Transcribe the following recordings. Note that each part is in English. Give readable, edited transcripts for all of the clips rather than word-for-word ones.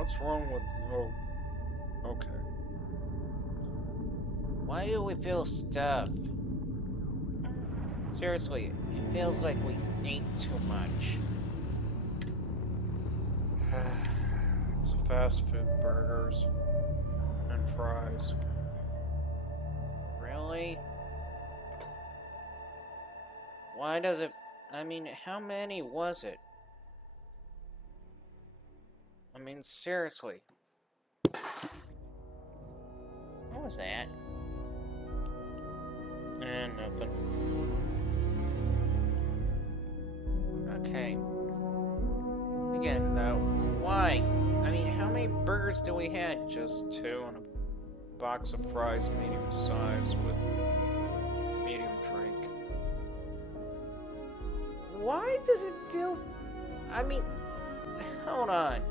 What's wrong with... Oh, okay. Why do we feel stuffed? Seriously, it feels like we ate too much. It's fast food burgers and fries. Really? Why does it... I mean, how many was it? I mean, seriously. What was that? Nothing. Okay. Again, though, why? I mean, how many burgers do we had? Just 2 and a box of fries, medium size, with medium drink. Why does it feel... I mean, hold on.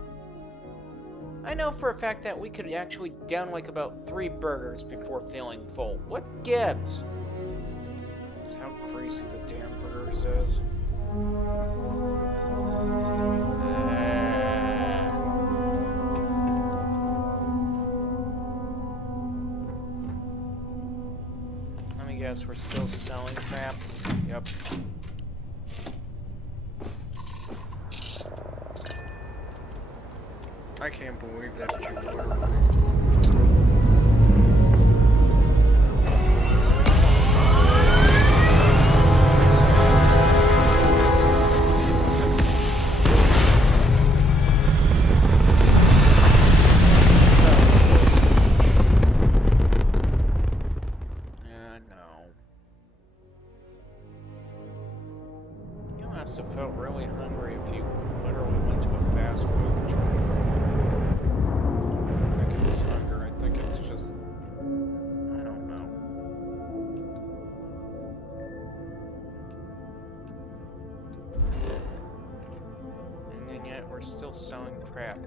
I know for a fact that we could actually down like about 3 burgers before feeling full. What gives? That's how greasy the damn burgers is. Let me guess, we're still selling crap? Yep. I can't believe that you were. Must have felt really hungry if you literally went to a fast food joint. I don't think it was hunger, I think it's just... I don't know. And yet we're still selling crap.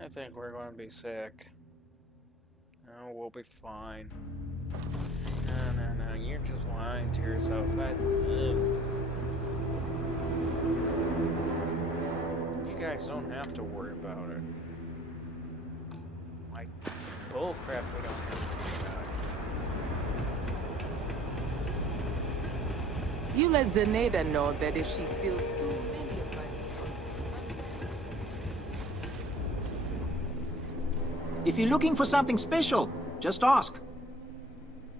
I think we're going to be sick. No, we'll be fine. No, you're just lying to yourself. You guys don't have to worry about it. Like, bullcrap, we don't have to worry about it. You let Zenaida know that if she steals too many of my If you're looking for something special, just ask.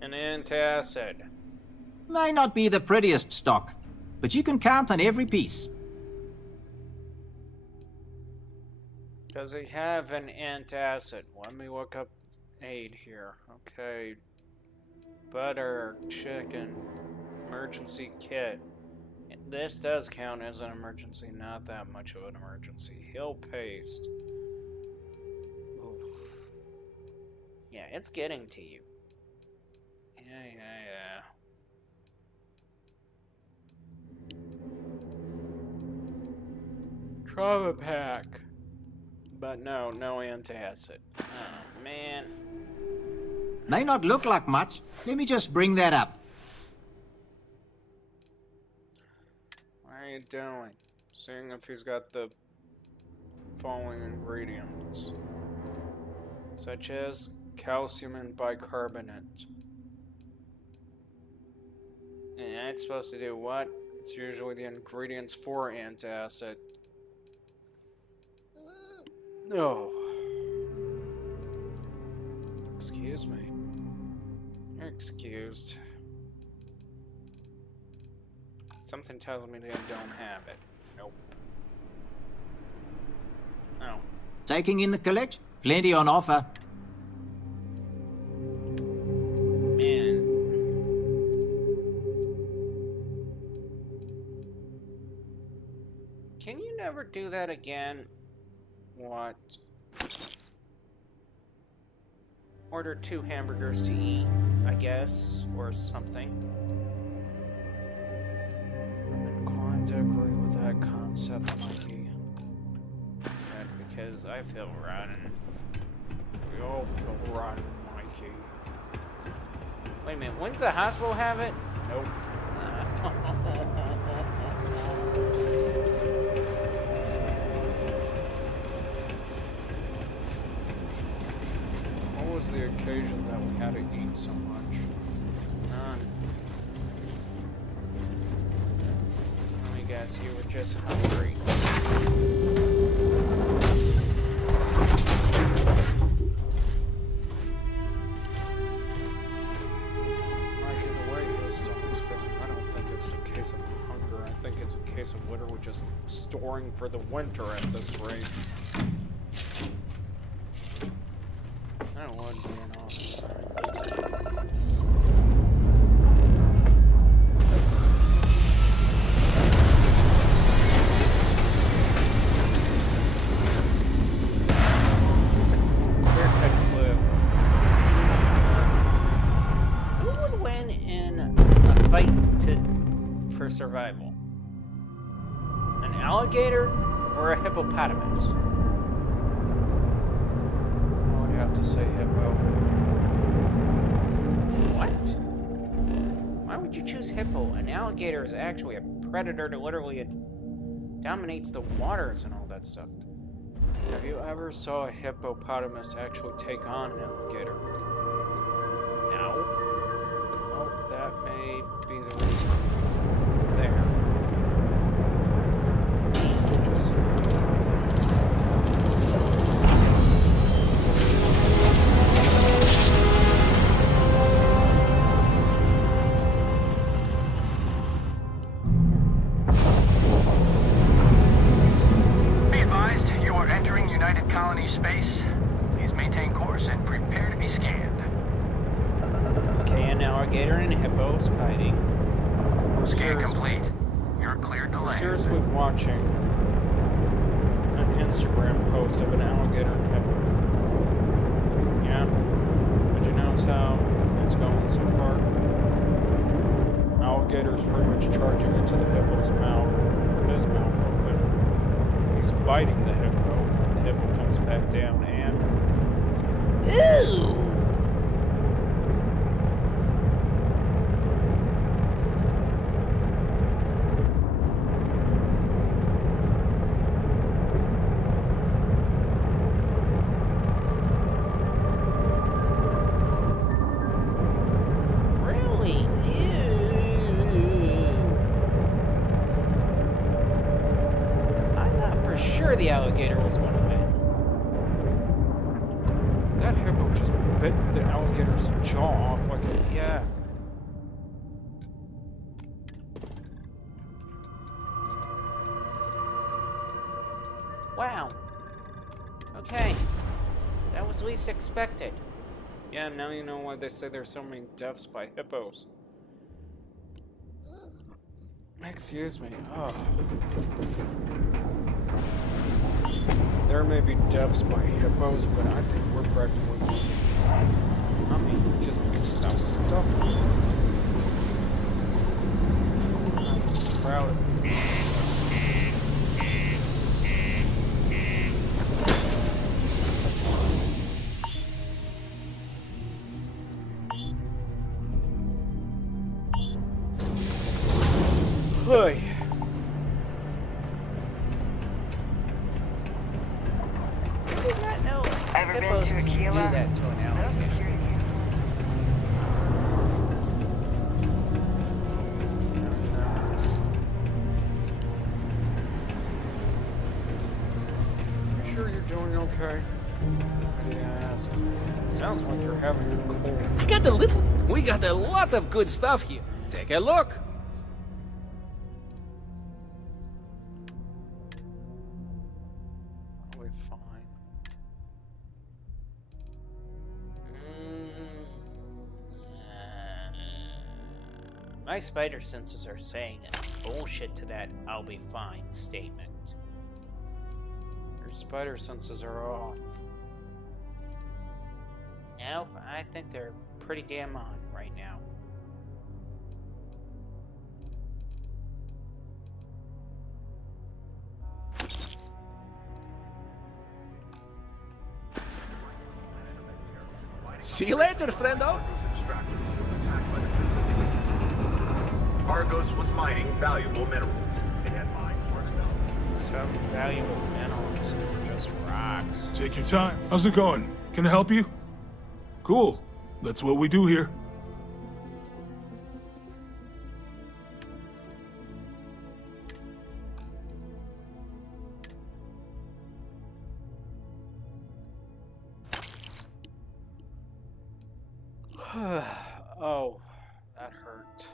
An antacid. May not be the prettiest stock, but you can count on every piece. Does he have an antacid? Let me look up aid here. Okay. Butter, chicken, emergency kit. This does count as an emergency, not that much of an emergency. Hill paste. Oof. Yeah, it's getting to you. Yeah. Trauma pack. But no antacid. Oh, man. May not look like much. Let me just bring that up. What are you doing? Seeing if he's got the following ingredients. Such as calcium and bicarbonate. And that's supposed to do what? It's usually the ingredients for antacid. No. Excuse me. You're excused. Something tells me they don't have it. Nope. Oh. Taking in the collection? Plenty on offer. Man. Can you never do that again? What? Order 2 hamburgers to eat, I guess, or something. I'm inclined to agree with that concept, Mikey. Because I feel rotten. We all feel rotten, Mikey. Wait a minute, when did the hospital have it? Nope. What was the occasion that we had to eat so much? None. Let me guess, you were just hungry. I think it's a case of literally just storing for the winter at this rate. That would be an awesome thing. It's a clear-cut clue. Who would win in a fight for survival? Alligator or a hippopotamus? I would have to say hippo. What? Why would you choose hippo? An alligator is actually a predator that literally dominates the waters and all that stuff. Have you ever saw a hippopotamus actually take on an alligator? No. Well, that may be the reason. There. Be advised, you are entering United Colony space. Please maintain course and prepare to be scanned. Okay, an alligator and hippos fighting. Scan complete. You're cleared to land. Seriously watching an Instagram post of an alligator and hippo. Yeah? Would you notice how it's going so far? Alligator's pretty much charging into the hippo's mouth, his mouth open. He's biting the hippo, and the hippo comes back down and... Ew! The alligator was going to win. That hippo just bit the alligator's jaw off like a... Yeah. Wow. Okay. That was least expected. Yeah, now you know why they say there's so many deaths by hippos. Excuse me. Oh. There may be deaths by hippos, but I think we're practically... I mean, just because of how stuffed. I'm proud of it. Hey. Ever been to Aquila? Do that to an alligator. You sure you're doing okay? Yes. It sounds like you're having a cold. We got a lot of good stuff here. Take a look. Probably fine. My spider senses are saying bullshit to that "I'll be fine" statement. spider senses are off. Nope, I think they're pretty damn on right now. See you later, friendo. Argos was mining valuable minerals. They had mines for themselves. Some valuable minerals, they were just rocks. Take your time. How's it going? Can I help you? Cool. That's what we do here. Oh, that hurt.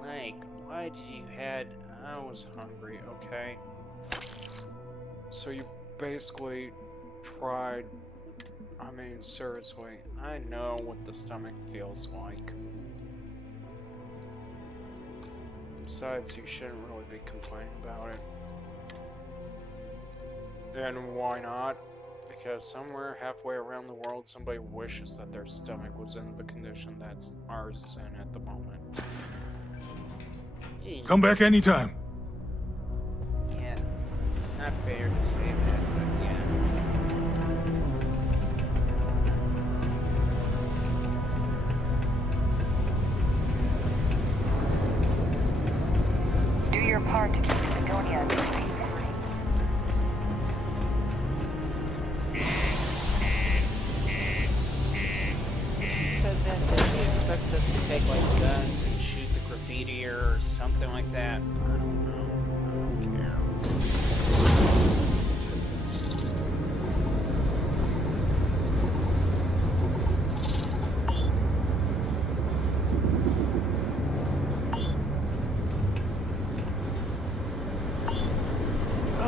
Like, why did you had... I was hungry, okay? So you basically tried... I mean, seriously, I know what the stomach feels like. Besides, you shouldn't really be complaining about it. And why not? Because somewhere halfway around the world, somebody wishes that their stomach was in the condition that ours is in at the moment. Come back anytime. Yeah, not fair to say that, but yeah. Do your part to keep Sidonia free. She said that she expects us to take like guns and shoot the graffitier or something like that. I don't know. I don't care.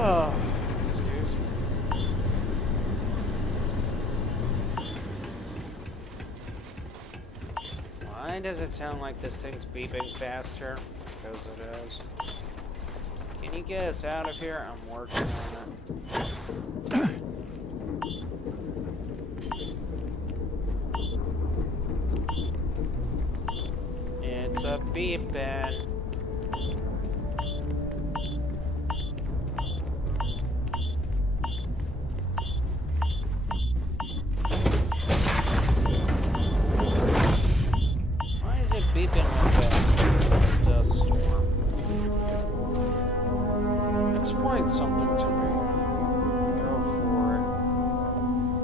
Oh, excuse me. Why does it sound like this thing's beeping faster? Because it is. Can you get us out of here? I'm working on it. It's a beeping. Why is it beeping like a dust storm? Explain something to me. Go for it.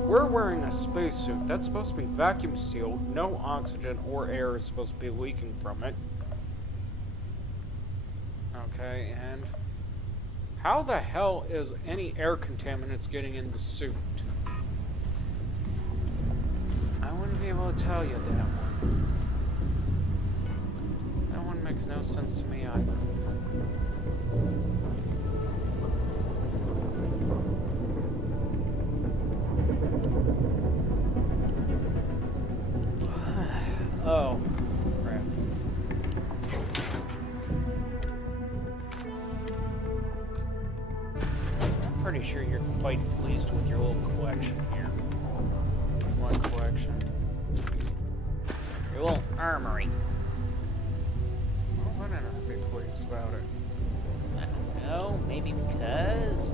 We're wearing a spacesuit that's supposed to be vacuum sealed. No oxygen or air is supposed to be leaking from it. Okay, and how the hell is any air contaminants getting in the suit? I wouldn't be able to tell you that one. That one makes no sense to me either. Oh, crap. I'm pretty sure you're quite pleased with your little collection here. What collection? Your little armory. Well, why not I be pleased about it? I don't know, maybe because...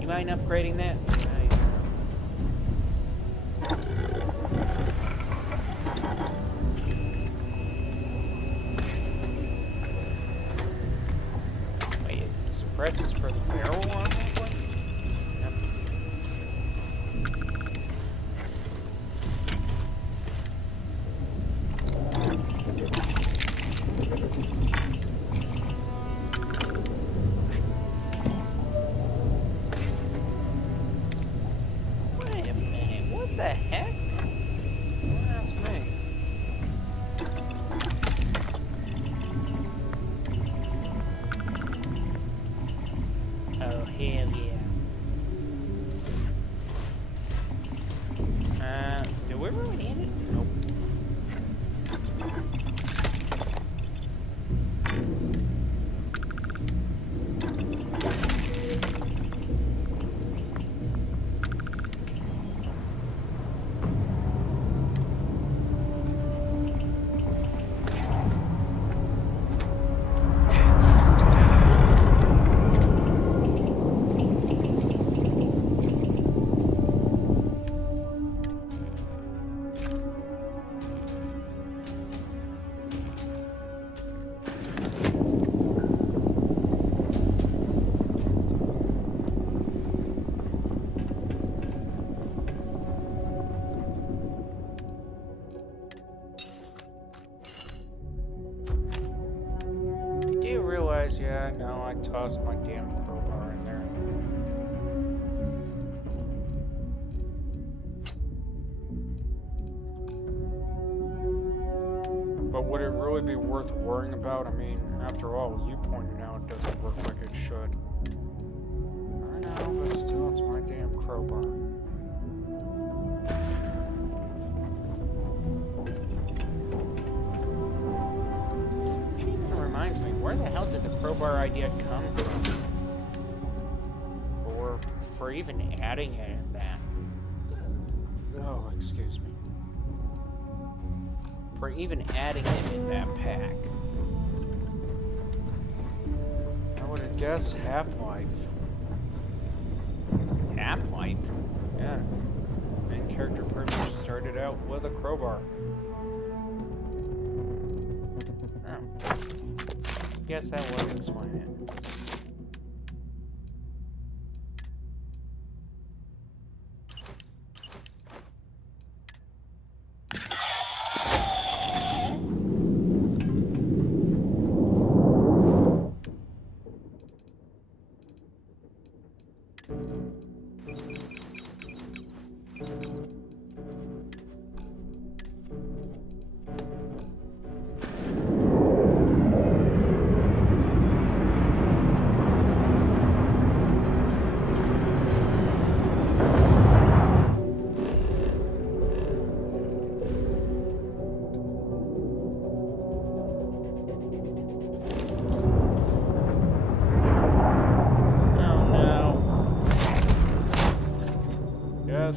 You mind upgrading that? Wait, it suppresses for the barrel armor? Yep. Wait a minute, what the heck? Don't ask me. realize, yeah, no, I tossed my damn crowbar in there. But would it really be worth worrying about? I mean, after all, you pointed out it doesn't work like it should. I know, but still, it's my damn crowbar. Which even reminds me, where the hell did the crowbar idea come from? Or for even adding it in that? Oh, excuse me. For even adding it in that pack. I would have guessed Half-Life. Half-Life? Yeah. Main character pretty much started out with a crowbar. Oh. Guess that would explain it.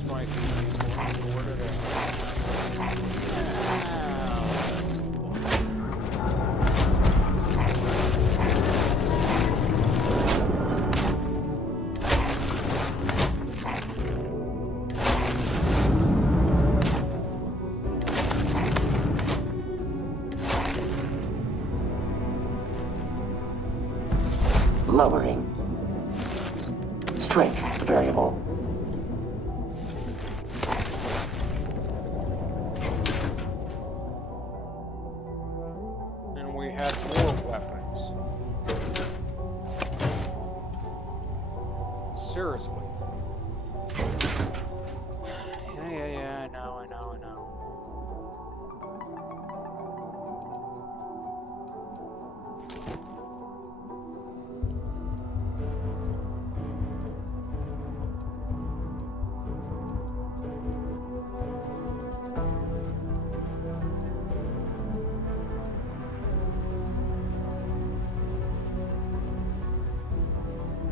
Might be sorted Lowering. Strength variable. Seriously. Yeah, I know.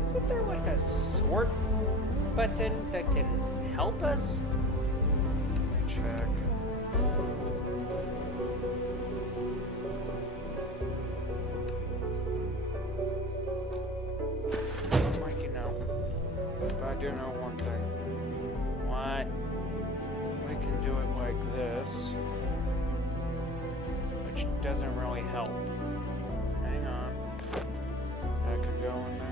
Isn't there like a sort button that can help us? Let me check. Like, you know, but I do know one thing. What? We can do it like this, which doesn't really help. Hang on. That can go in there.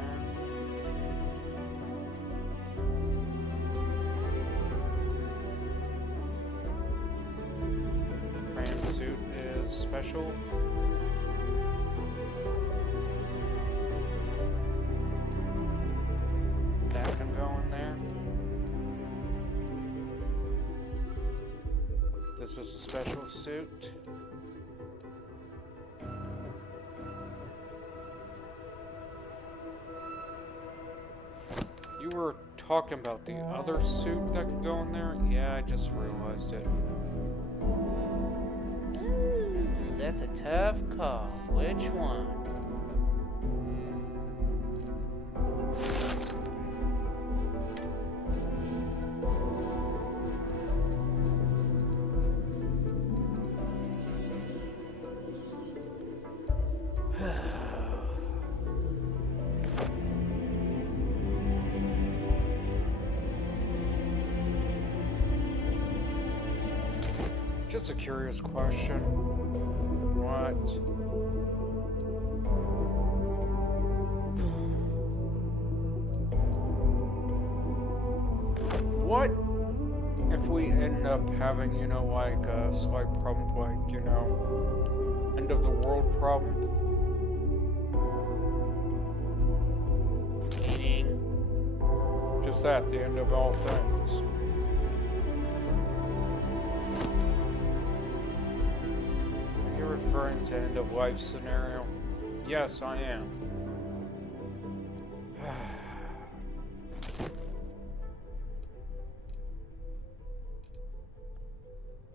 Suit is special. That can go in there. This is a special suit. You were talking about the other suit that can go in there? Yeah, I just realized it. That's a tough call. Which one? Just a curious question. What? What if we end up having, you know, like a slight problem, like, you know, end of the world problem? Just that, the end of all things. Are you referring to end of life scenario? Yes, I am.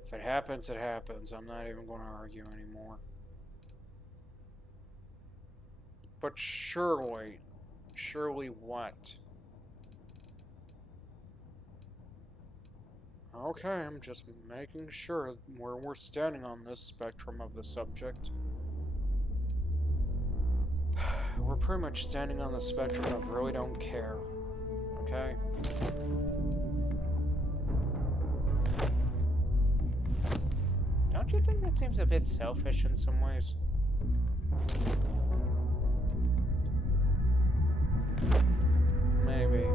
If it happens, it happens. I'm not even going to argue anymore. But surely what? Okay, I'm just making sure where we're standing on this spectrum of the subject. We're pretty much standing on the spectrum of really don't care. Okay? Don't you think that seems a bit selfish in some ways? Maybe.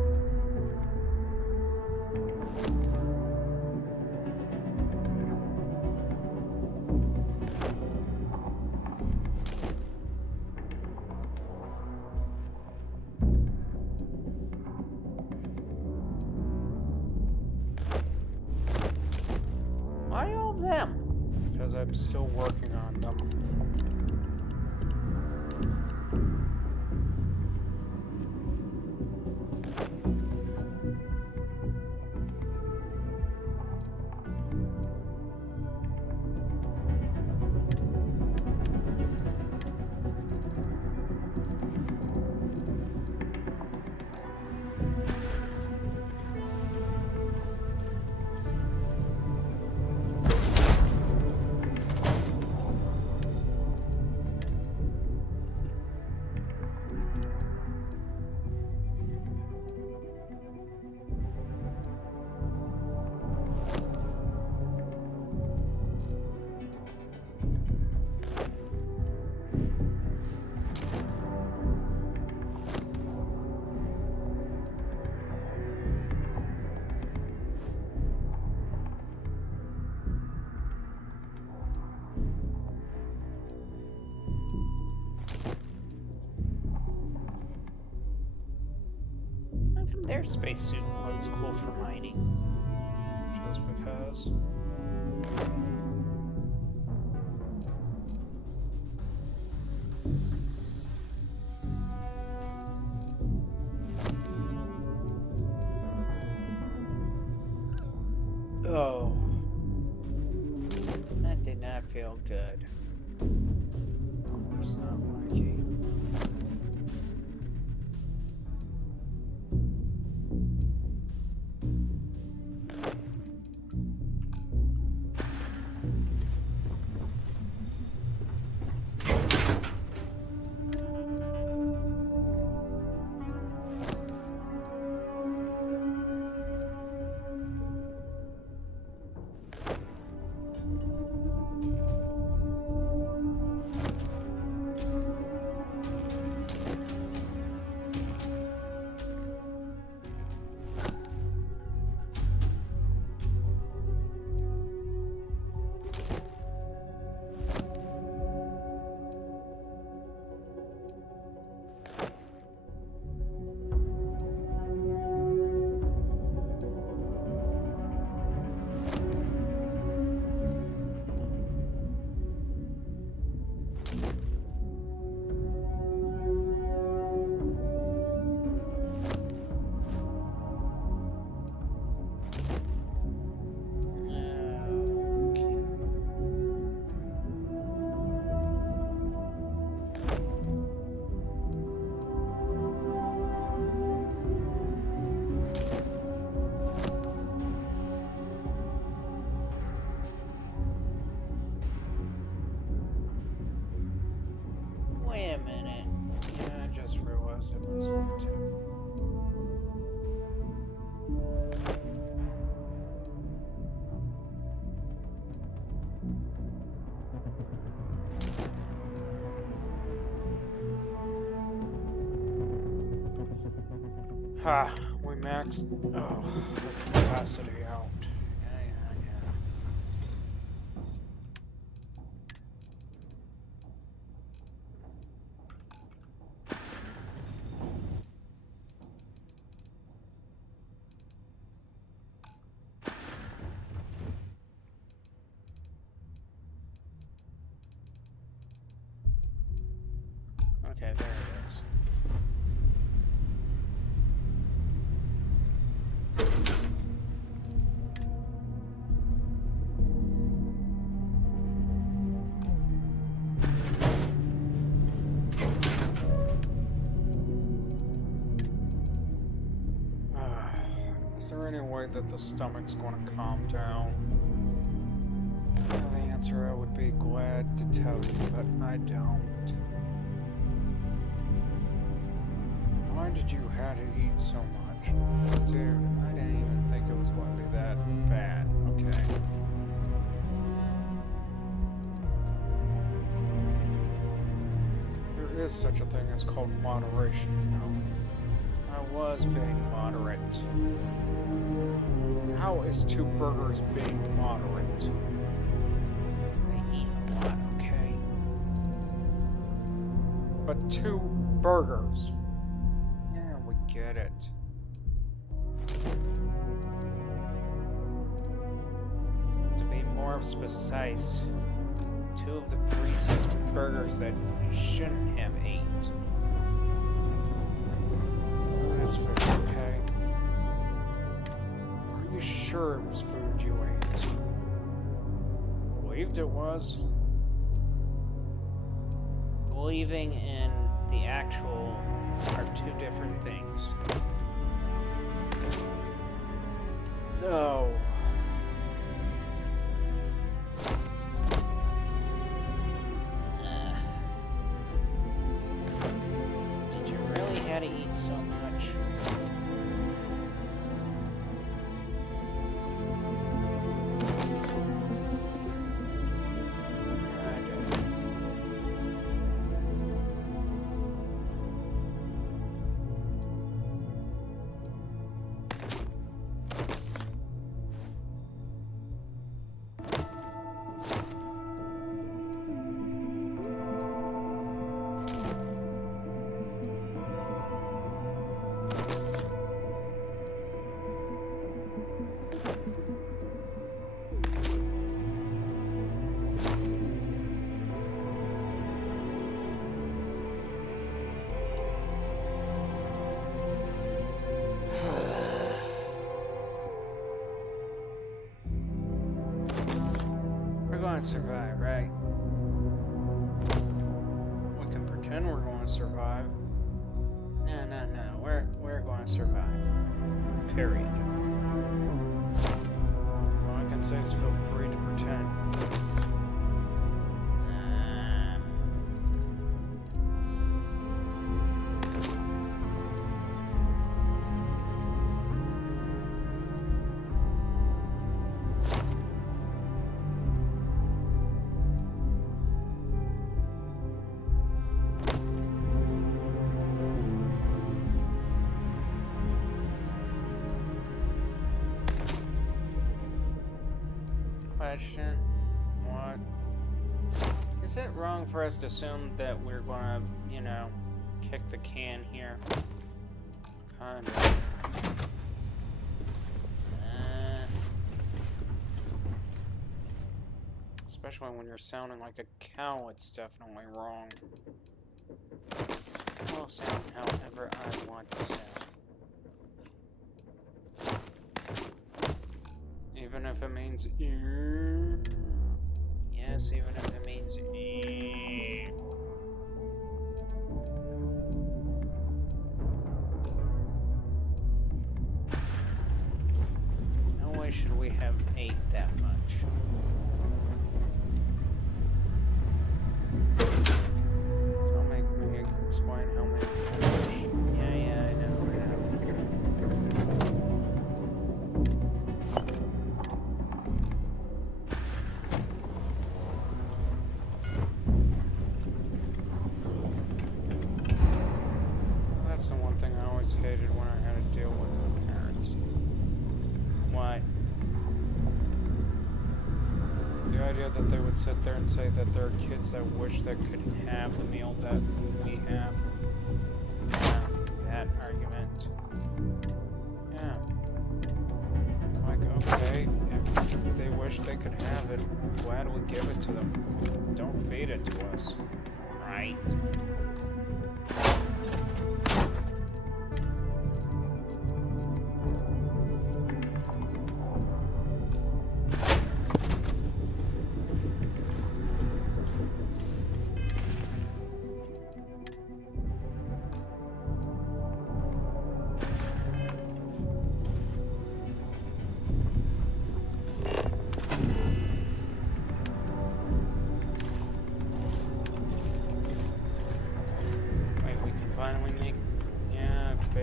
Why all of them? Because I'm still working on them. How come their spacesuit looks cool for mining? Just because. Oh. That did not feel good. Of course not, Mikey. Wait a minute. Yeah, I just realized it myself too. Ha, we maxed the capacity out. Yeah. Okay, there it is. Is there any way that the stomach's going to calm down? Well, the answer I would be glad to tell you, but I don't. Why did you have to eat so much? Dude, I didn't even think it was going to be that bad. Okay. There is such a thing as called moderation, you know. I was being moderate. How is 2 burgers being moderate? I eat a lot, okay? But 2 burgers. Yeah, we get it. To be more precise, 2 of the greasiest burgers that you shouldn't have ate. This food, okay? Are you sure it was food you ate? Believed it was? Believing in the actual are 2 different things. No. Did you really have to eat so much? I did. Survive, right? We can pretend we're going to survive. No. We're going to survive. Period. All I can say is feel free to pretend. Question. What? Is it wrong for us to assume that we're gonna, you know, kick the can here? Kind of. Especially when you're sounding like a cow, it's definitely wrong. I'll sound however I want to sound. Even if it means yes, even if it means no way should we have ate that much. Don't make me explain how many. Yeah, I know. That's the one thing I always hated when I had to deal with my parents. What? The idea that they would sit there and say that there are kids that wish they could have the meal that we have. Yeah, that argument. Yeah. It's like, okay, if they wish they could have it, I'm glad we give it to them. Don't feed it to us. Right?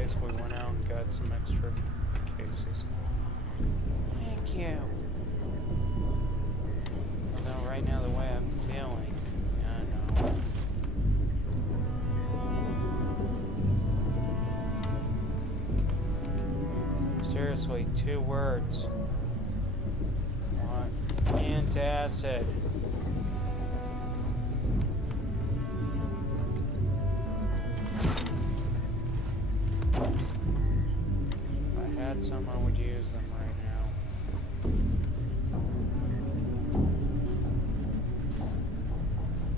basically went out and got some extra cases. Thank you. Although right now the way I'm feeling, I know. Seriously, 2 words. What? Antacid. If I had some, I would use them right now.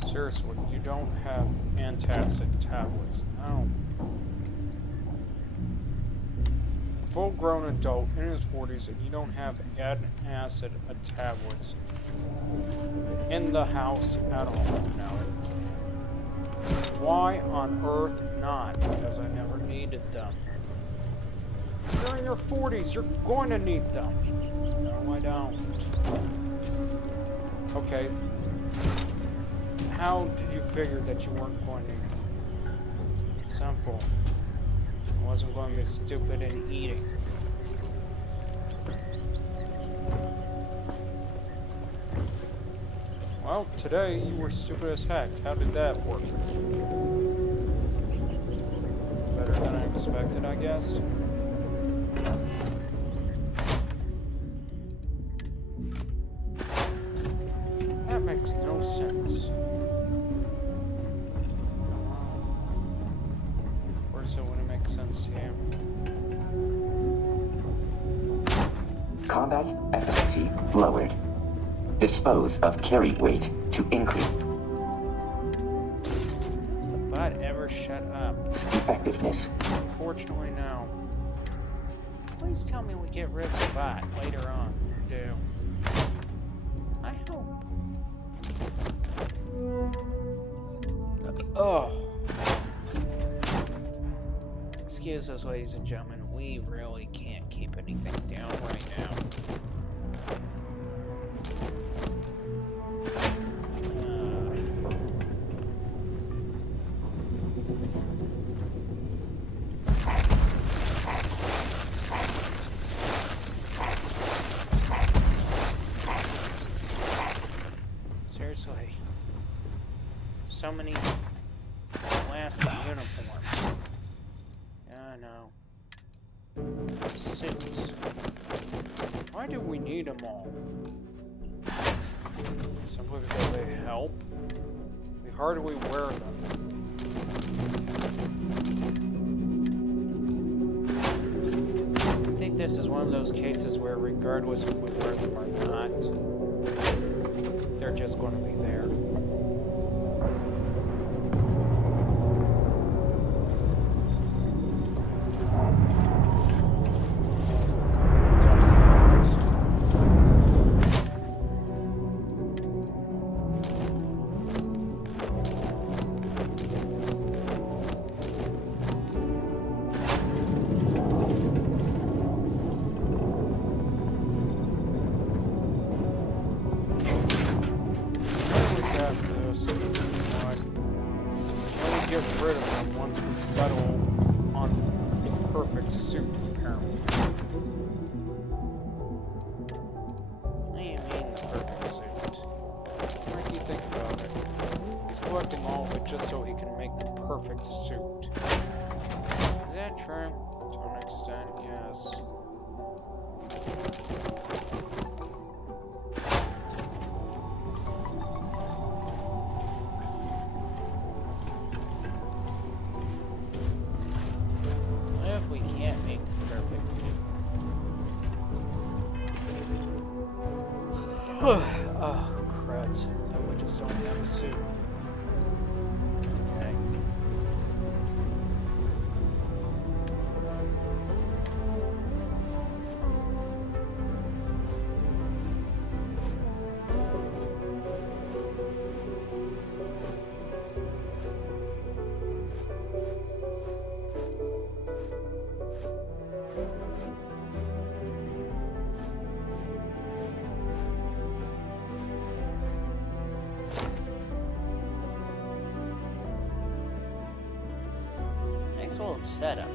Seriously, you don't have antacid tablets. No. Full-grown adult in his 40s, and you don't have antacid tablets in the house at all. No. Why on earth not? Because I never needed them. You're in your 40s, you're going to need them. No, I don't. Okay. How did you figure that you weren't going to need them? Simple. I wasn't going to be stupid in eating. Well, today you were stupid as heck. How did that work? Better than I expected, I guess. That makes no sense. Of course, it wouldn't make sense to you. Combat efficacy lowered. Dispose of carry weight to increase. Does the bot ever shut up? Effectiveness. Unfortunately, no. Please tell me we get rid of the bot later on. Do. I hope. Oh. Excuse us, ladies and gentlemen. We really can't keep anything down right now. Seriously. So many plastic uniforms. Yeah, I know. Suits. Why do we need them all? Simply because they help? We hardly wear them. I think this is one of those cases where regardless if we wear them or not, they're just going to be there. Get rid of them once we settle on the perfect suit, apparently. What do you mean, the perfect suit? What do you think about it? He's collecting all of it just so he can make the perfect suit. Is that true? To an extent, yes. Oh, crud. No, we just don't have a suit. Okay. Nice little setup.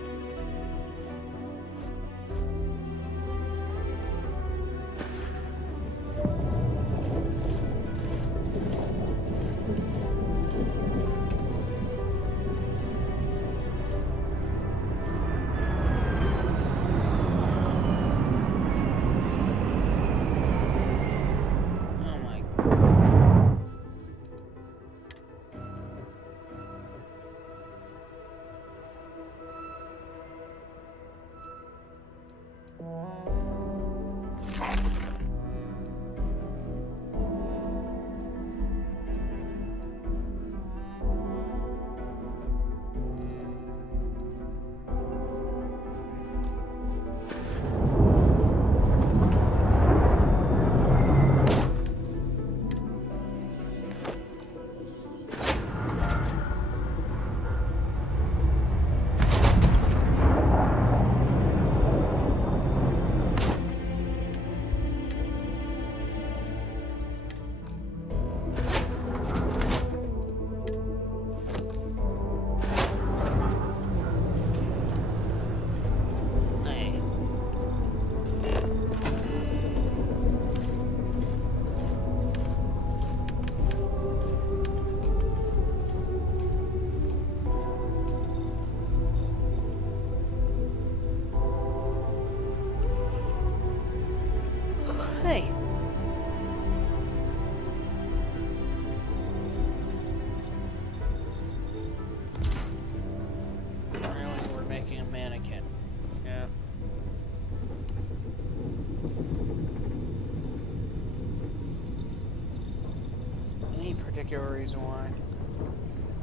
particular reason why.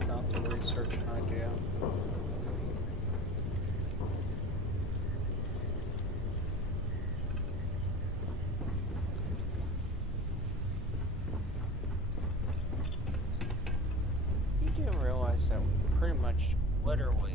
Not to research an idea. You do realize that we pretty much literally.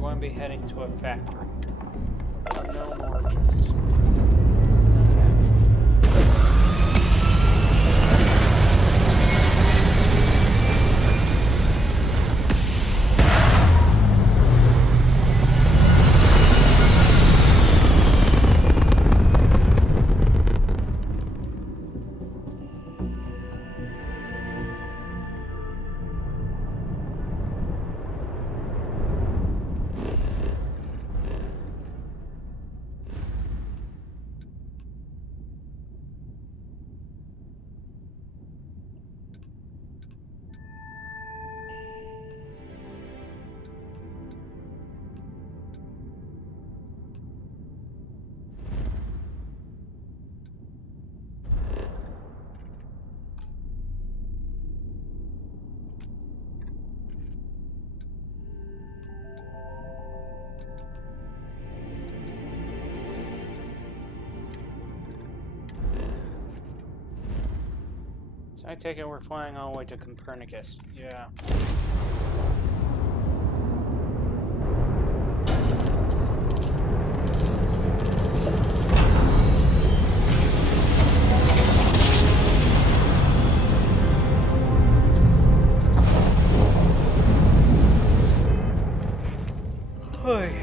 Going to be heading to a factory. Unknown origins. I take it we're flying all the way to Copernicus. Yeah. Hey.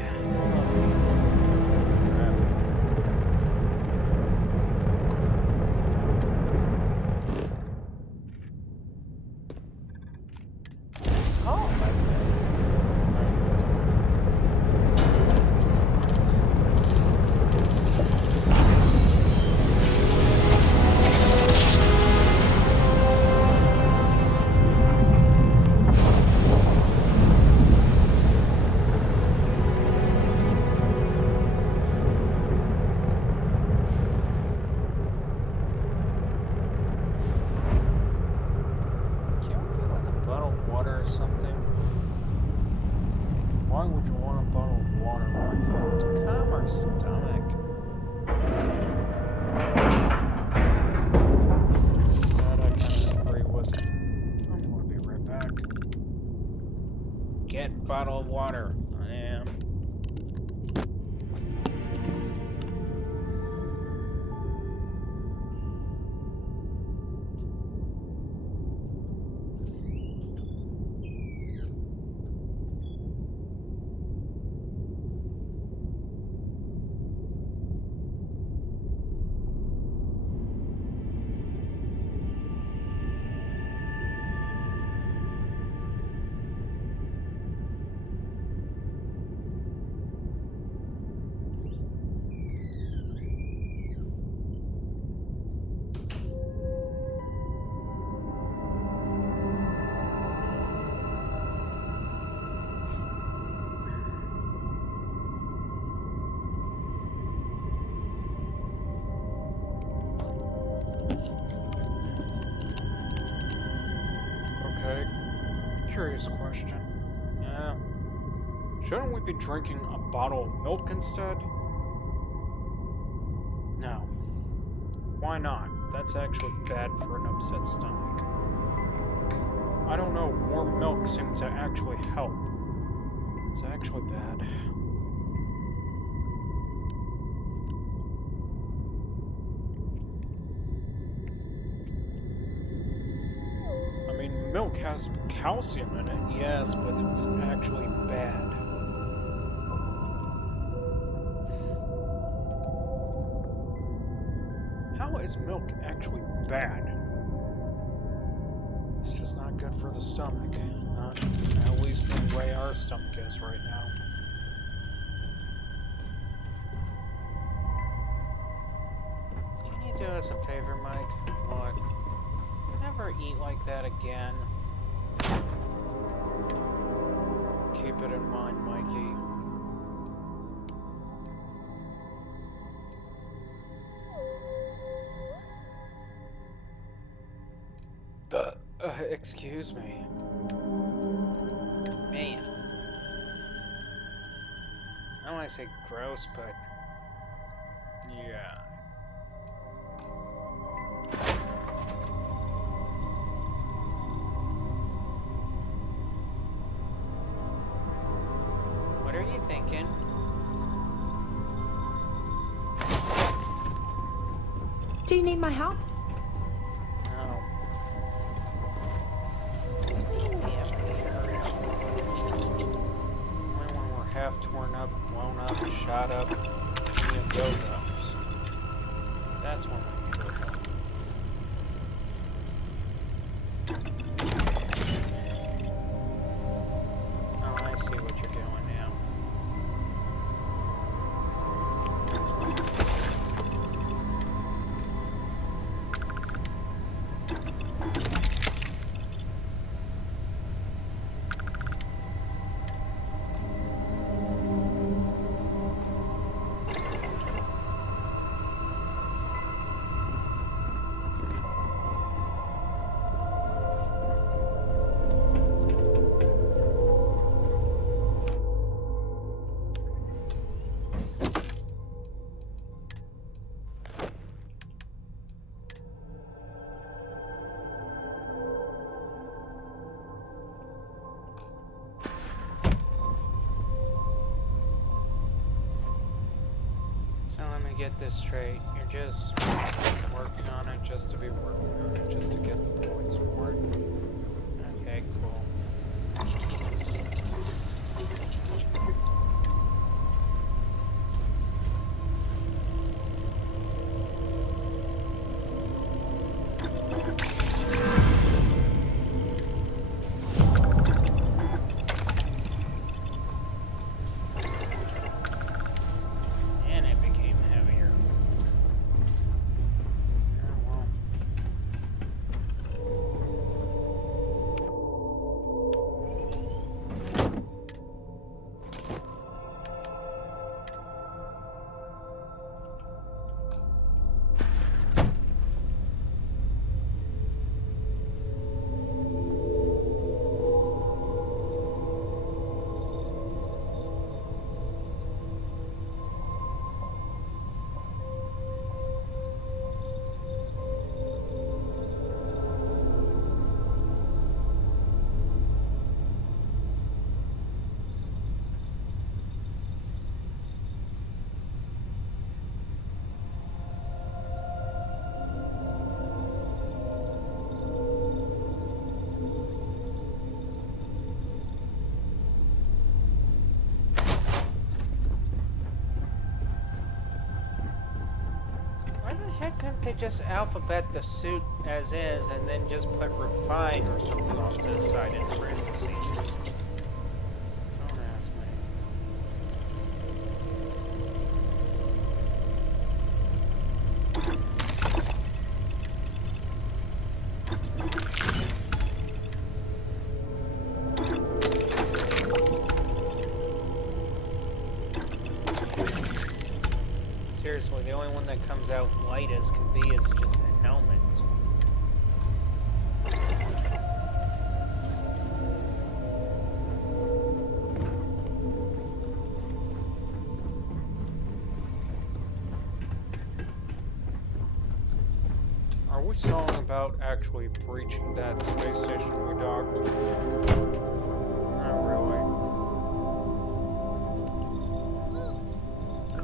Bottle of water. I am. Curious question. Yeah. Shouldn't we be drinking a bottle of milk instead? No. Why not? That's actually bad for an upset stomach. I don't know, warm milk seems to actually help. It's actually bad. Milk has calcium in it, yes, but it's actually bad. How is milk actually bad? It's just not good for the stomach. Not at least the way our stomach is right now. us a favor, Mike? Look, never eat like that again. Keep it in mind, Mikey. Excuse me. Man. I don't want to say gross, but... yeah. What are you thinking? Do you need my help? No. Yeah, only when we're half torn up, blown up, shot up, any of those ups. That's when we need our help. Oh, I see what you're doing now. So let me get this straight. You're just working on it just to be working on it, just to get the points for it. Okay, cool. And it became heavier. Oh, well. Why the heck couldn't they just alphabet the suit as is and then just put refine or something off to the side in parentheses? Don't ask me. Seriously, the only one that comes out light as can be is just the helmet. Are we stalling about actually breaching that space station we docked? Not really.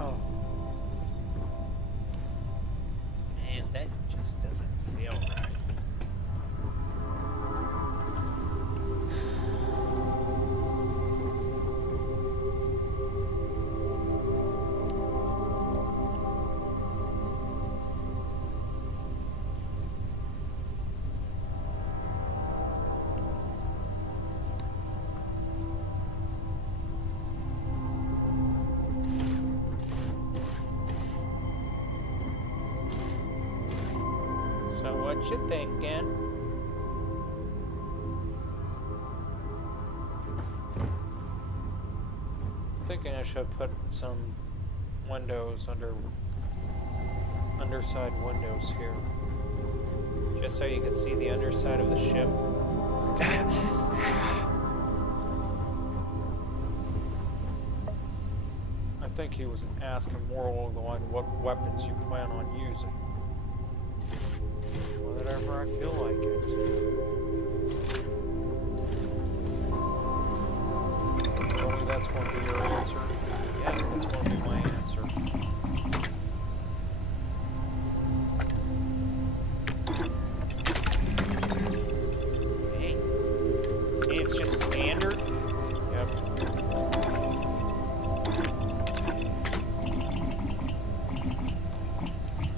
Oh. Man, that just doesn't feel right. What you thinking? Thinking I should put some windows underside windows here, just so you can see the underside of the ship. I think he was asking more along the line what weapons you plan on using. Whatever I feel like it. Tell me that's going to be your answer. Yes, that's going to be my answer. Hey. It's just standard? Yep.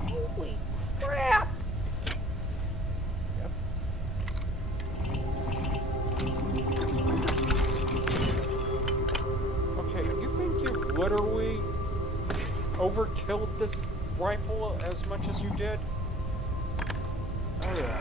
Holy crap! Yep. Okay, you think you've literally overkilled this rifle as much as you did? Oh yeah.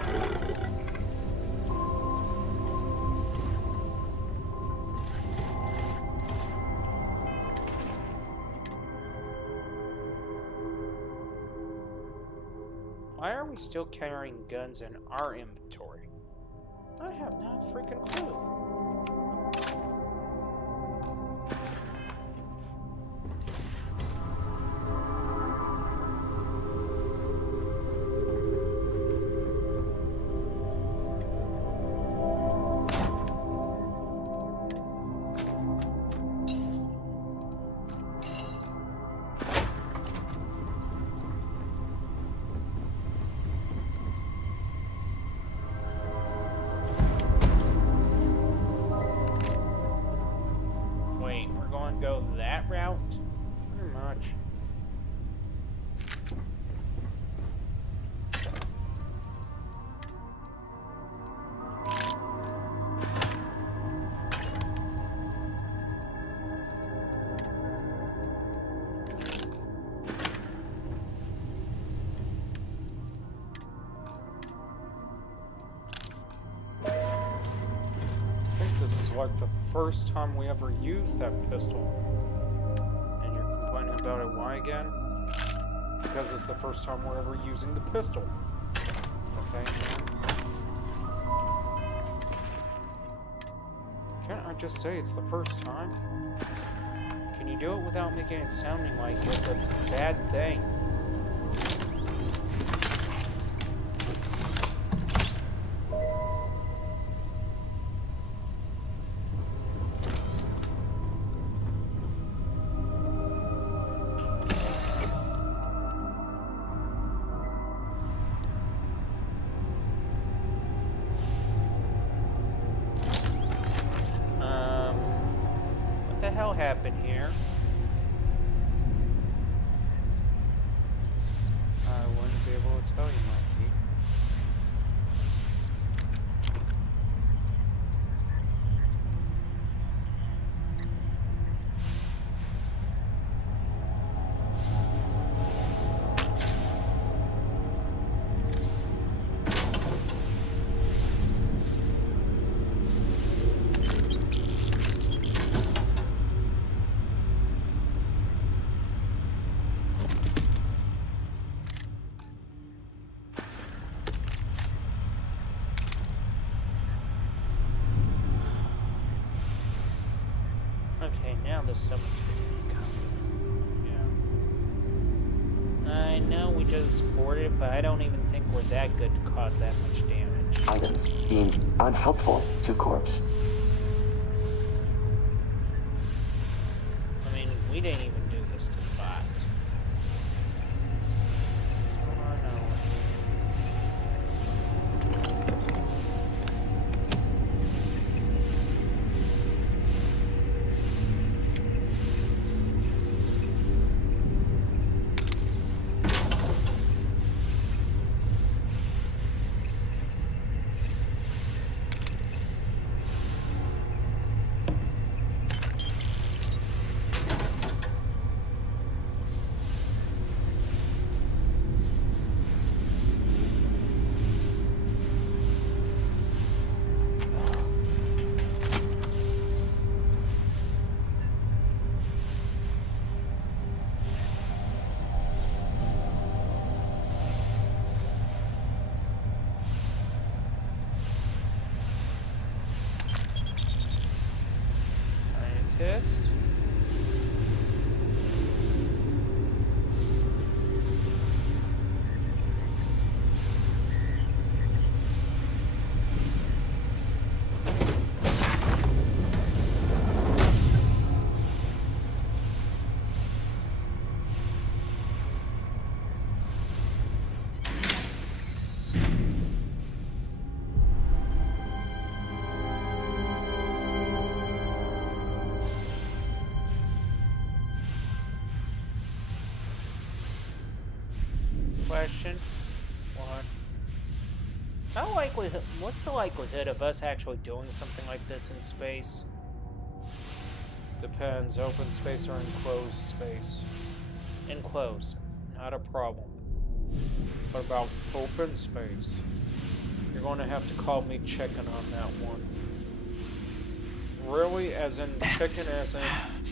Why are we still carrying guns in our inventory? I have no freaking clue. Go that route? Pretty much. Like the first time we ever used that pistol. And you're complaining about it, why again? Because it's the first time we're ever using the pistol. Okay. Can't I just say it's the first time? Can you do it without making it sounding like it's a bad thing? What the hell happened here? I wouldn't be able to tell you, Mikey. Okay, now the stomach's beginning to come. Yeah. I know we just boarded it, but I don't even think we're that good to cause that much damage. Items deemed unhelpful to corpse. I mean, we didn't even do this to the bot. Oh, no. question. What? What's the likelihood of us actually doing something like this in space? Depends. Open space or enclosed space? Enclosed. Not a problem. What about open space? You're going to have to call me chicken on that one. Really? As in chicken as in...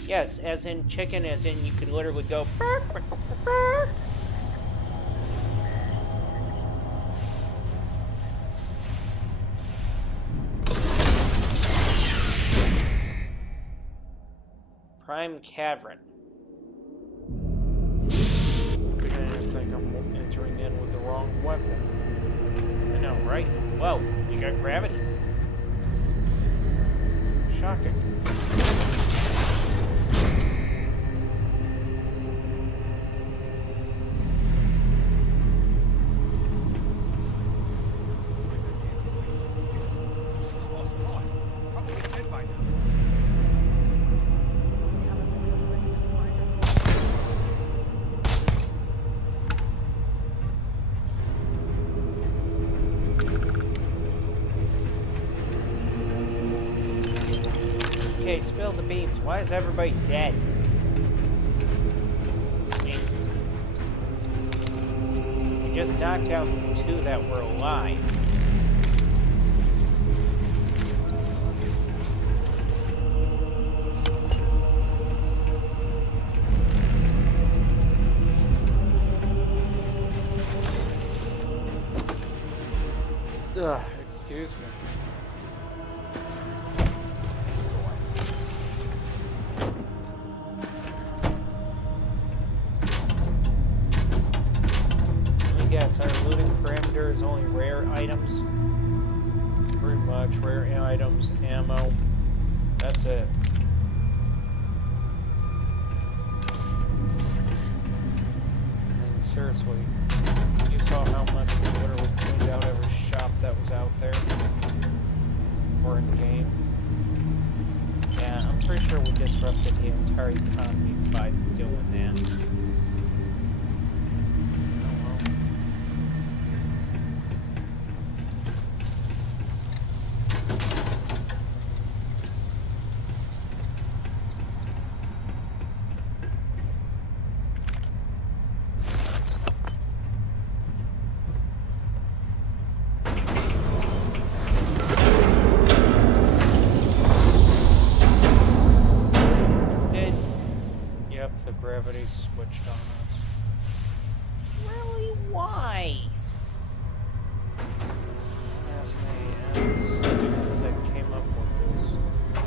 Yes, as in chicken, as in you could literally go... Burr, burr, burr, burr. Prime Cavern. You're going to think I'm entering in with the wrong weapon. I know, right? Whoa, we got gravity. Shocking. Okay, spill the beans. Why is everybody dead? I mean, you just knocked out 2 that were alive. Ugh, excuse me. Yes, our looting parameter is only rare items. Pretty much rare items, ammo. That's it. I mean, seriously, you saw how much we literally cleaned out every shop that was out there. Or in game. Yeah, I'm pretty sure we disrupted the entire economy by doing that. The gravity switched on us. Really? Why? Ask me, ask the students that came up with this. I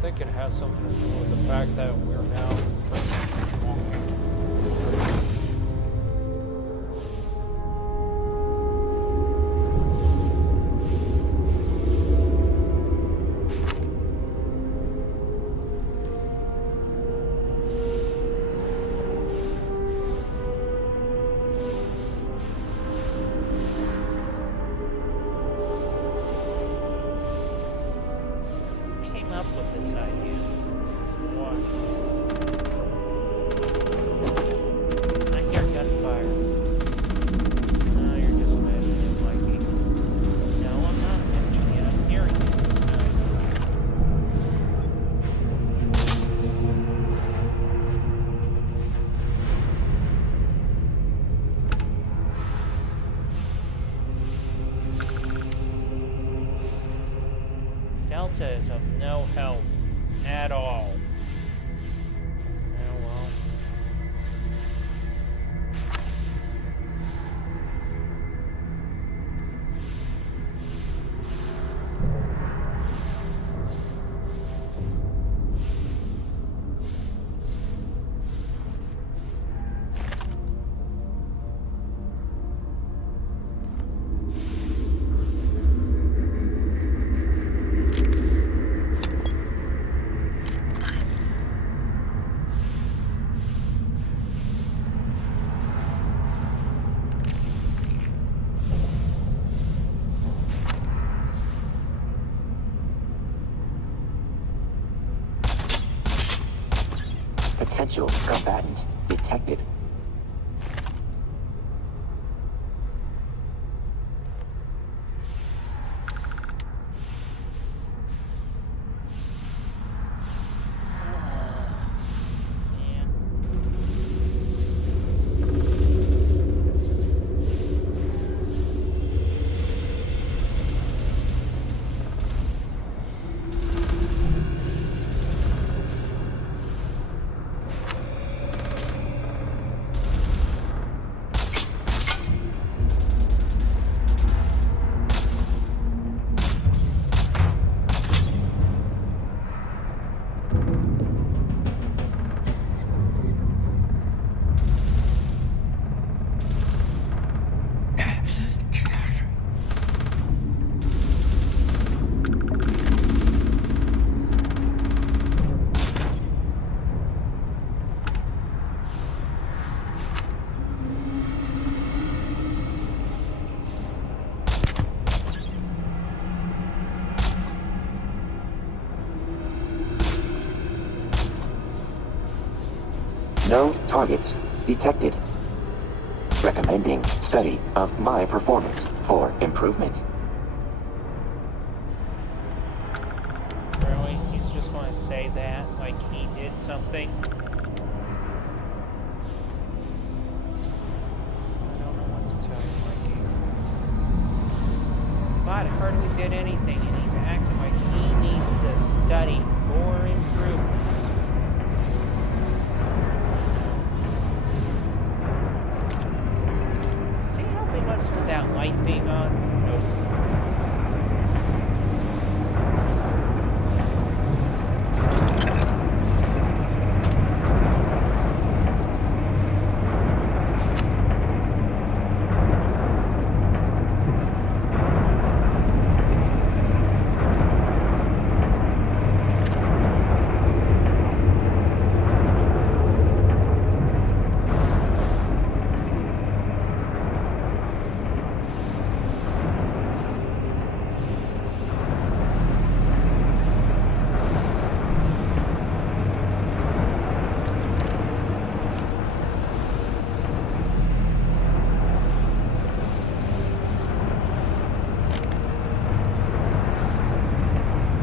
think it has something to do with the fact that we're now Delta is of no help at all. Oh well. Potential combatant detected. No targets detected. Recommending study of my performance for improvement. Really? He's just going to say that like he did something? I don't know what to tell you, Mikey. But hardly did anything, and he's acting like he needs to study for improvement. Is he helping us with that light being on? Nope.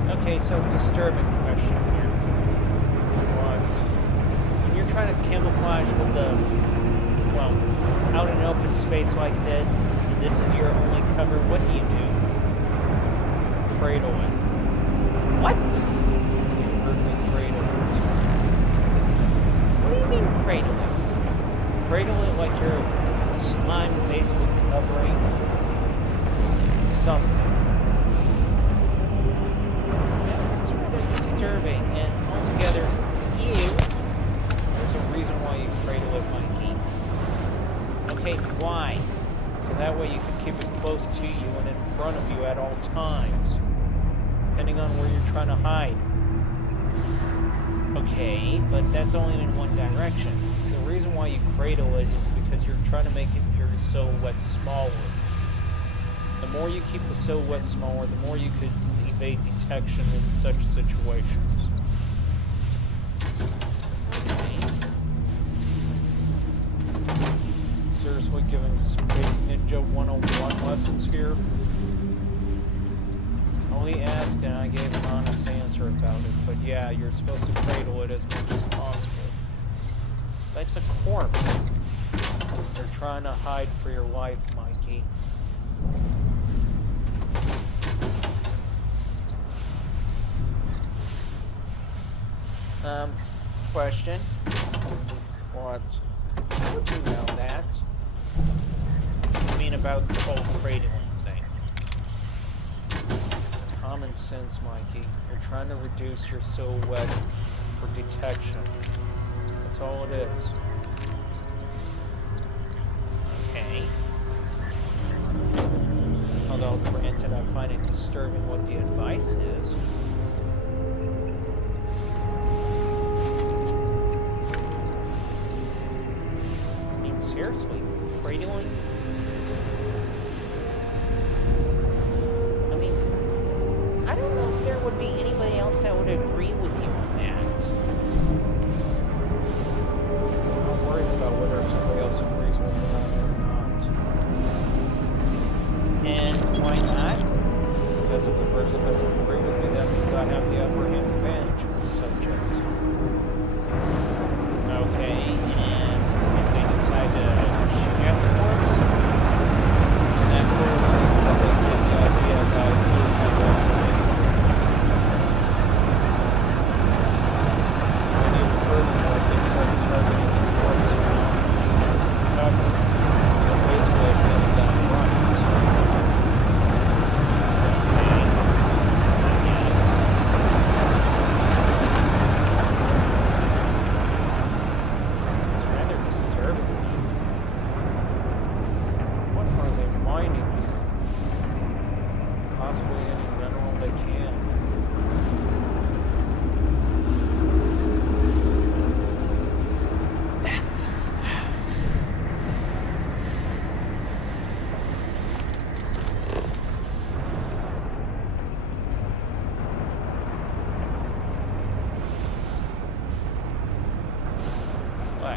Okay, so disturbing question here. What? When you're trying to camouflage with the, well, out in open space like this, and this is your only cover, what do? Cradle it. What? You heard me, cradle it. What do you mean cradle it? Cradle it like you're slime basically covering something. Disturbing, and altogether, there's a reason why you cradle it, Mikey. Okay, why? So that way you can keep it close to you and in front of you at all times, depending on where you're trying to hide. Okay, but that's only in one direction. The reason why you cradle it is because you're trying to make your silhouette smaller. The more you keep the silhouette smaller, the more you could evade detection in such situations. Okay. Seriously giving Space Ninja 101 lessons here? Only asked and I gave an honest answer about it, but yeah, you're supposed to cradle it as much as possible. That's a corpse. You're trying to hide for your life, Mikey. Question. What? How would you know that? I mean about the whole cradling thing. Common sense, Mikey. You're trying to reduce your silhouette for detection. That's all it is. Okay. Although, granted, I find it disturbing what the advice is. Seriously, cradling? I mean, I don't know if there would be anybody else that would agree with you on that. I'm not worried about whether somebody else agrees with me or not. And why not? Because if the person doesn't agree with me, that means I have the upper hand advantage of the subject. Okay, and if they decide to shoot at the corpse,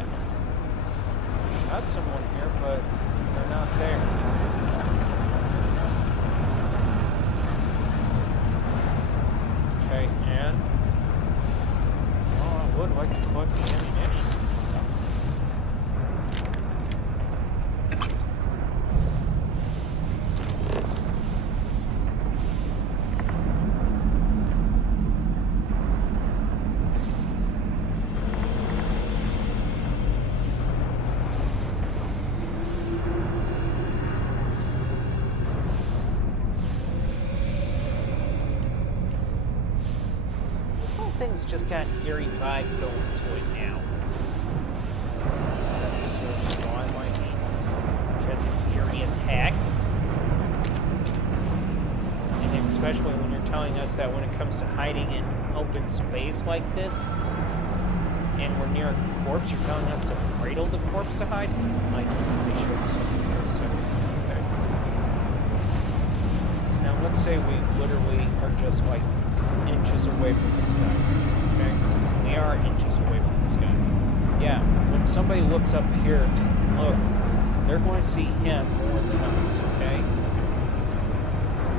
what? Shot someone here, but they're not there. Okay, and... Oh, I would like to collect the ammunition. Thing's just got an eerie vibe going to it now. So why might be? Because it's eerie as heck. And especially when you're telling us that when it comes to hiding in open space like this, and we're near a corpse, you're telling us to cradle the corpse to hide? Like, they showed something for a second. Okay. Now let's say we literally are just like inches away from this guy, okay? We are inches away from this guy. Yeah, when somebody looks up here to look, they're going to see him more than us, okay?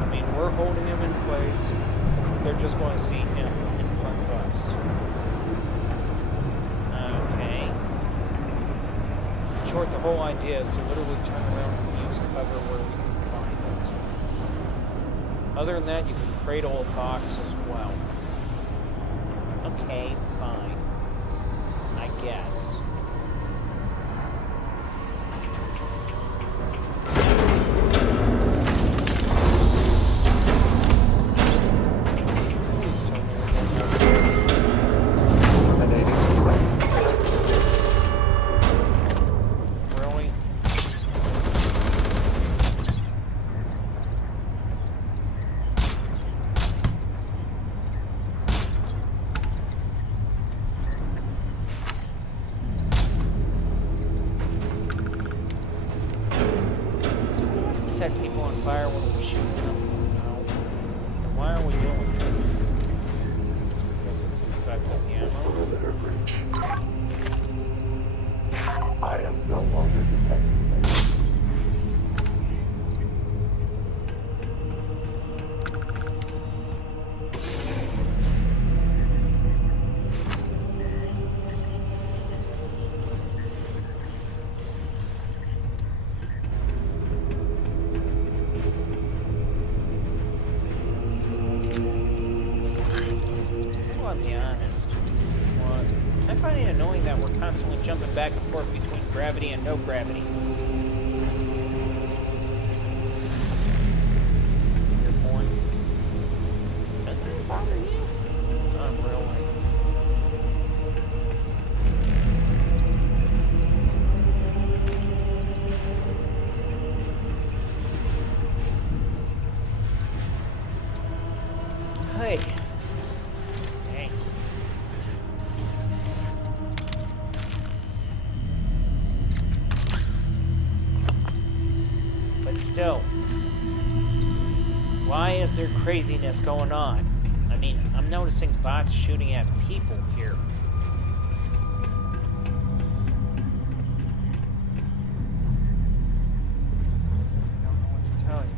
I mean, we're holding him in place, but they're just going to see him in front of us. Okay. In short, the whole idea is to literally turn around and use cover where we can find it. Other than that, you can cradle a box as well. Okay, fine. I guess. Please tell me we're going to Eliminating threat. Really? Set people on fire when we're shooting them? No. Then why are we doing it? It's because it's the effect of the ammo. Perimeter breach. I am no longer detecting. I'll be honest. What? I find it annoying that we're constantly jumping back and forth between gravity and no gravity. Your point. Doesn't it bother you? Not really. Hey. Hey. But still, why is there craziness going on? I mean, I'm noticing bots shooting at people here. I don't know what to tell you.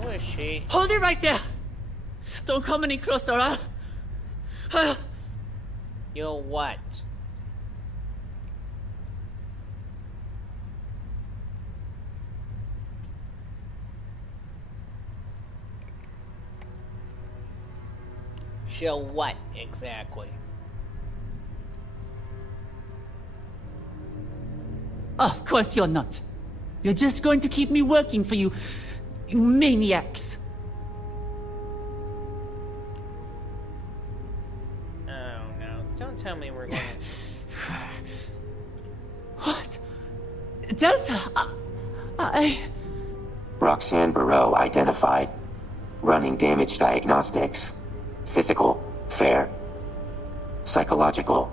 Who is she? Hold it right there! Don't come any closer, huh? You'll what? She'll what, exactly? Of course you're not. You're just going to keep me working for you, you maniacs. Oh no, don't tell me we're gonna... What? Delta, I... Roxanne Barreau identified. Running damage diagnostics. Physical, fair. Psychological,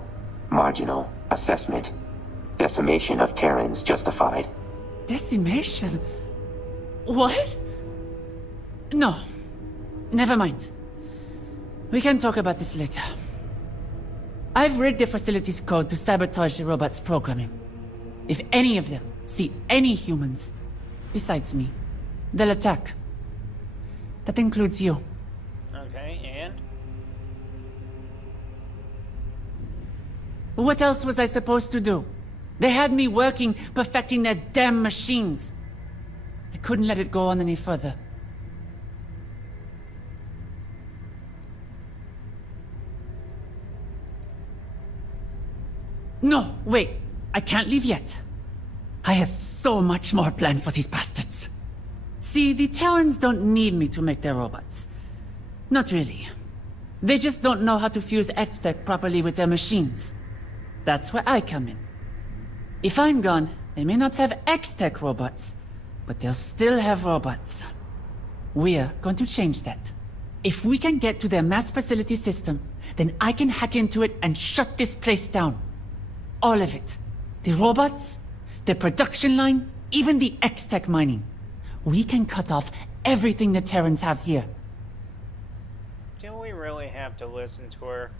marginal. Assessment. Decimation of Terrans justified. Decimation? What? No. Never mind. We can talk about this later. I've read the facility's code to sabotage the robot's programming. If any of them see any humans besides me, they'll attack. That includes you. Okay, and? What else was I supposed to do? They had me working, perfecting their damn machines. I couldn't let it go on any further. No, wait. I can't leave yet. I have so much more planned for these bastards. See, the Terrans don't need me to make their robots. Not really. They just don't know how to fuse X-Tech properly with their machines. That's where I come in. If I'm gone, they may not have X-Tech robots, but they'll still have robots. We're going to change that. If we can get to their mass facility system, then I can hack into it and shut this place down. All of it. The robots, the production line, even the X-Tech mining. We can cut off everything the Terrans have here. Do we really have to listen to her?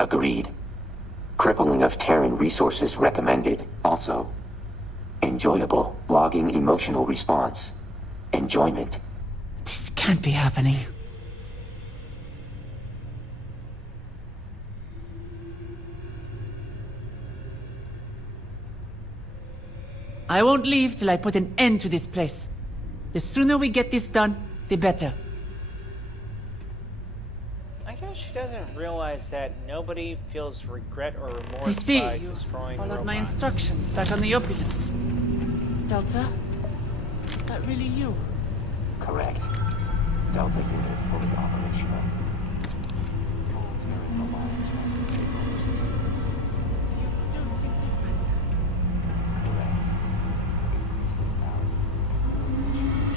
Agreed. Crippling of Terran resources recommended. Also, enjoyable. Logging emotional response. Enjoyment. This can't be happening. I won't leave till I put an end to this place. The sooner we get this done, the better. I guess she doesn't realize that nobody feels regret or remorse I see, by you destroying followed my robots. instructions back on the opulence. Delta? Is that really you? Correct. Delta unit fully operational. Full Terran aligned trust resources. You do seem different. Correct.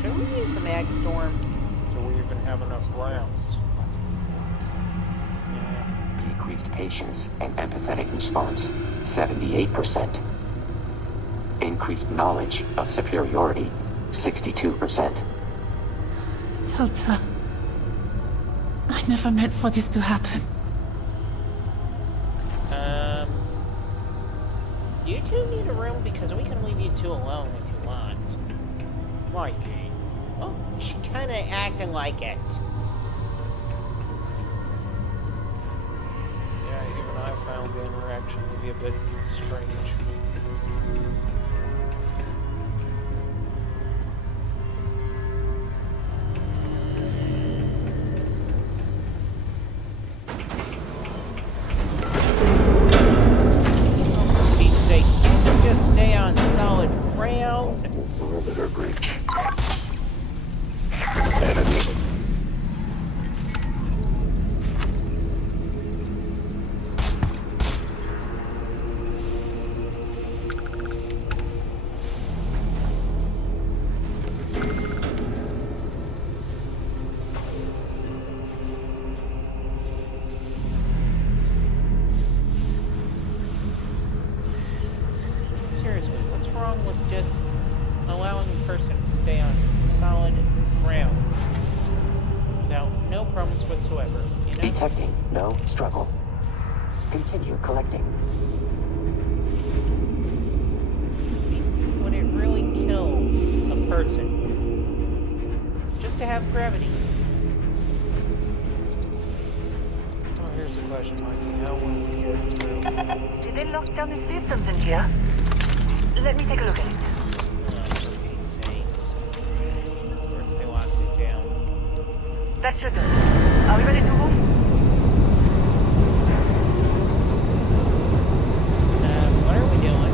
Should we use the Mag Storm? Do we even have enough rounds? Yeah. Decreased patience and empathetic response, 78%. Increased knowledge of superiority, 62%. Delta. I never meant for this to happen. You two need a room because we can leave you two alone if you want. Mikey. Oh, she kinda acting like it. Yeah, even I found the interaction to be a bit strange. Perimeter breach. Enemy. Seriously, what's wrong with just allowing a person to stay on solid ground without no problems whatsoever, you know? Detecting no struggle. Continue collecting. Would it really kill a person just to have gravity? Well, here's the question, Mikey. How will we get through? Did they lock down the systems in here? Let me take a look at it. For Pete's sakes. Of course they locked it down. That should do. Are we ready to move? What are we doing?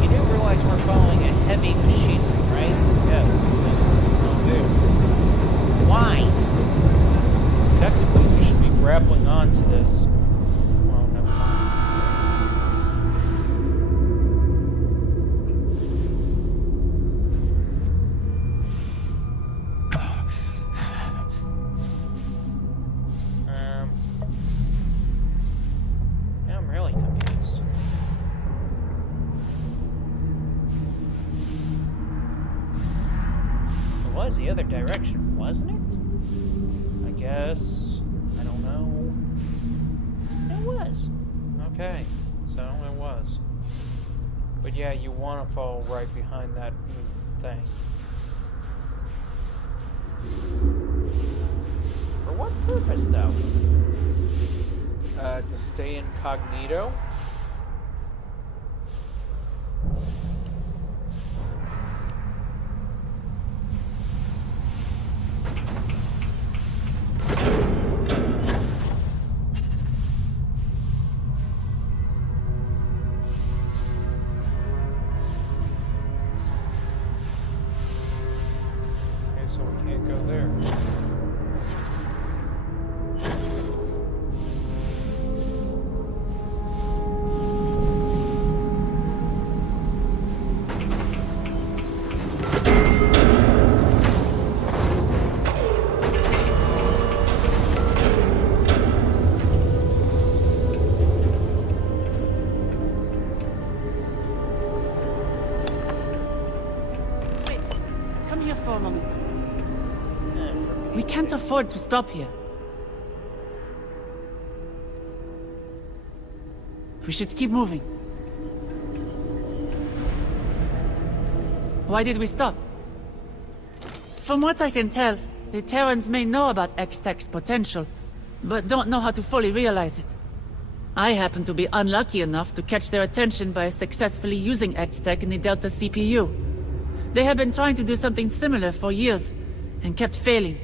You do realize we're following a heavy machinery, right? Yes, that's what we're do. Why? Technically, we should be grappling onto this. Well, never mind. was the other direction, wasn't it? I guess. I don't know. It was. Okay, so it was. But yeah, you want to fall right behind that thing. For what purpose, though? To stay incognito? So we can't go there. Wait, come here for a moment. We can't afford to stop here. We should keep moving. Why did we stop? From what I can tell, the Terrans may know about X-Tech's potential, but don't know how to fully realize it. I happen to be unlucky enough to catch their attention by successfully using X-Tech in the Delta CPU. They have been trying to do something similar for years, and kept failing.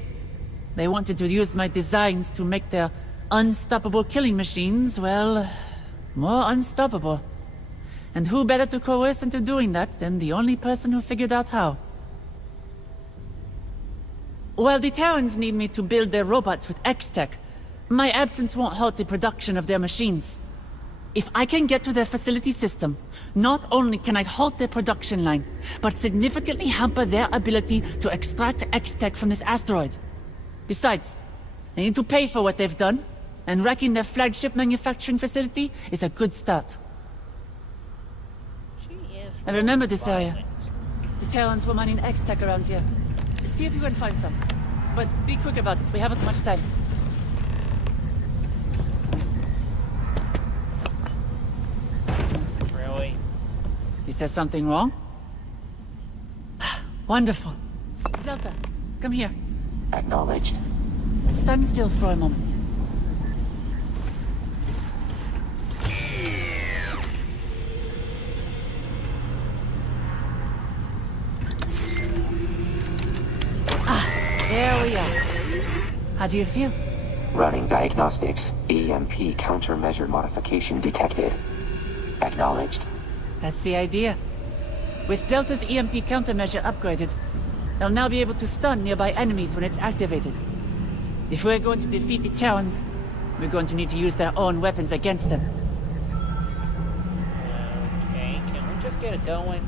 They wanted to use my designs to make their unstoppable killing machines, well, more unstoppable. And who better to coerce into doing that than the only person who figured out how? While the Terrans need me to build their robots with X-Tech, my absence won't halt the production of their machines. If I can get to their facility system, not only can I halt their production line, but significantly hamper their ability to extract X-Tech from this asteroid. Besides, they need to pay for what they've done, and wrecking their flagship manufacturing facility is a good start. I remember this area. The Terrans were mining X-Tech around here. See if you can find some. But be quick about it, we haven't much time. Really? Is there something wrong? Wonderful. Delta, come here. Acknowledged. Stand still for a moment. There we are. How do you feel? Running diagnostics. EMP countermeasure modification detected. Acknowledged. That's the idea. With Delta's EMP countermeasure upgraded, they'll now be able to stun nearby enemies when it's activated. If we're going to defeat the Terrans, we're going to need to use their own weapons against them. Okay, can we just get it going?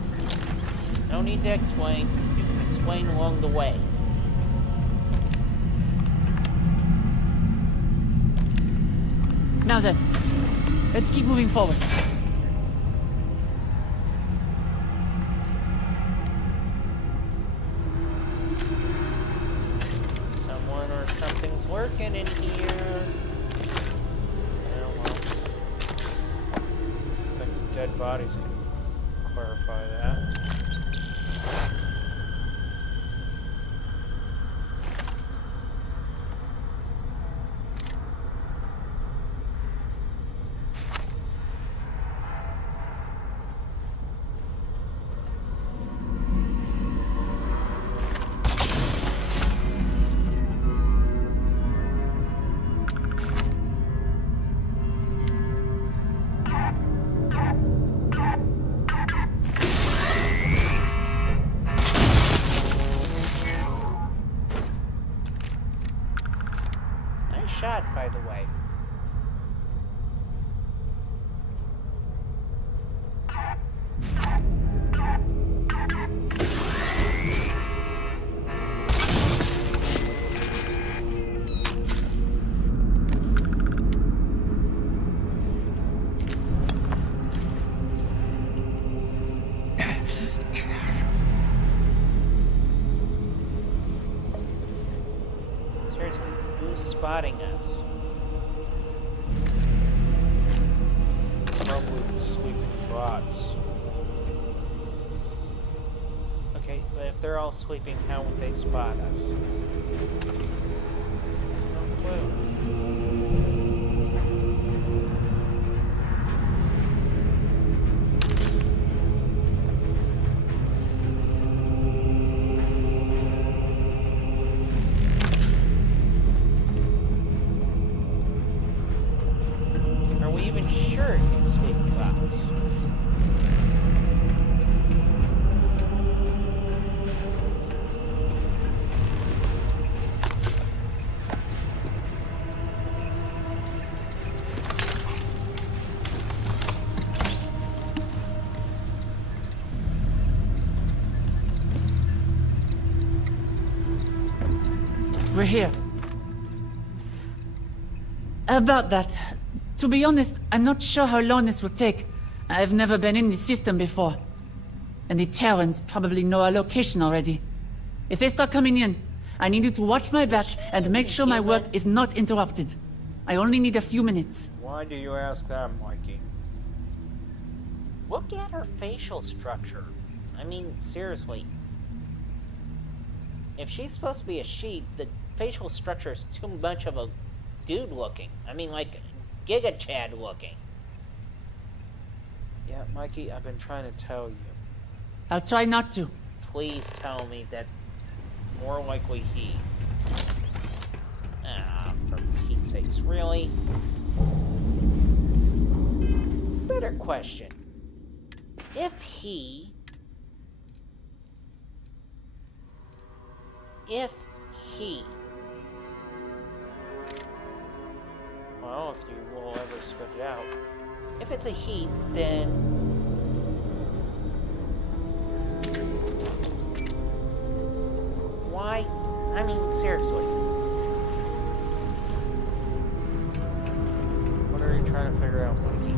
No need to explain. You can explain along the way. Now then, let's keep moving forward. Someone or something's lurking in here. Oh well. I think the dead bodies can clarify that. Shot, by the way. spotting us? Probably the sleeping bots. Okay, but if they're all sleeping, how would they spot us? No clue. Are we even sure it's sleeping bots? We're here. About that, to be honest, I'm not sure how long this will take. I've never been in this system before. And the Terrans probably know our location already. If they start coming in, I need you to watch my back and make sure my work is not interrupted. I only need a few minutes. Why do you ask that, Mikey? Look at her facial structure. I mean, seriously. If she's supposed to be a she, the facial structure is too much of a dude looking. I mean, like, Giga Chad looking. Yeah, Mikey, I've been trying to tell you. I'll try not to. Please tell me that more likely he. Ah, for Pete's sakes, really? Better question. If he... Well, if you will ever spit it out. If it's a he, then... Why? I mean, seriously. What are you trying to figure out, Mikey?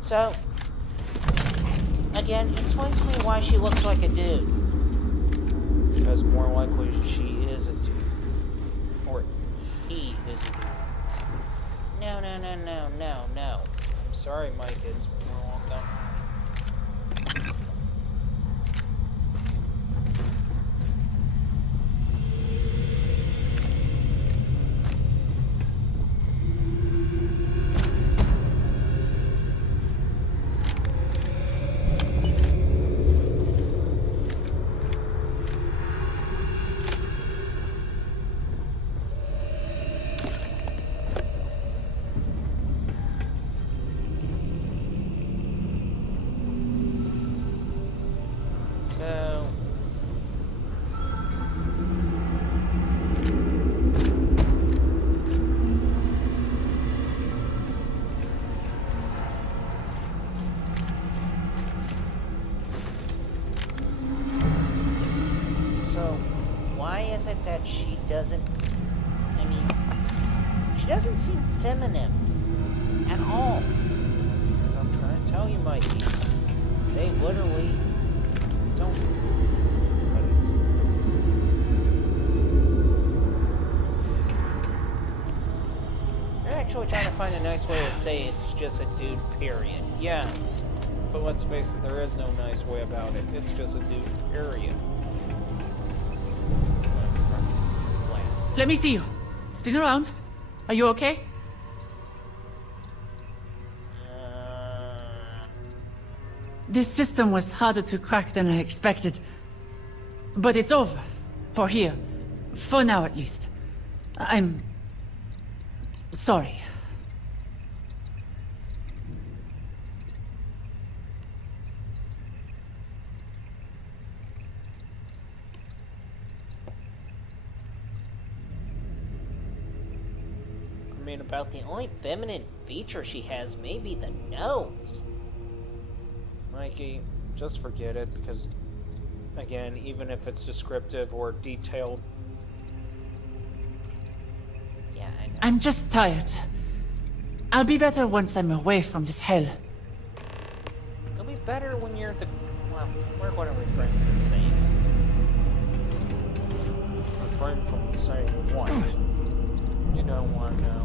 So, again, explain to me why she looks like a dude. Because more likely she is a dude. Or he is a dude. No. I'm sorry, Mike, it's more long done. So, why is it that she doesn't She doesn't seem feminine at all. As I'm trying to tell you, Mikey, they literally don't. They're actually trying to find a nice way to say it's just a dude, period. Yeah, but let's face it, there is no nice way about it. It's just a dude, period. Let me see you. Spin around. Are you okay? This system was harder to crack than I expected. But it's over. For here. For now, at least. I'm... sorry. I mean, about the only feminine feature she has may be the nose. Mikey, just forget it, because, again, even if it's descriptive or detailed... Yeah, I know. I'm just tired. I'll be better once I'm away from this hell. It'll be better when you're the... Well, we're going to refrain from saying it. Refrain from saying what? You don't want to know.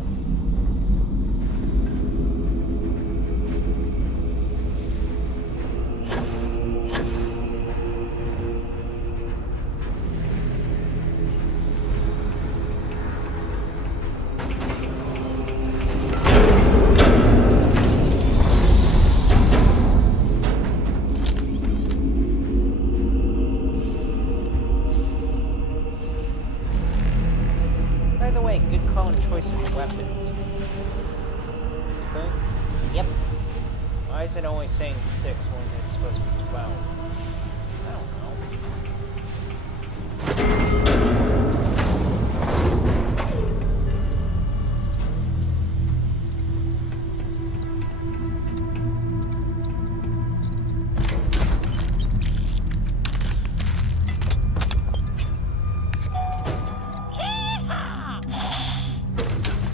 By the way, good call and choice of weapons. Think? Yep. Why is it only saying 6 when it's supposed to be 12? I don't know.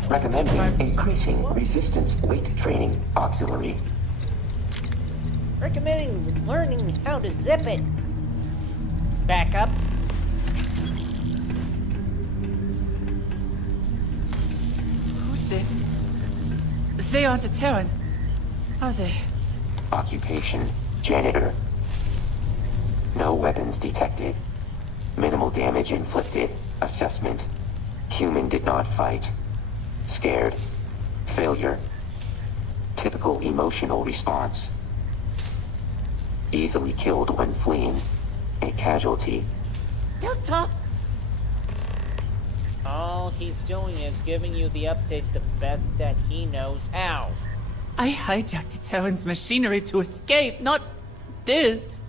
Recommending increasing resistance weight training auxiliary. Recommending learning how to zip it. Back up. Who's this? They aren't a Terran, are they? Occupation janitor. No weapons detected. Minimal damage inflicted. Assessment. Human did not fight. Scared. Failure. Typical emotional response. Easily killed when fleeing. A casualty. Delta! All he's doing is giving you the update the best that he knows how. I hijacked the Terran's machinery to escape, not this.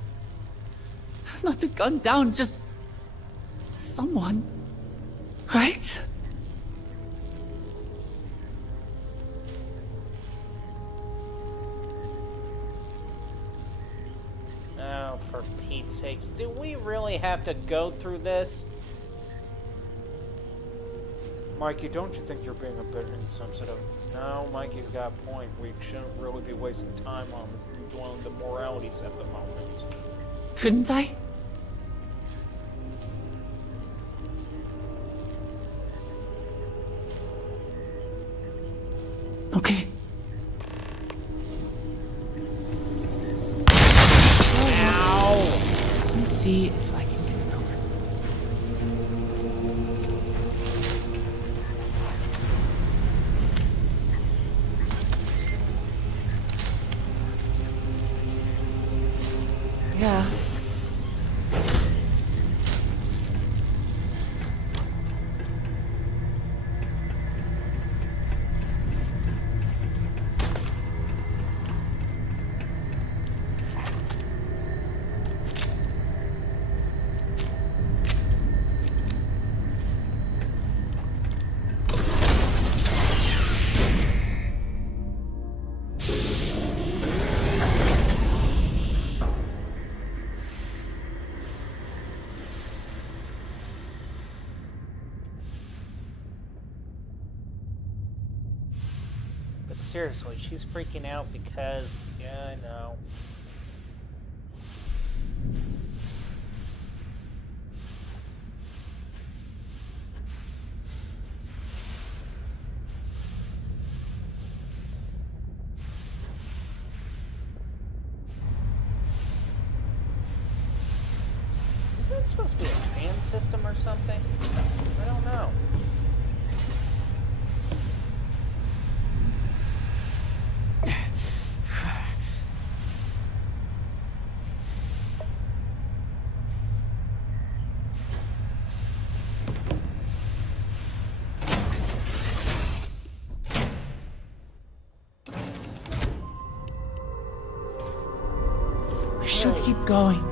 Not to gun down just someone. Right? Oh, for Pete's sakes, do we really have to go through this? Mikey, don't you think you're being a bit insensitive? No, Mikey's got a point. We shouldn't really be wasting time on doing the moralities at the moment. Couldn't I? Okay. Ow! Let me see if I can get it open. Yeah. seriously, she's freaking out because... Yeah, I know. Isn't that supposed to be a trans system or something? I don't know. We should keep going,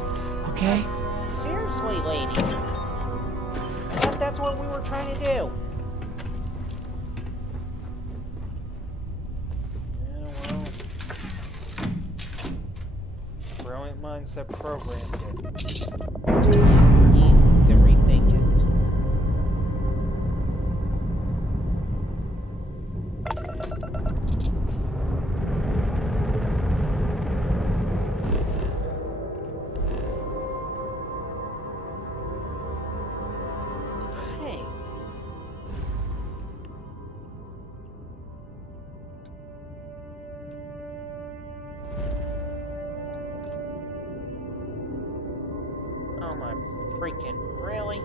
okay? Seriously, lady. I thought that's what we were trying to do. Yeah, well... Brilliant minds that programmed it. Need to rethink it. Hey. Oh my freaking, really?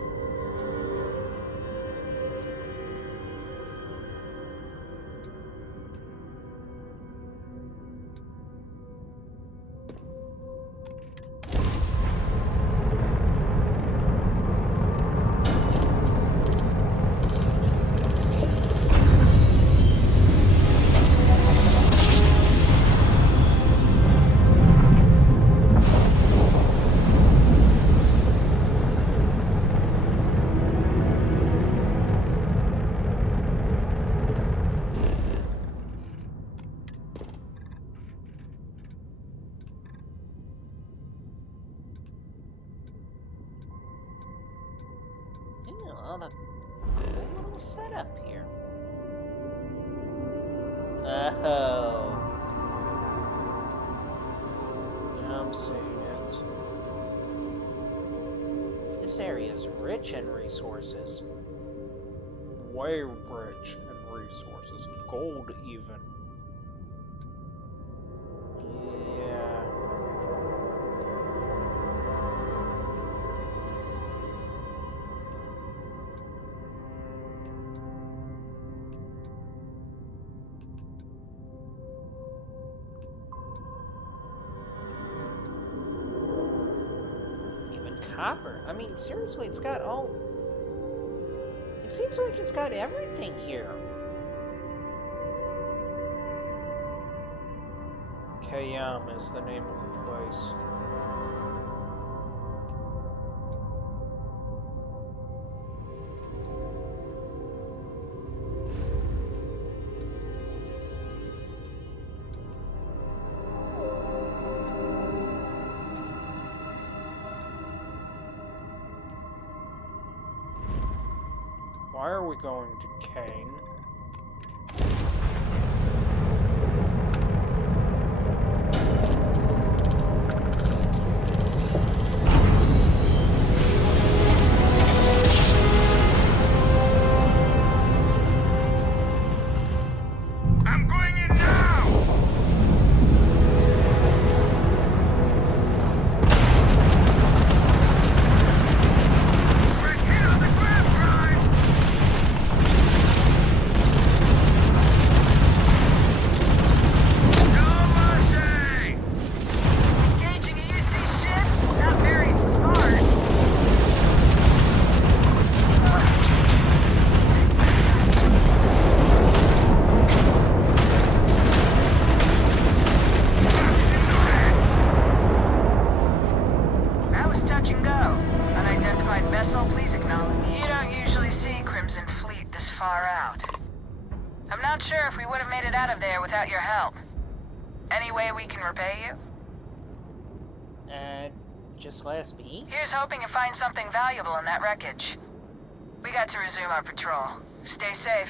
All the cool little setup here. Oh. I'm seeing it. This area is rich in resources. Way rich in resources. Gold, even. Yeah. Copper. I mean, seriously, it's got all... It seems like it's got everything here. Kayam is the name of the place. Why are we going to Kane? I'm going in now! We're hit on the grab drive! No mercy! Engaging a UC ship? Not very smart. That was touch and go. Unidentified vessel, please acknowledge. You don't usually see Crimson Fleet this far out. I'm not sure if we would have made it out of there without your help. Any way we can repay you? Just last me? Here's hoping to find something valuable in that wreckage. We got to resume our patrol. Stay safe.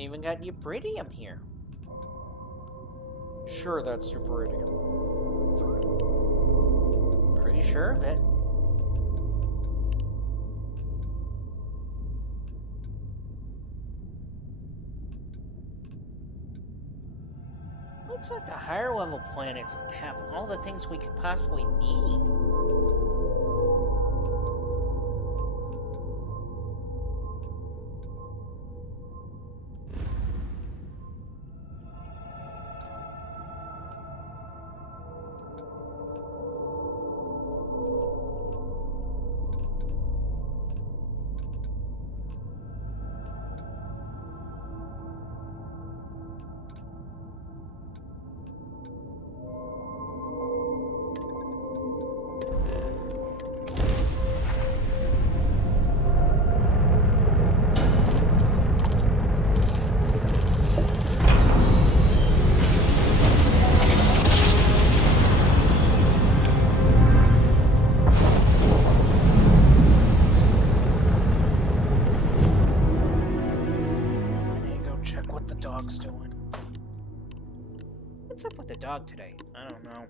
Even got Euphoridium here. Sure, that's Euphoridium. Pretty sure of it. Looks like the higher level planets have all the things we could possibly need. Dog's doing. What's up with the dog today? I don't know.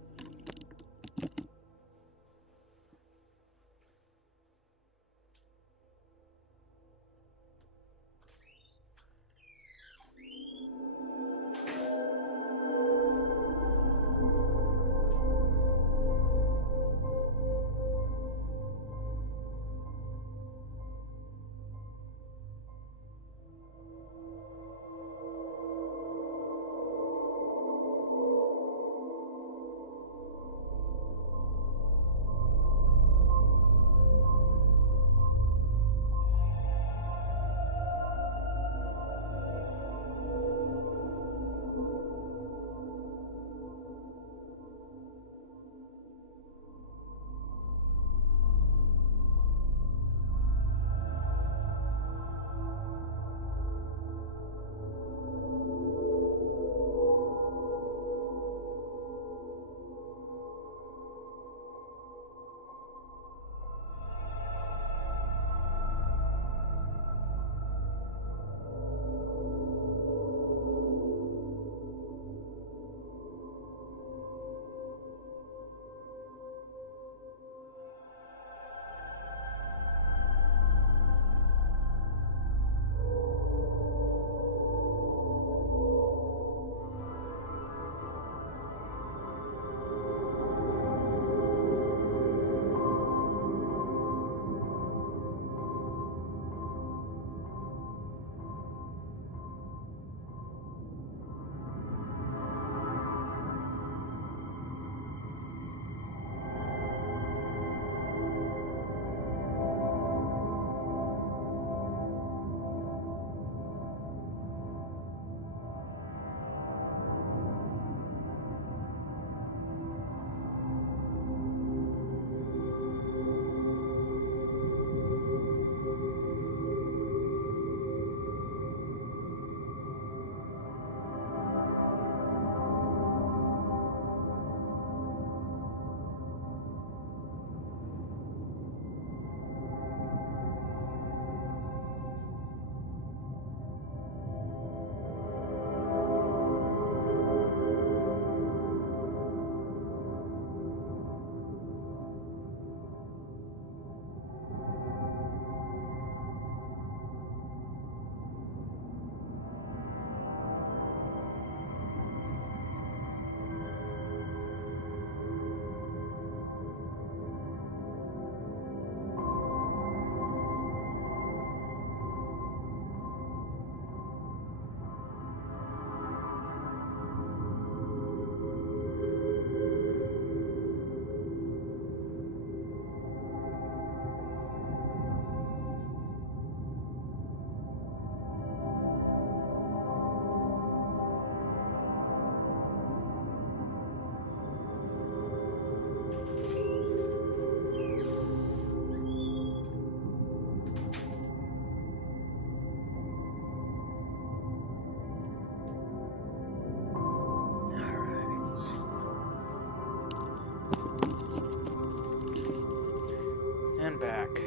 And back.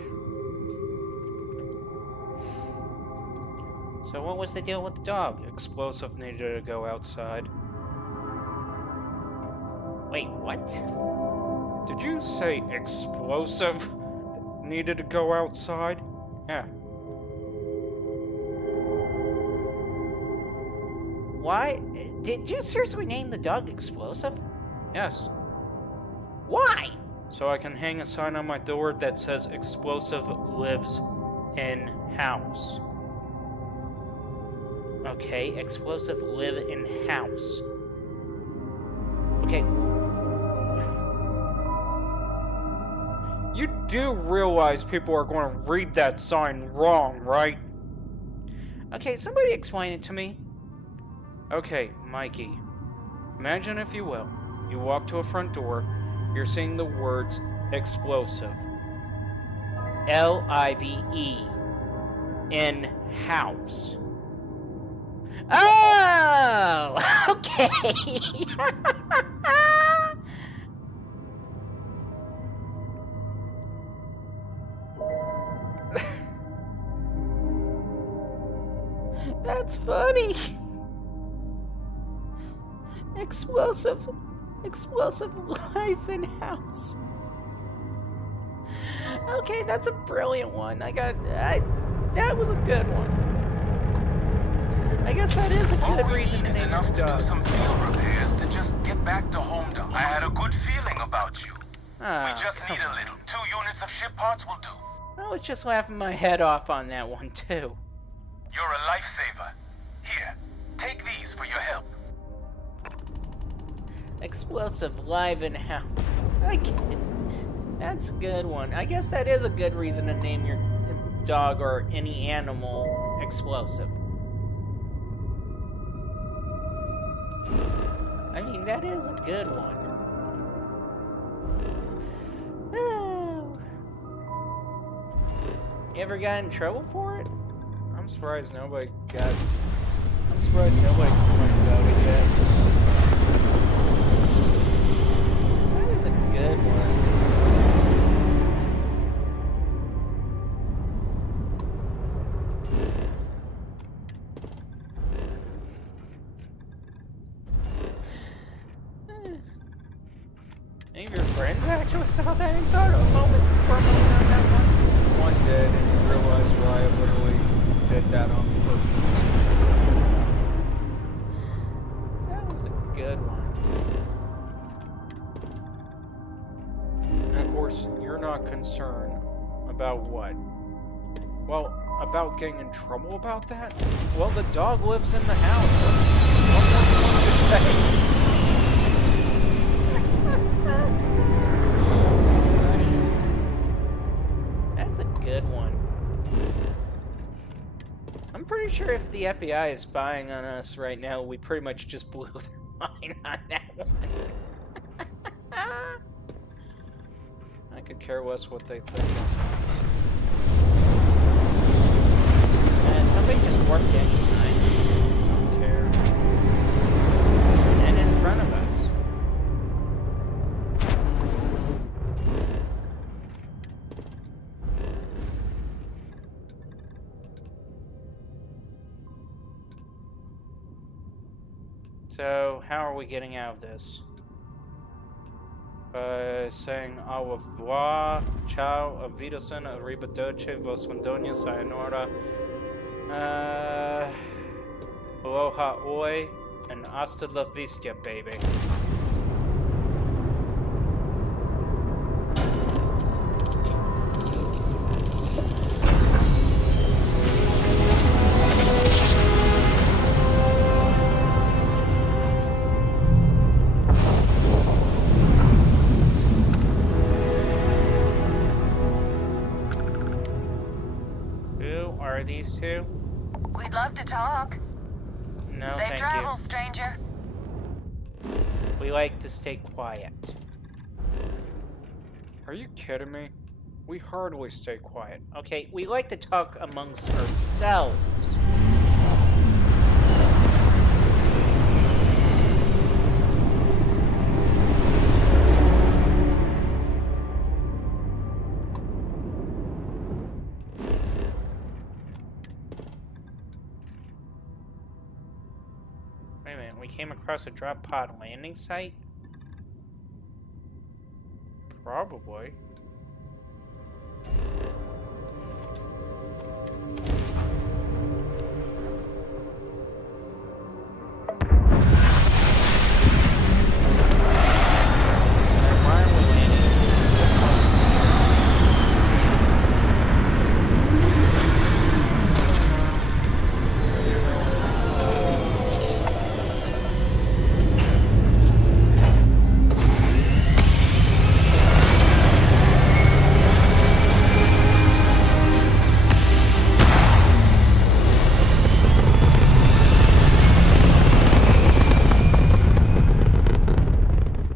So what was the deal with the dog? Explosive needed to go outside. Wait, what? Did you say explosive needed to go outside? Yeah. Why? Did you seriously name the dog Explosive? Yes. Why? So I can hang a sign on my door that says explosive lives in house. Okay, Explosive live in house. Okay. You do realize people are going to read that sign wrong, right? Okay, somebody explain it to me. Okay, Mikey. Imagine, if you will, you walk to a front door, you're seeing the words explosive. L-I-V-E. In house. Oh! Okay! That's funny. Explosive life in house. Okay, that's a brilliant one. That was a good one. I guess that is a good reason to name your enough to dog. do some field repairs to just get back to home. I had a good feeling about you. Ah, We just need a little. 2 units of ship parts will do. I was just laughing my head off on that one too. You're a lifesaver. Here, take these for your help. Explosive live in house. That's a good one. I guess that is a good reason to name your dog or any animal Explosive. I mean, that is a good one. Oh. You ever got in trouble for it? I'm surprised nobody complained about it yet. That is a good one. Any of your friends actually saw that and thought for a moment on that one? One did, and he realized why I literally did that on purpose. That was a good one. And of course, you're not concerned about what? Well, about getting in trouble about that? Well, the dog lives in the house. What more do you want me to say? That's funny. That's a good one. I'm pretty sure if the FBI is spying on us right now, we pretty much just blew their mind on that one. I could care less what they think at times. Somebody just warped in behind us. Don't care. And in front of us. So, how are we getting out of this? By saying au revoir, ciao, avidasen, arrivederci, vos vendonia, sayonara, aloha oi, and hasta la vista, baby. Who are these two? We'd love to talk. No, Safe thank travel, stranger. you. We like to stay quiet. Are you kidding me? We hardly stay quiet. Okay, we like to talk amongst ourselves. came across a drop pod landing site? Probably.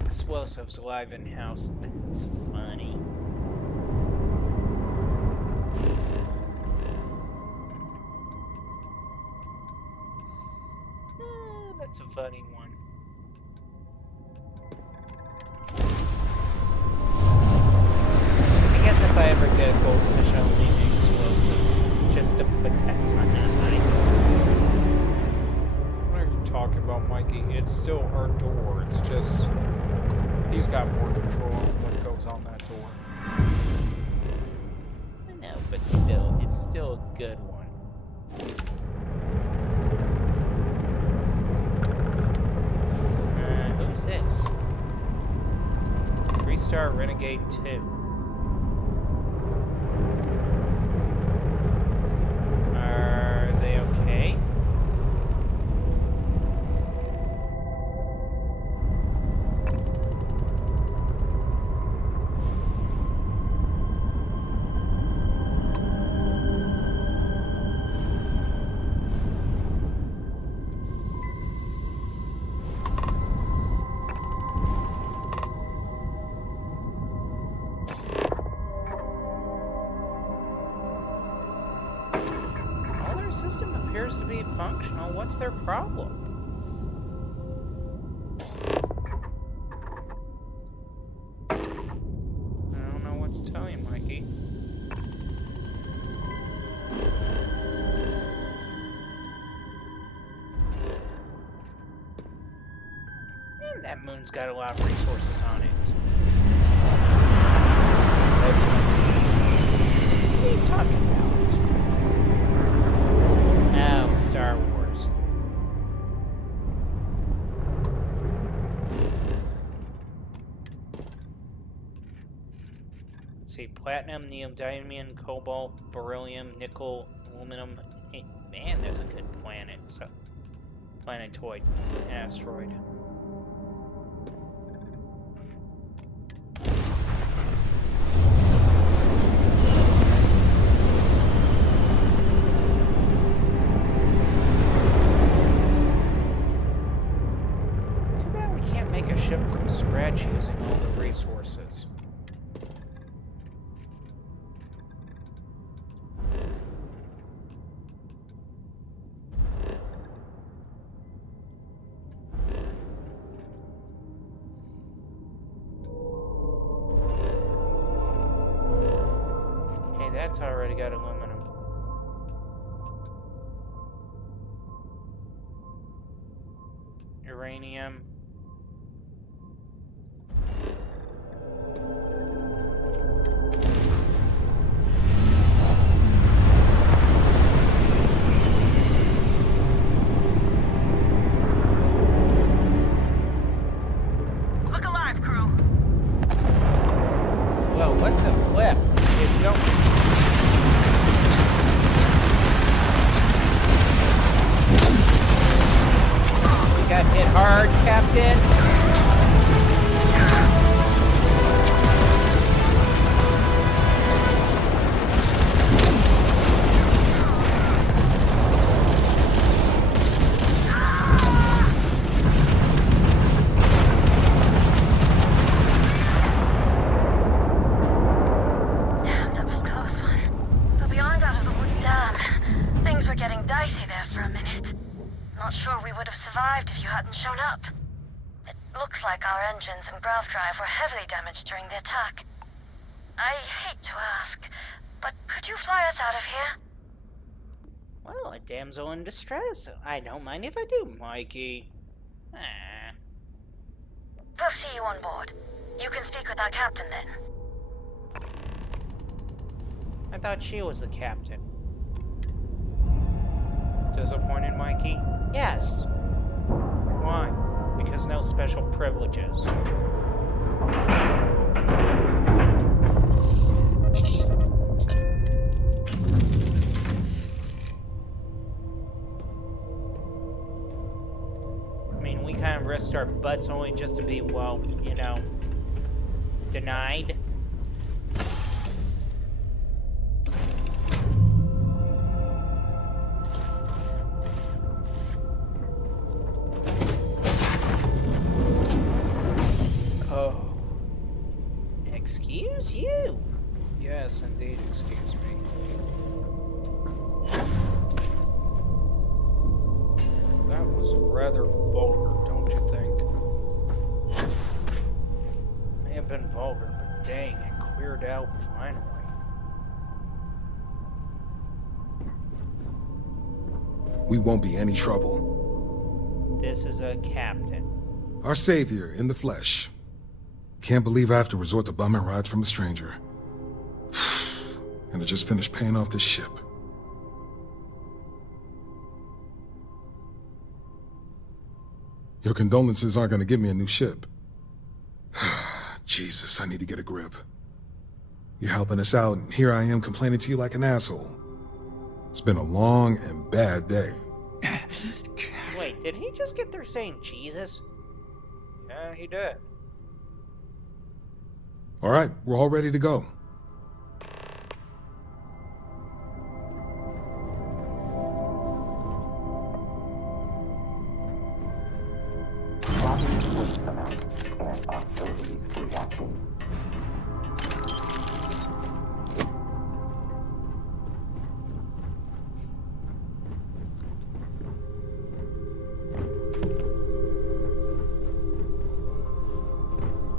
Explosives alive in house. That's funny. That's a funny one. I guess if I ever get a goldfish, I'll leave the explosive just to put that on that night. What are you talking about, Mikey? It's still our door. It's just he's got more control on what goes on that door. I know, but still, it's still a good one. Who's this? 3-star Renegade 2. Are they okay? System appears to be functional. What's their problem? I don't know what to tell you, Mikey. And that moon's got a lot of resources on it. That's what are you talking about? Oh, Star Wars. Let's see, platinum, neodymium, cobalt, beryllium, nickel, aluminum. Hey, man, that's a good planet. So, planetoid asteroid. From scratch using all the resources. Okay, that's already got aluminum. Uranium. What the flip is going? We got hit hard, Captain. Shown up. It looks like our engines and grav drive were heavily damaged during the attack. I hate to ask, but could you fly us out of here? Well, a damsel in distress. I don't mind if I do, Mikey. Ah. We'll see you on board. You can speak with our captain then. I thought she was the captain. Disappointed, Mikey? Yes. Why? Because no special privileges. I mean, we kind of risked our butts only just to be, well, you know, denied. Oh. Excuse you. Yes, indeed, excuse me. That was rather vulgar, don't you think? May have been vulgar, but dang, it cleared out finally. We won't be any trouble. This is a captain. Our savior in the flesh. Can't believe I have to resort to bumming rides from a stranger. And I just finished paying off this ship. Your condolences aren't gonna give me a new ship. Jesus, I need to get a grip. You're helping us out, and here I am complaining to you like an asshole. It's been a long and bad day. Wait, did he just get there saying Jesus? Yeah, he did. All right, we're all ready to go. Waste amount and hostilities reaction.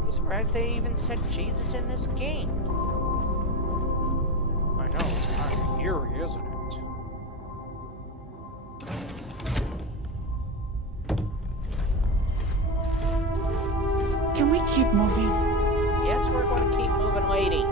I'm surprised they even said Jesus in this game. I know, it's kind of eerie, isn't it? Can we keep moving? Yes, we're going to keep moving, lady.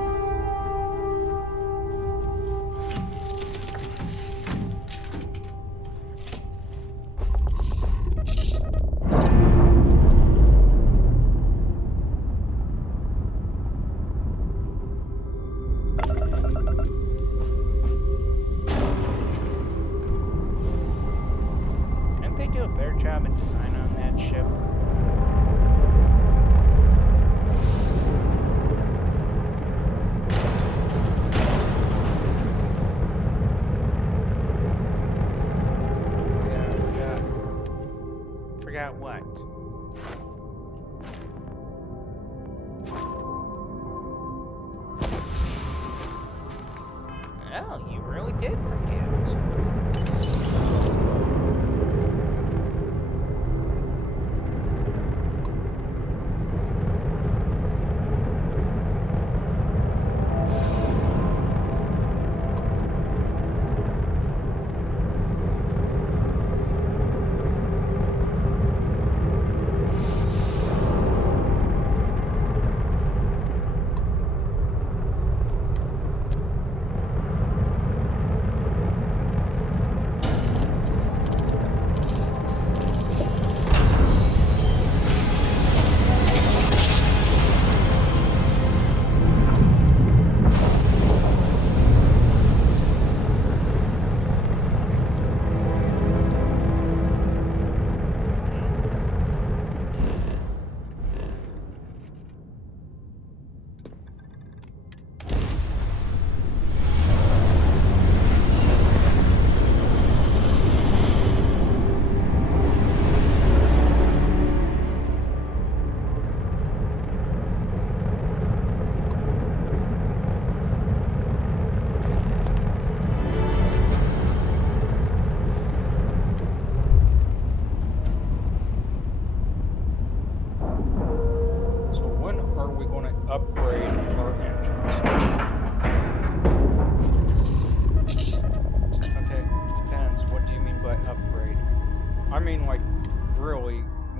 Can't they do a better job in design on that ship? Forgot what? Oh, you really did forget.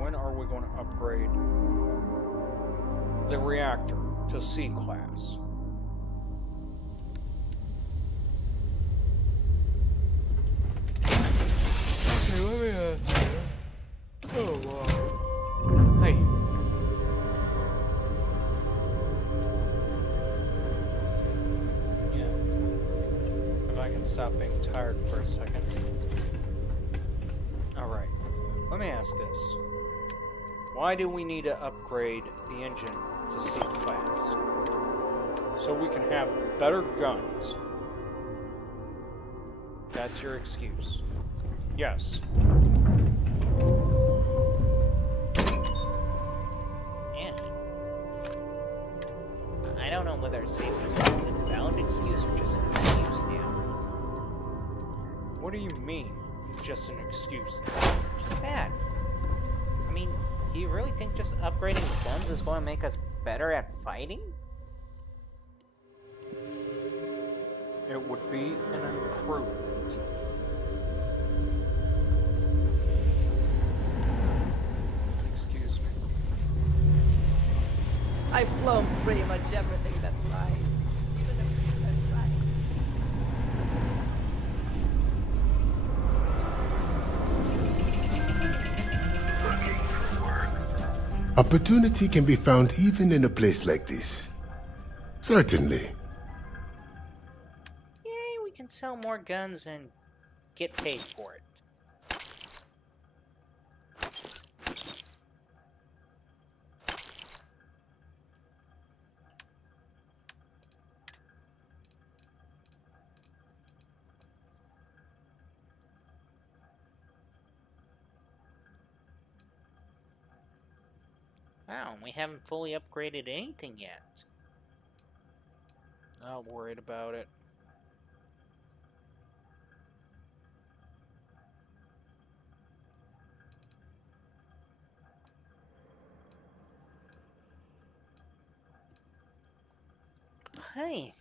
when are we going to upgrade the reactor to C class? Okay, let me oh wow. Hey. Yeah. If I can stop being tired for a second. Alright. Let me ask this. Why do we need to upgrade the engine to C class? So we can have better guns. That's your excuse. Yes. Yeah. I don't know whether safety is a valid excuse or just an excuse now. What do you mean, just an excuse? Just that. I mean, do you really think just upgrading guns is going to make us better at fighting? It would be an improvement. Excuse me. I've flown pretty much everything that flies, even the things that fly. Opportunity can be found even in a place like this. Certainly. Yay, we can sell more guns and get paid for it. Wow, we haven't fully upgraded anything yet. Not worried about it. Hey.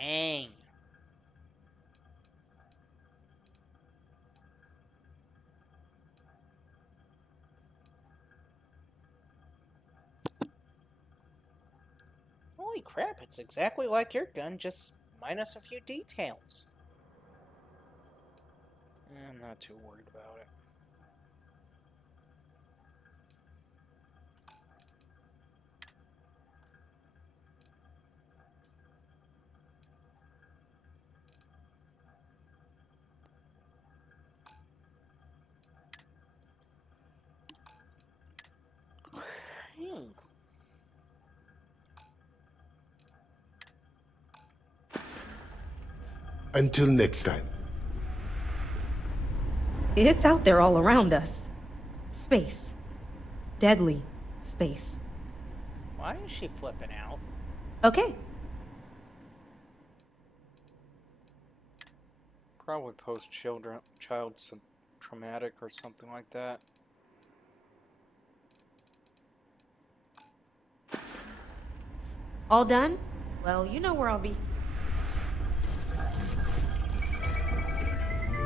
Dang. Holy crap, it's exactly like your gun, just minus a few details. I'm not too worried about it. Hey. Until next time. It's out there all around us. Space. Deadly space. Why is she flipping out? Okay. Probably post-child traumatic or something like that. All done? Well, you know where I'll be.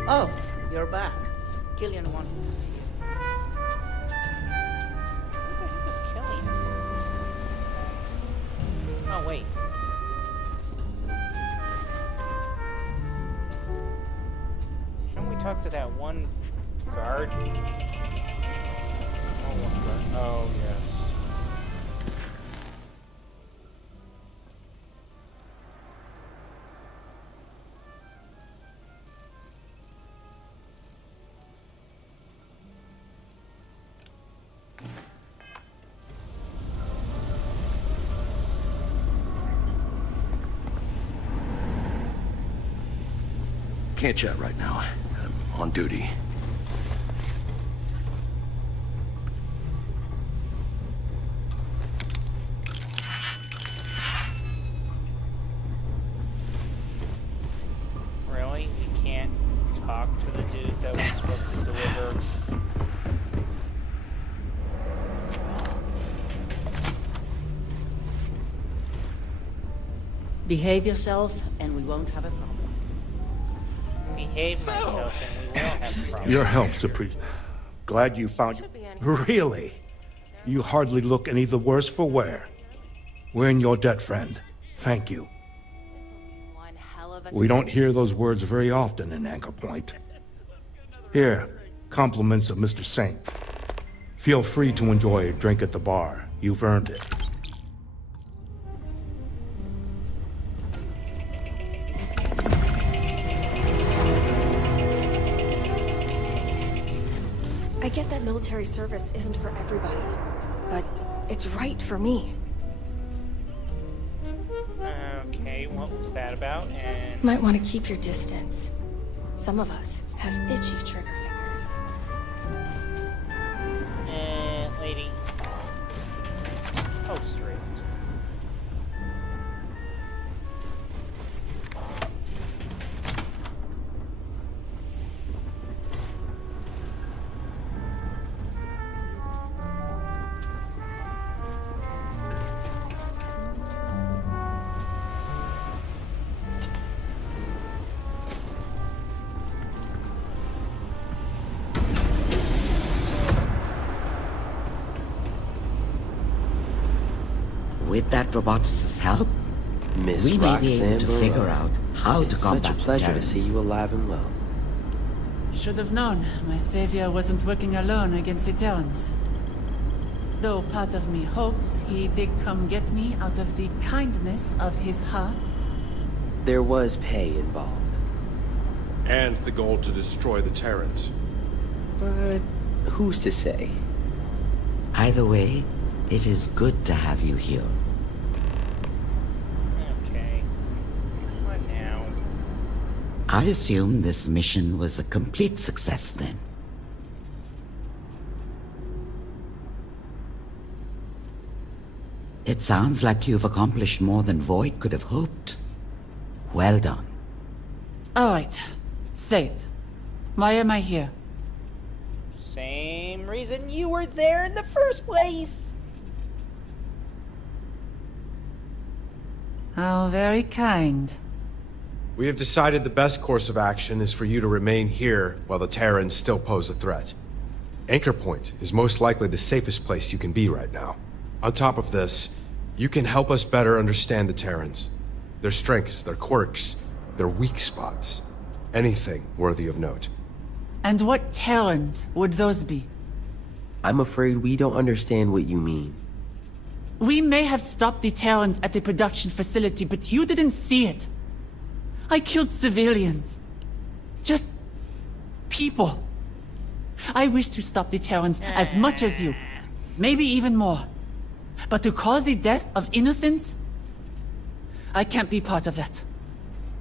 Oh, you're back. Killian wanted to see you. Who the heck is killing? Oh, wait. Shouldn't we talk to that one guard? Oh, one guard. Oh, yes. Can't chat right now. I'm on duty. Really? We can't talk to the dude that was supposed to deliver Behave yourself, and we won't have a problem. Behave myself and we will have a problem. Your help's appreciated. Glad you found you. Really? You hardly look any the worse for wear. We're in your debt, friend. Thank you. We don't hear those words very often in Anchor Point. Here, compliments of Mr. Saint. Feel free to enjoy a drink at the bar. You've earned it. I get that military service isn't for everybody, but it's right for me. Okay, what was that about? And Might want to keep your distance. Some of us have itchy trigger fingers. lady. Oh, straight. With that roboticist's help, Miss we may be able to Roxanne figure Burrow. out how It's to combat such a pleasure to the see you alive and well. Should have known my savior wasn't working alone against the Terrans. Though part of me hopes he did come get me out of the kindness of his heart. There was pay involved. And the goal to destroy the Terrans. But who's to say? Either way, it is good to have you here. Okay. What now? I assume this mission was a complete success then. It sounds like you've accomplished more than Void could have hoped. Well done. Alright, say it. Why am I here? Same reason you were there in the first place. How very kind. We have decided the best course of action is for you to remain here while the Terrans still pose a threat. Anchor Point is most likely the safest place you can be right now. On top of this, you can help us better understand the Terrans. Their strengths, their quirks, their weak spots. Anything worthy of note. And what Terrans would those be? I'm afraid we don't understand what you mean. We may have stopped the Terrans at the production facility, but you didn't see it. I killed civilians. Just people. I wish to stop the Terrans as much as you. Maybe even more. But to cause the death of innocents? I can't be part of that.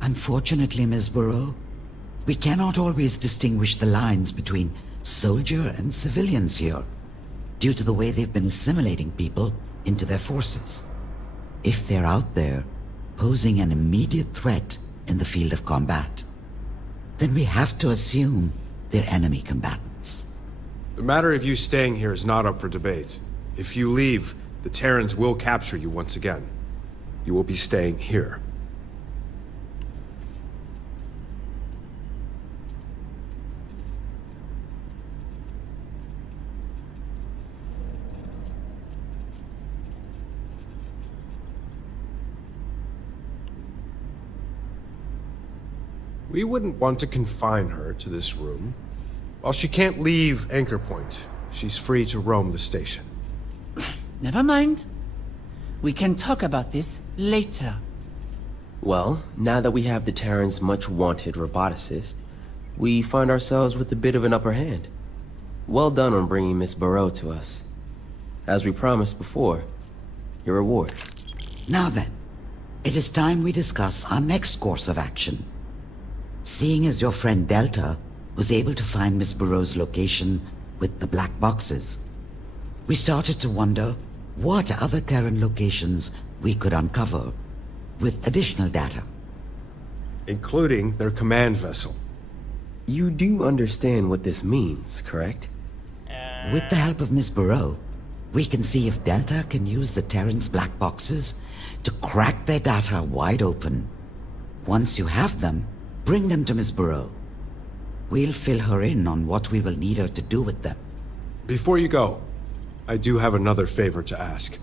Unfortunately, Ms. Burrow, we cannot always distinguish the lines between soldier and civilians here, due to the way they've been assimilating people into their forces. If they're out there, posing an immediate threat in the field of combat, then we have to assume they're enemy combatants. The matter of you staying here is not up for debate. If you leave, the Terrans will capture you once again. You will be staying here. We wouldn't want to confine her to this room. While she can't leave Anchor Point, she's free to roam the station. Never mind. We can talk about this later. Well, now that we have the Terran's much-wanted roboticist, we find ourselves with a bit of an upper hand. Well done on bringing Miss Burrow to us. As we promised before, your reward. Now then, it is time we discuss our next course of action. Seeing as your friend Delta was able to find Miss Burrow's location with the black boxes, we started to wonder what other Terran locations we could uncover with additional data. Including their command vessel. You do understand what this means, correct? With the help of Miss Burrow, We can see if Delta can use the Terran's black boxes to crack their data wide open. Once you have them, bring them to Miss Burrow. We'll fill her in on what we will need her to do with them. Before you go, I do have another favor to ask.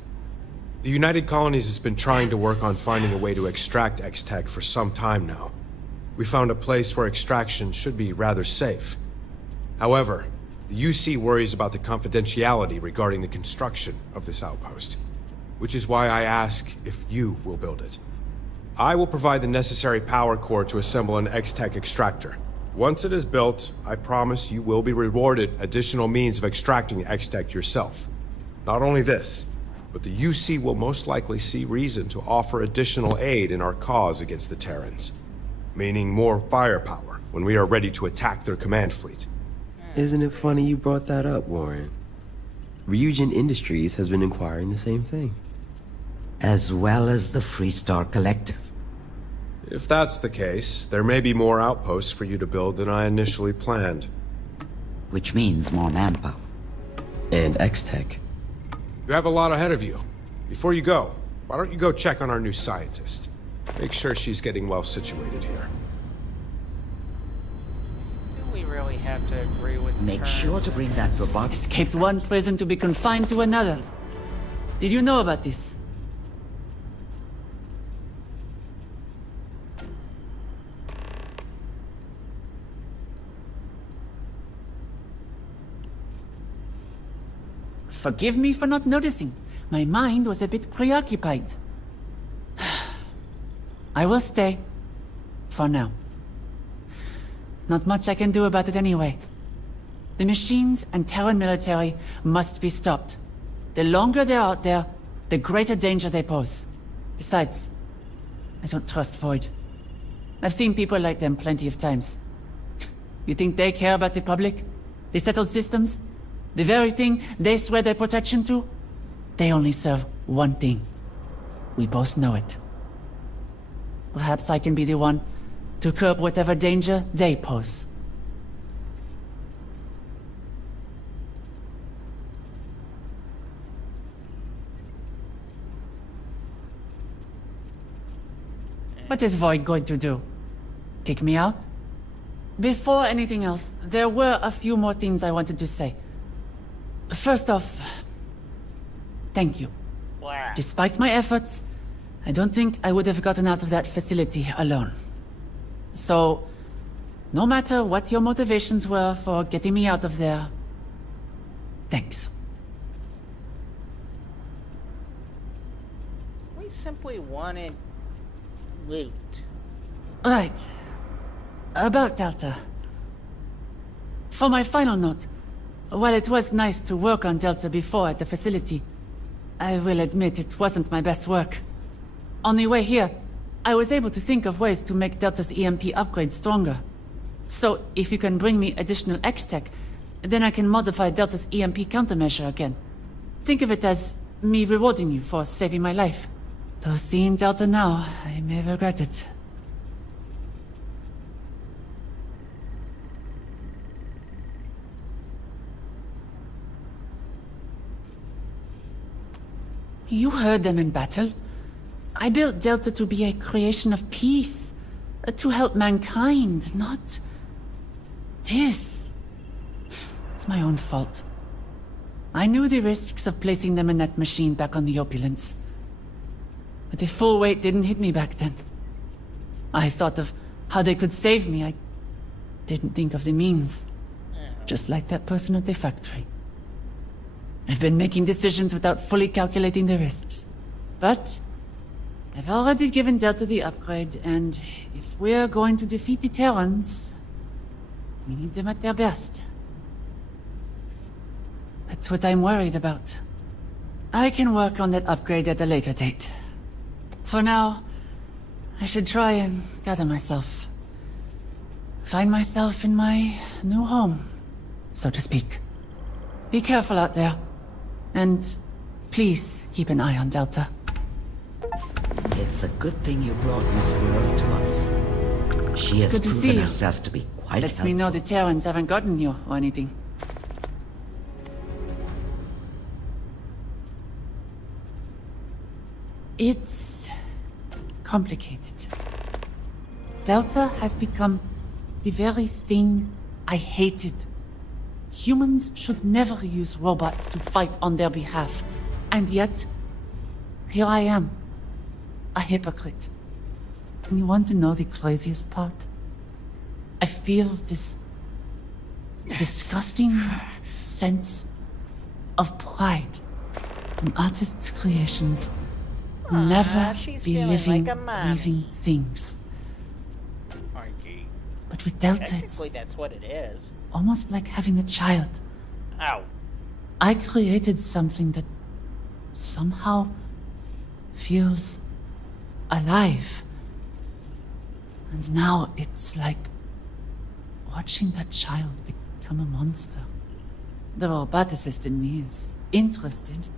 The United Colonies has been trying to work on finding a way to extract X-Tech for some time now. We found a place where extraction should be rather safe. However, the UC worries about the confidentiality regarding the construction of this outpost, which is why I ask if you will build it. I will provide the necessary power core to assemble an X-Tech extractor. Once it is built, I promise you will be rewarded additional means of extracting X-Tech yourself. Not only this, but the UC will most likely see reason to offer additional aid in our cause against the Terrans, meaning more firepower when we are ready to attack their command fleet. Isn't it funny you brought that up, Warren? Ryujin Industries has been inquiring the same thing. As well as the Freestar Collective. If that's the case, there may be more outposts for you to build than I initially planned. Which means more manpower. And X-Tech. You have a lot ahead of you. Before you go, why don't you go check on our new scientist? Make sure she's getting well situated here. Do we really have to agree with Make sure to bring that robot. Escaped one prison to be confined to another. Did you know about this? Forgive me for not noticing. My mind was a bit preoccupied. I will stay. For now. Not much I can do about it anyway. The machines and Terran military must be stopped. The longer they're out there, the greater danger they pose. Besides, I don't trust Void. I've seen people like them plenty of times. You think they care about the public? The settled systems? The very thing they swear their protection to? They only serve one thing. We both know it. Perhaps I can be the one to curb whatever danger they pose. What is Void going to do? Kick me out? Before anything else, there were a few more things I wanted to say. First off, thank you. Wow. Despite my efforts, I don't think I would have gotten out of that facility alone. So, no matter what your motivations were for getting me out of there, thanks. We simply wanted loot. Right. About Delta. For my final note, while it was nice to work on Delta before at the facility, I will admit it wasn't my best work. On the way here, I was able to think of ways to make Delta's EMP upgrade stronger. So, if you can bring me additional X-Tech, then I can modify Delta's EMP countermeasure again. Think of it as me rewarding you for saving my life. Though seeing Delta now, I may regret it. You heard them in battle. I built Delta to be a creation of peace. To help mankind, not this. It's my own fault. I knew the risks of placing them in that machine back on the Opulence. But the full weight didn't hit me back then. I thought of how they could save me. I didn't think of the means. Just like that person at the factory. I've been making decisions without fully calculating the risks. But I've already given Delta the upgrade, and if we're going to defeat the Terrans, we need them at their best. That's what I'm worried about. I can work on that upgrade at a later date. For now, I should try and gather myself. Find myself in my new home, so to speak. Be careful out there. And please keep an eye on Delta. It's a good thing you brought Miss Burrow to us. She has proven herself to be quite Lets helpful. me know the Terrans haven't gotten you or anything. It's complicated. Delta has become the very thing I hated. Humans should never use robots to fight on their behalf. And yet, here I am, a hypocrite. And you want to know the craziest part? I feel this disgusting sense of pride in artists' creations will never be living, breathing things. Mikey. But with Delta, it's Technically, that's what it is. almost like having a child. Ow. I created something that somehow feels alive. And now it's like watching that child become a monster. The roboticist in me is interested.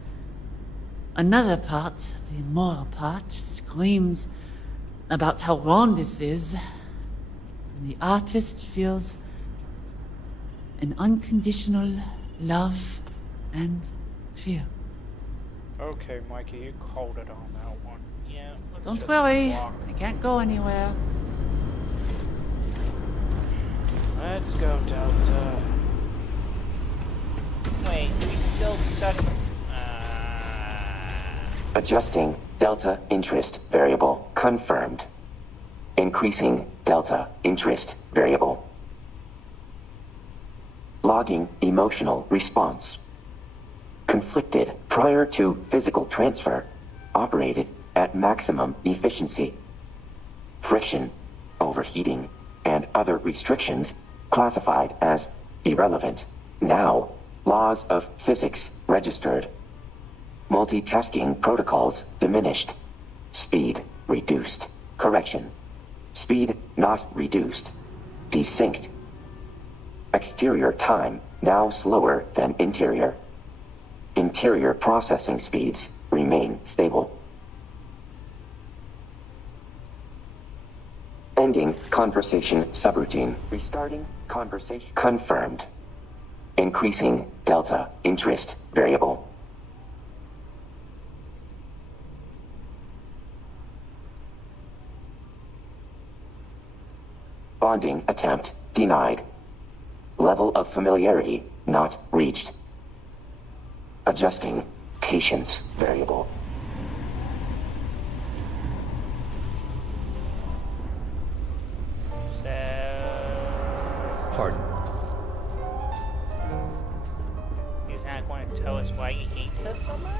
Another part, the immoral part, screams about how wrong this is. And the artist feels an unconditional love and fear. Okay, Mikey, you called it on that one. Yeah. Let's Don't just worry, walk. I can't go anywhere. Let's go, Delta. Wait, we still stuck. Adjusting delta interest variable confirmed. Increasing delta interest variable. Logging emotional response. Conflicted prior to physical transfer. Operated at maximum efficiency. Friction, overheating, and other restrictions classified as irrelevant. Now, laws of physics registered. Multitasking protocols diminished. Speed reduced. Correction. Speed not reduced. Desynced. Exterior time now slower than interior. Interior processing speeds remain stable. Ending conversation subroutine. Restarting conversation. Confirmed. Increasing delta interest variable. Bonding attempt denied. Level of familiarity not reached. Adjusting patience variable. Pardon. He's not going to tell us why he hates us so much?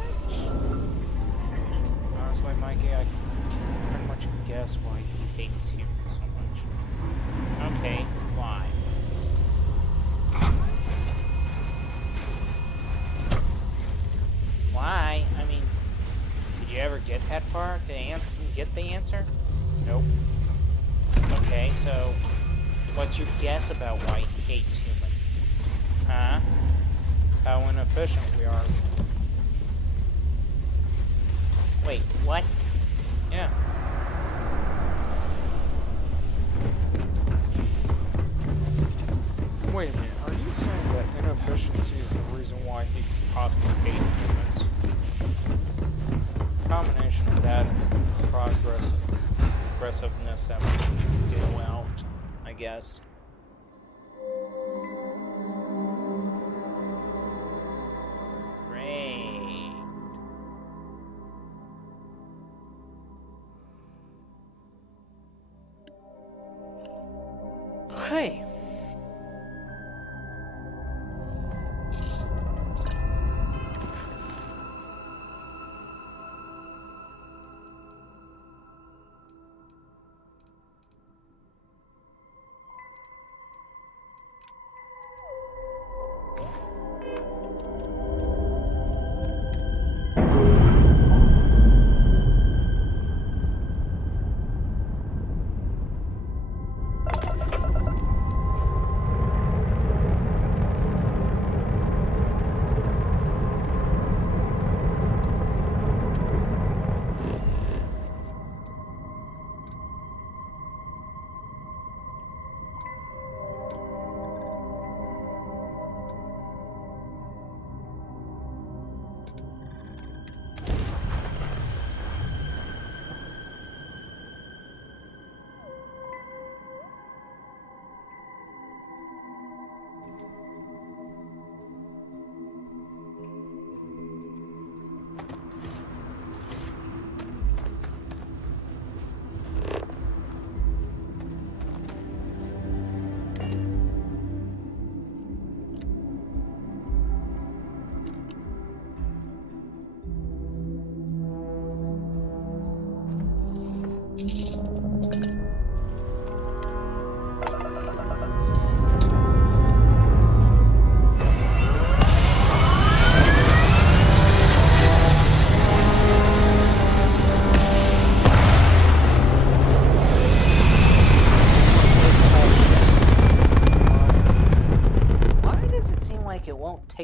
Honestly, Mikey, I can pretty much guess why he hates humans so much. Okay, why? Why? I mean, did you ever get that far? Did you get the answer? Nope. Okay, so what's your guess about why he hates humans? Huh? How inefficient we are. Wait, what? Yeah. Wait a minute, are you saying that inefficiency is the reason why he could possibly hate humans? Combination of that and progressiveness that we do well, I guess. Great. Hey!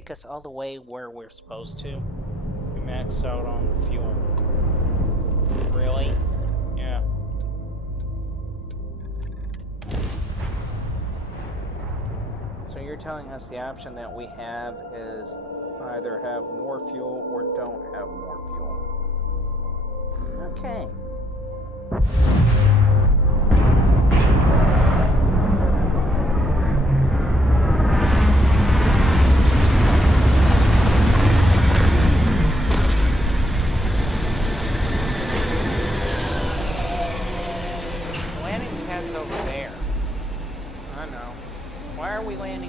take us all the way where we're supposed to? We maxed out on the fuel. Really? Yeah. So you're telling us the option that we have is either have more fuel or don't have more fuel. Okay.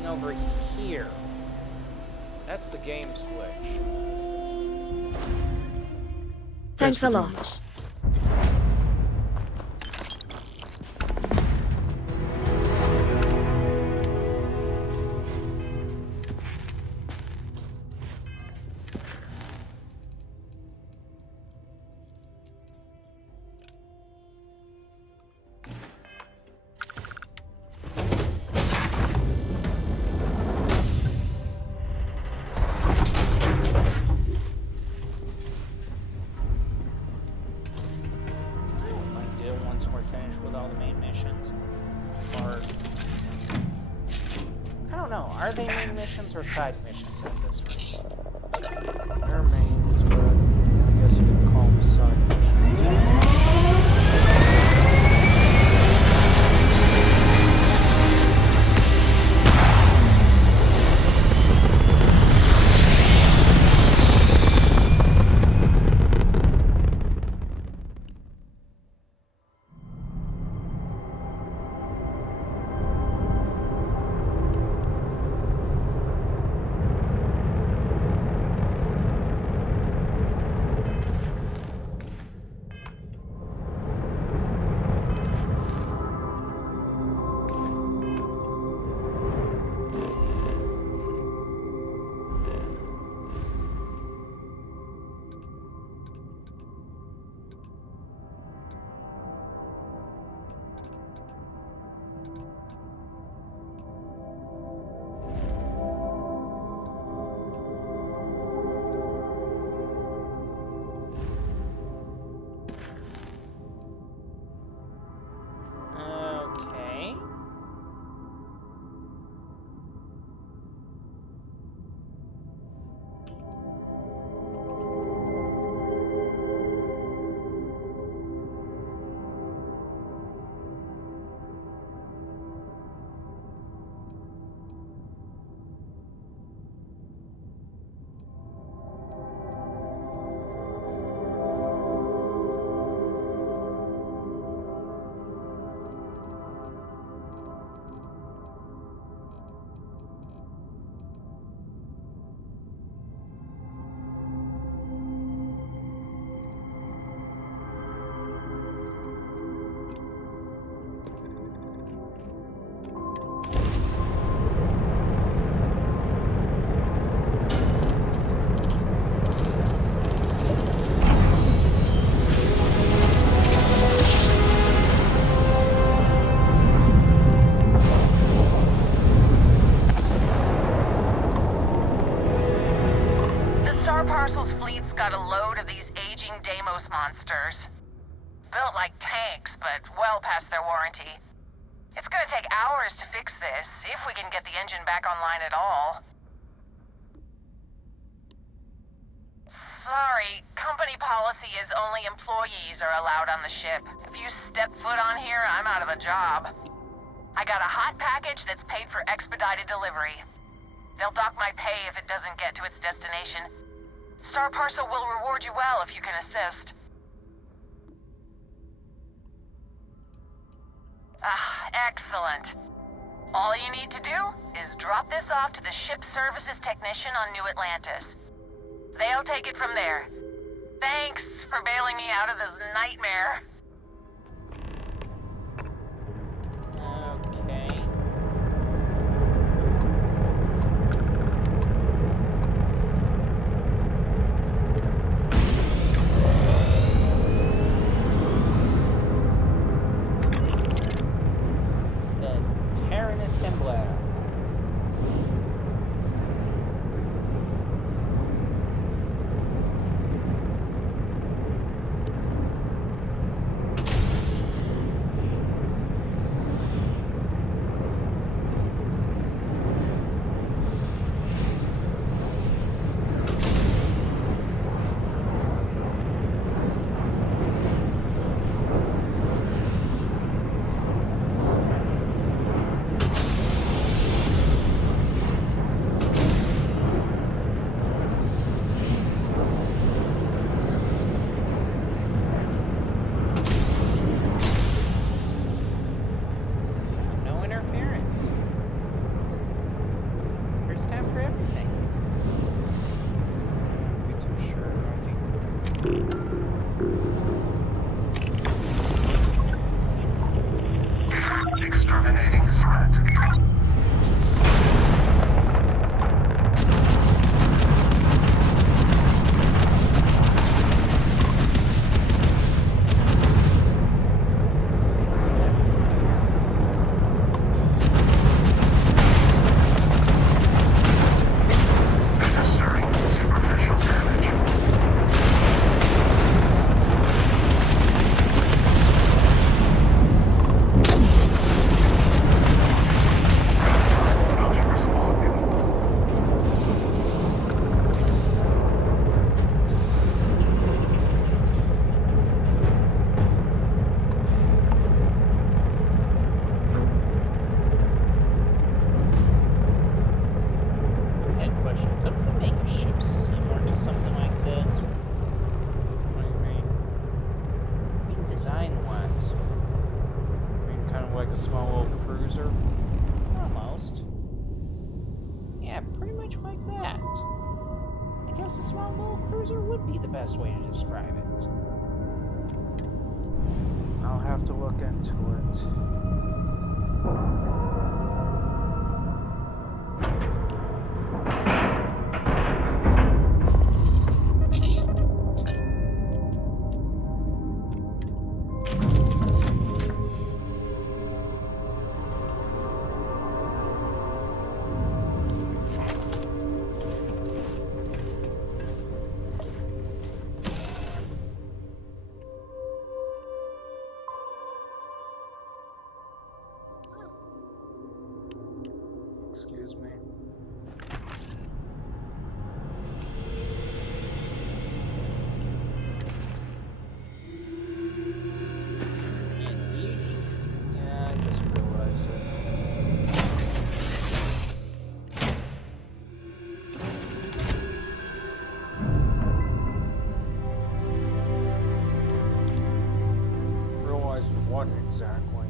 Over here. That's the game's glitch. Thanks a lot. Are they main missions or side missions at this rate? They're mains, but I guess you can call them side missions. got a load of these aging Deimos monsters. Built like tanks, but well past their warranty. It's gonna take hours to fix this, if we can get the engine back online at all. Sorry, company policy is only employees are allowed on the ship. If you step foot on here, I'm out of a job. I got a hot package that's paid for expedited delivery. They'll dock my pay if it doesn't get to its destination. Star Parcel will reward you well if you can assist. Ah, excellent. All you need to do is drop this off to the ship services technician on New Atlantis. They'll take it from there. Thanks for bailing me out of this nightmare. Okay. The Terran Assembler. Exterminating threat. Way to describe it. I'll have to look into it. Excuse me. Yeah, I just realized it. Realized what exactly?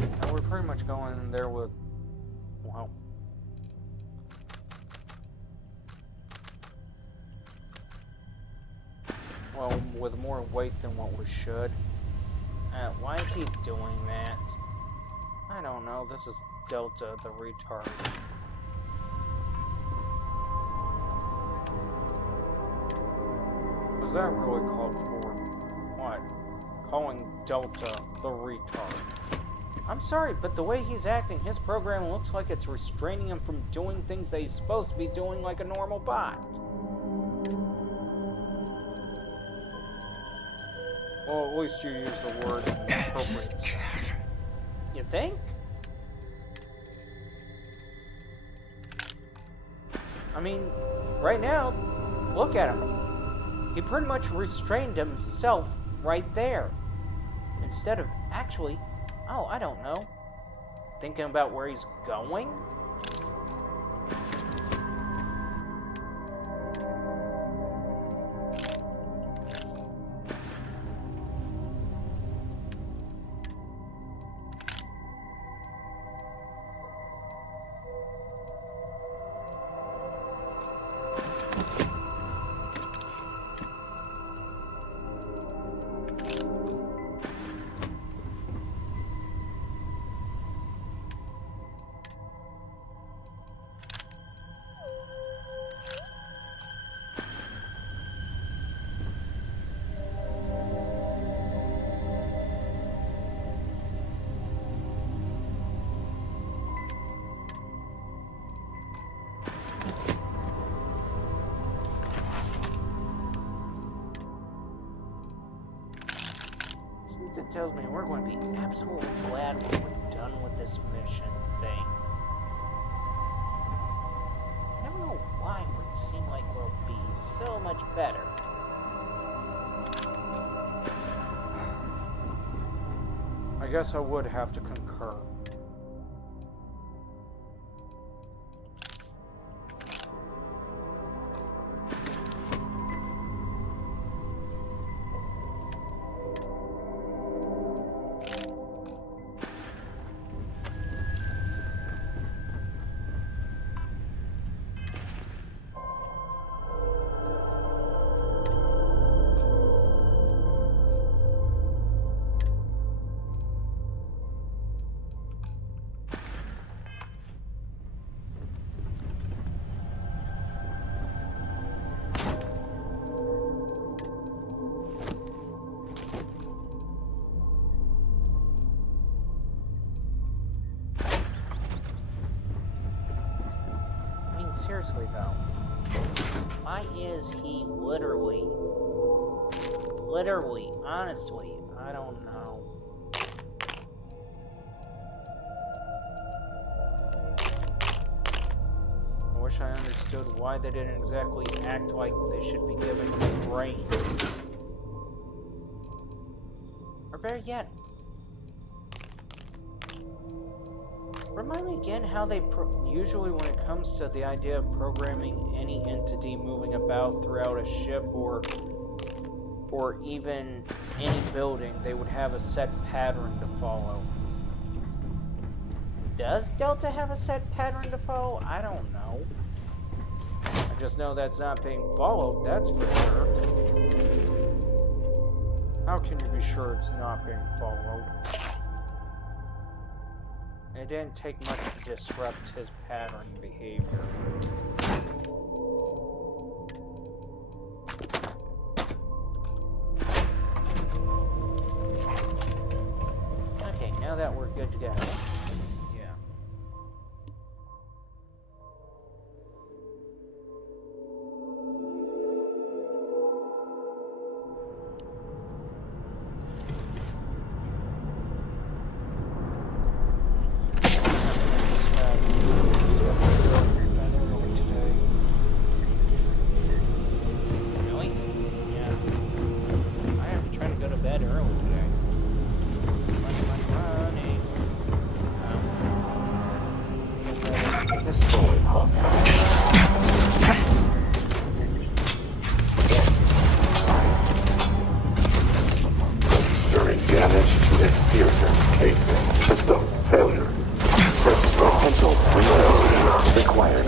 Now we're pretty much going in there with, well, with more weight than what we should. Why is he doing that? I don't know. This is Delta, the retard. Was that really called for? What? Calling Delta the retard? I'm sorry, but the way he's acting, his program looks like it's restraining him from doing things that he's supposed to be doing like a normal bot. Well, at least you use the word appropriate. You think? I mean, right now, look at him. He pretty much restrained himself right there. Instead of actually, oh, I don't know, thinking about where he's going? It tells me we're going to be absolutely glad when we're done with this mission thing. I don't know why it would seem like we'll be so much better. I guess I would have to concur. seriously though. Why is he literally, honestly, I don't know. I wish I understood why they didn't exactly act like they should be giving him a brain. Or better yet, remind me again how they usually when it comes to the idea of programming any entity moving about throughout a ship or even any building, they would have a set pattern to follow. Does Delta have a set pattern to follow? I don't know. I just know that's not being followed, that's for sure. How can you be sure it's not being followed? It didn't take much to disrupt his pattern behavior. Okay, now that we're good to go. Yeah. Really? Yeah. I have to try to go to bed early today. Running. Destroy Stirring damage to exterior casing. System failure. Potential reload required.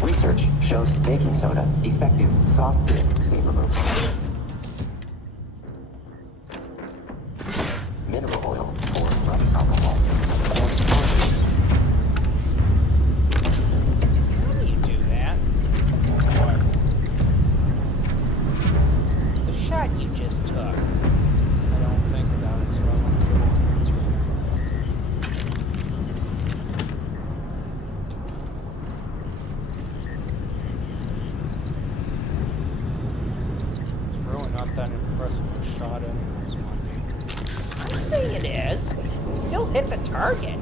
Research shows baking soda effective soft drink stain removal. Mineral oil for rubbing alcohol. How do you do that? What? The shot you just took. I don't think about it, so I won't do it. It's really not that impressive a shot anyways, Monty. I say it is. Still hit the target.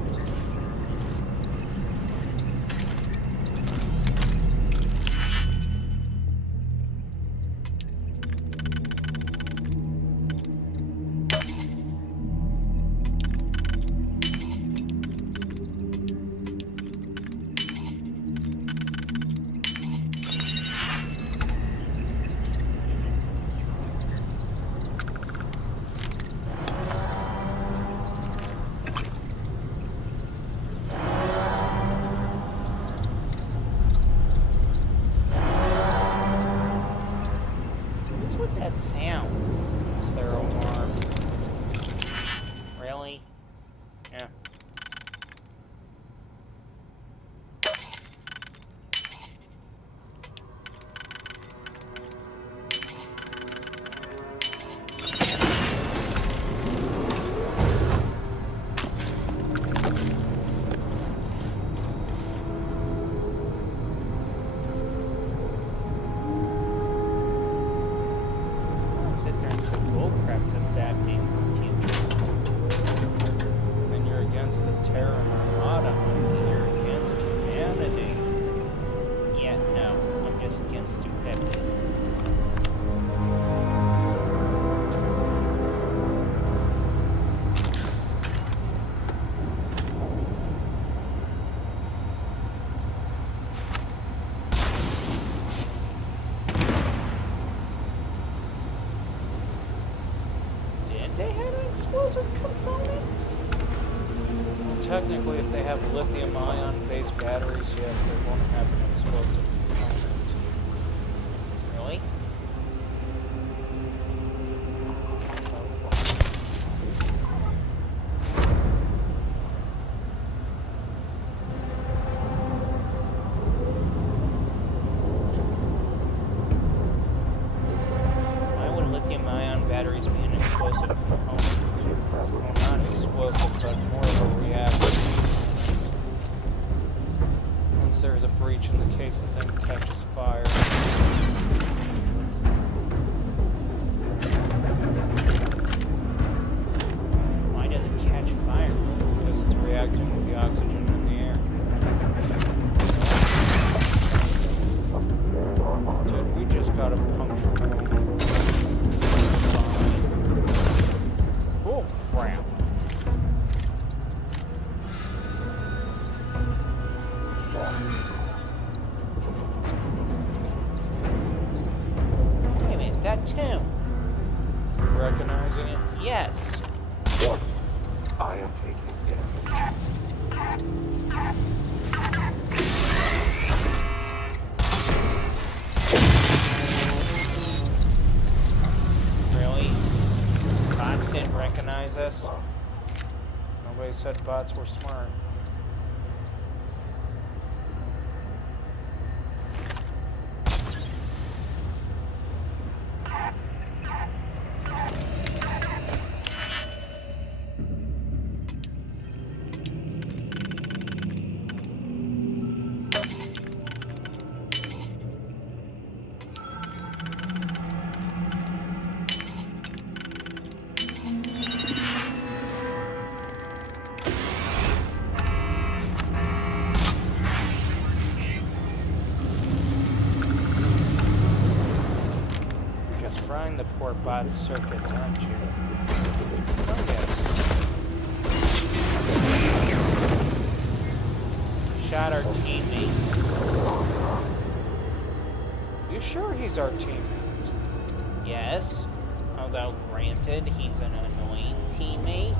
What's with that sound? It's their alarm. Really? Yeah. Sit there and say bullcrap to that being the future. Then you're against the Terran Armada, and you're against humanity. Yeah, no, I'm just against stupidity. Did they have an explosive component? Technically, if they have lithium-ion based batteries, yes, they won't have an explosive component. Really? batteries being an explosive component. Well, not explosive, but more of a reactor. Once there's a breach in the case, the thing catches fire. Why does it catch fire? Because it's reacting with the oxygen in the air. Dude, we just got a puncture. Oh, crap. Wait a minute, that tomb. Recognizing it? Yes. I am taking damage. Really? Bots didn't recognize us? Nobody said bots were smart. Frying the poor bot's circuits, aren't you? Oh, yes. Shot our teammate. You sure he's our teammate? Yes. Although, granted, he's an annoying teammate.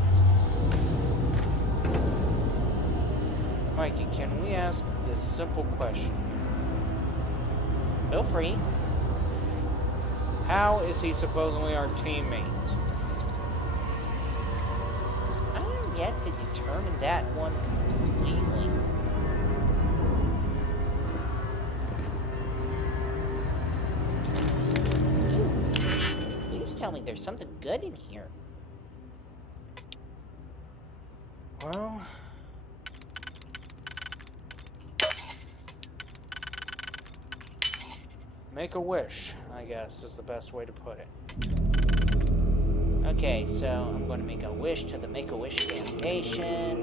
Mikey, can we ask this simple question? Feel free. How is he supposedly our teammate? I am yet to determine that one completely. Ooh, please tell me there's something good in here. Well... make a wish, I guess, is the best way to put it. Okay, so I'm going to make a wish to the Make-A-Wish Foundation.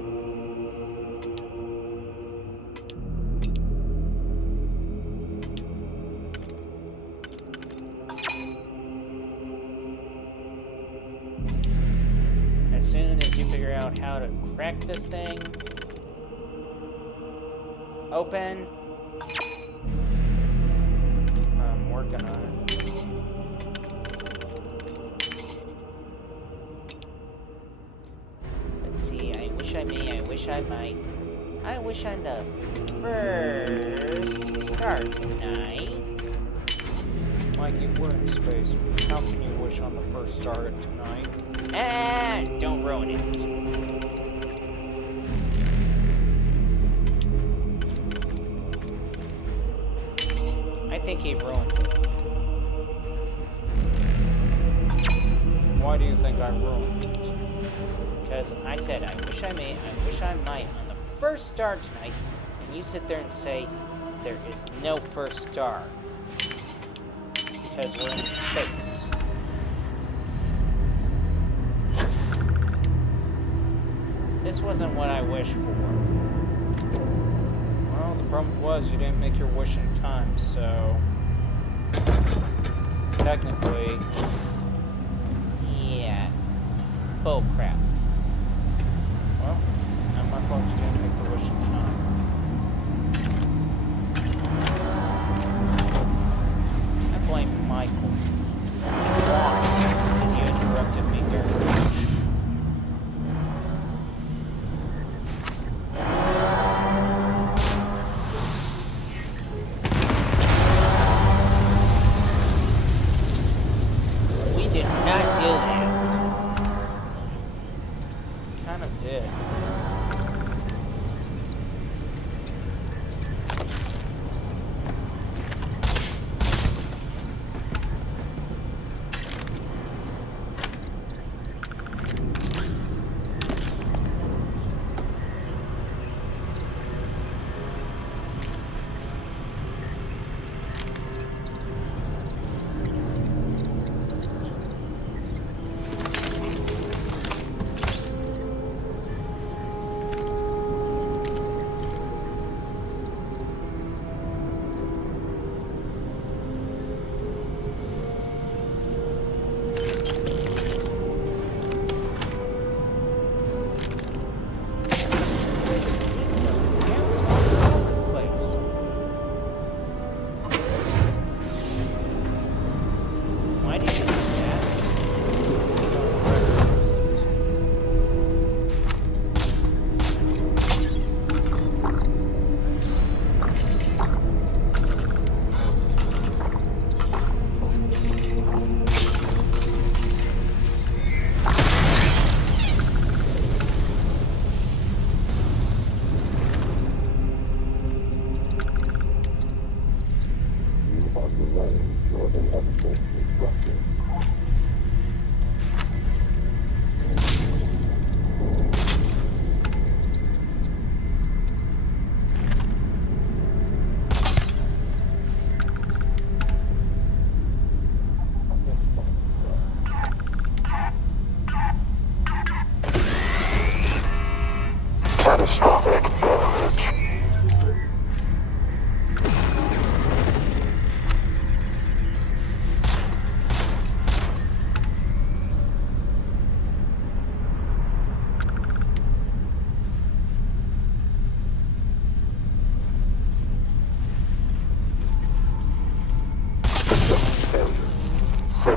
As soon as you figure out how to crack this thing, open. Working on it. Let's see, I wish I may, I wish I might. I wish on the first star tonight. Mikey, we're in space. How can you wish on the first star tonight? Ah, don't ruin it. I think he ruined it. Why do you think I ruined it? Because I said, I wish I may, I wish I might on the first star tonight, and you sit there and say, there is no first star. Because we're in space. This wasn't what I wished for. Well, the problem was you didn't make your wish in time, so... technically... yeah. Bullcrap. Well, not my fault you didn't make the wish in time. I blame Michael. Why? You interrupted me during the wish.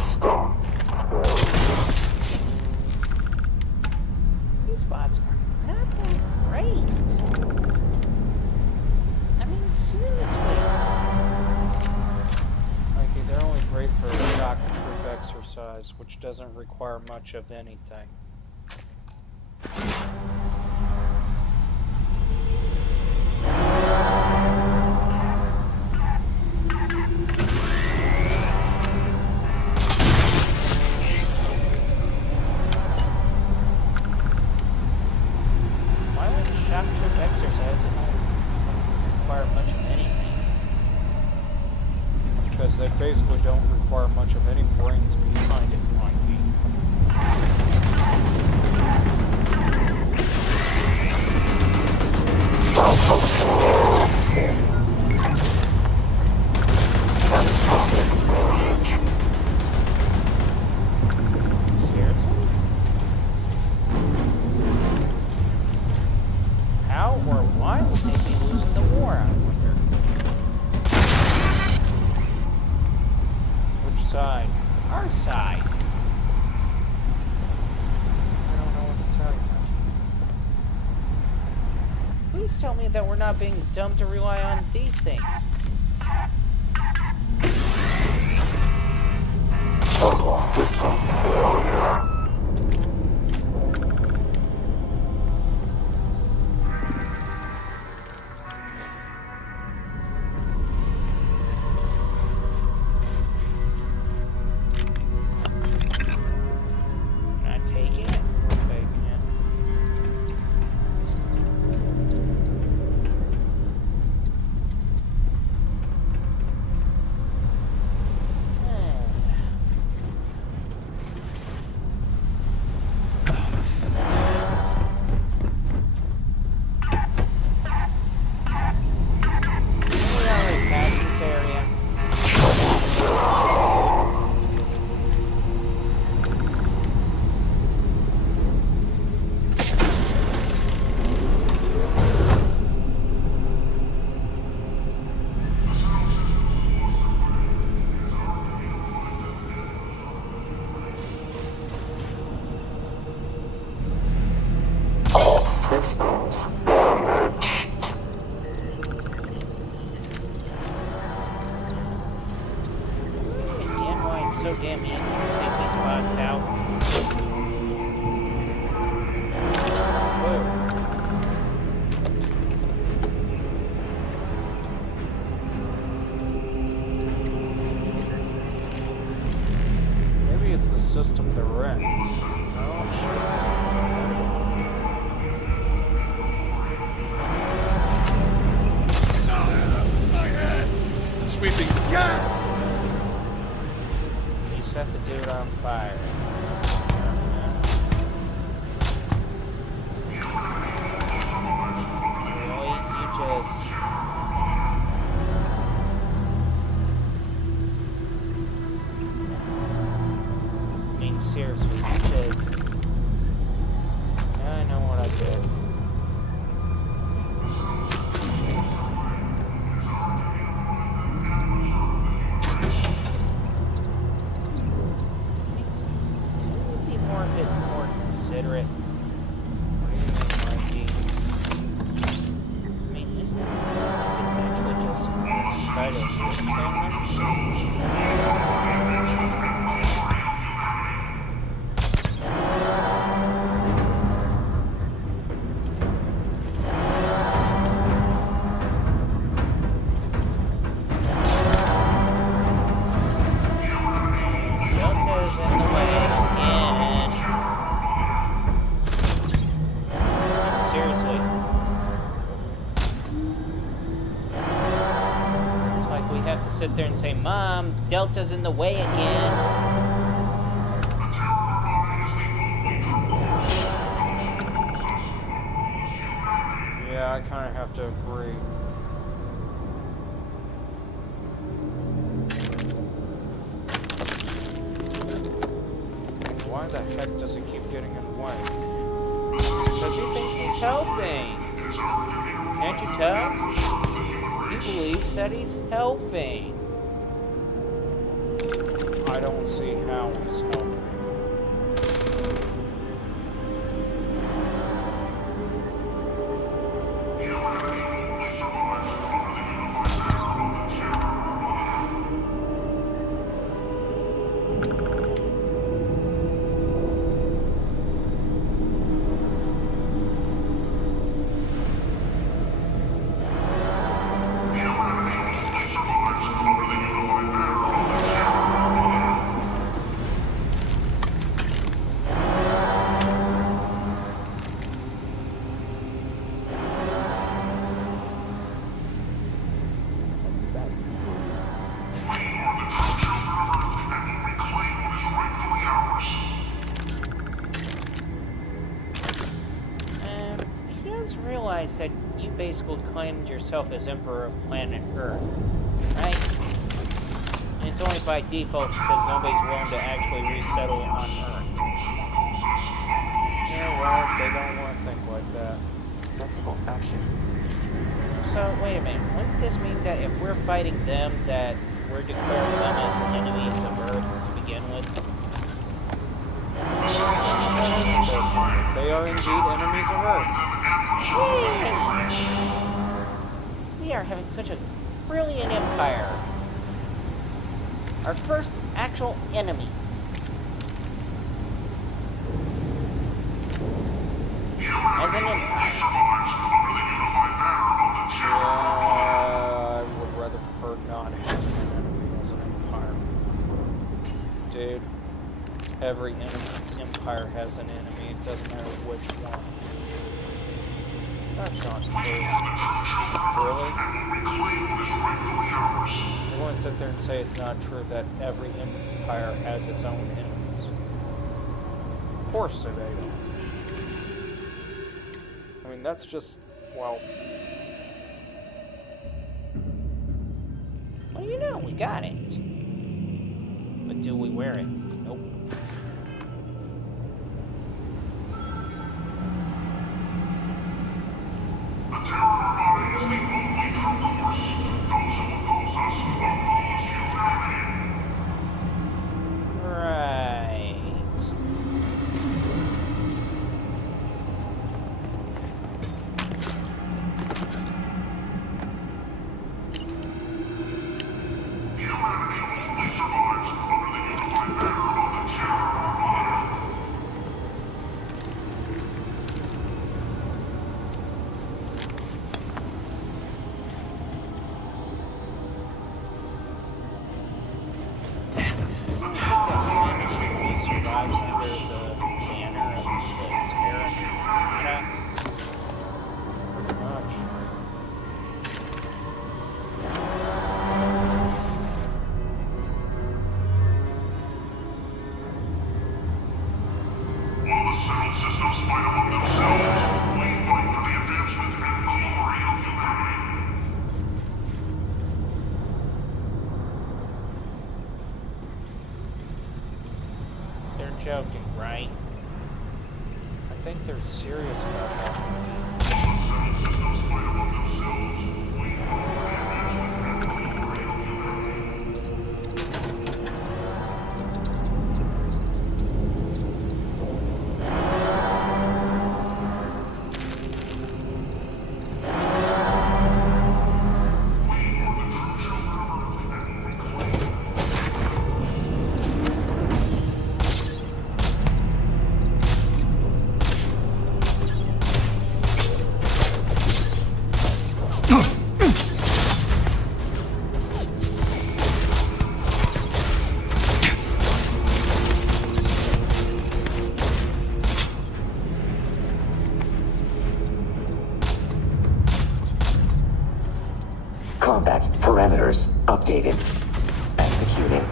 system. These bots are not that great. I mean, seriously. Like, they're only great for shock troop exercise, which doesn't require much of anything. Why would the shock troop exercise not require much of anything? Because they basically don't require much of any brains behind it, Mikey. Seriously? How or why would they be losing the war, I wonder? Which side? Our side. I don't know what to tell you. Please tell me that we're not being dumb to rely on these things. Total system failure. Not taking it? We're taking it. We already passed this area. All systems damaged. Again, why it's so damn easy to take these bots out. Maybe it's the system they're in. No, I'm sure. Sweeping. Yeah! You set the dude on fire. Really? You just... I mean, seriously, you just... Yeah, I know what I did. be more, a bit more considerate. I mean, isn't it more we could eventually just try to return them? Delta's in the way again. Seriously. It's like we have to sit there and say, Mom, Delta's in the way again. Yeah, I kind of have to agree. Why the heck does he keep getting in the way? Because he thinks he's helping. Can't you tell? He believes that he's helping. I I don't see how he's helping. That you basically claimed yourself as Emperor of planet Earth, right? And it's only by default because nobody's willing to actually resettle on Earth. Yeah, well, they don't want to think like that. Sensible action. So, wait a minute. Wouldn't this mean that if we're fighting them, that we're declaring them as enemies of Earth to begin with? They are indeed enemies of Earth. We are having such a brilliant empire. Our first actual enemy. As an empire. I would rather prefer not having an enemy as an empire. Dude, every empire has an enemy. It doesn't matter which one. That's not true. Really? You want to sit there and say it's not true that every empire has its own enemies? Of course they don't. I mean, that's just, well... Well, you know, we got it. But do we wear it? Nope. Joking, right? I think they're serious about that. Combat parameters updated. Executing.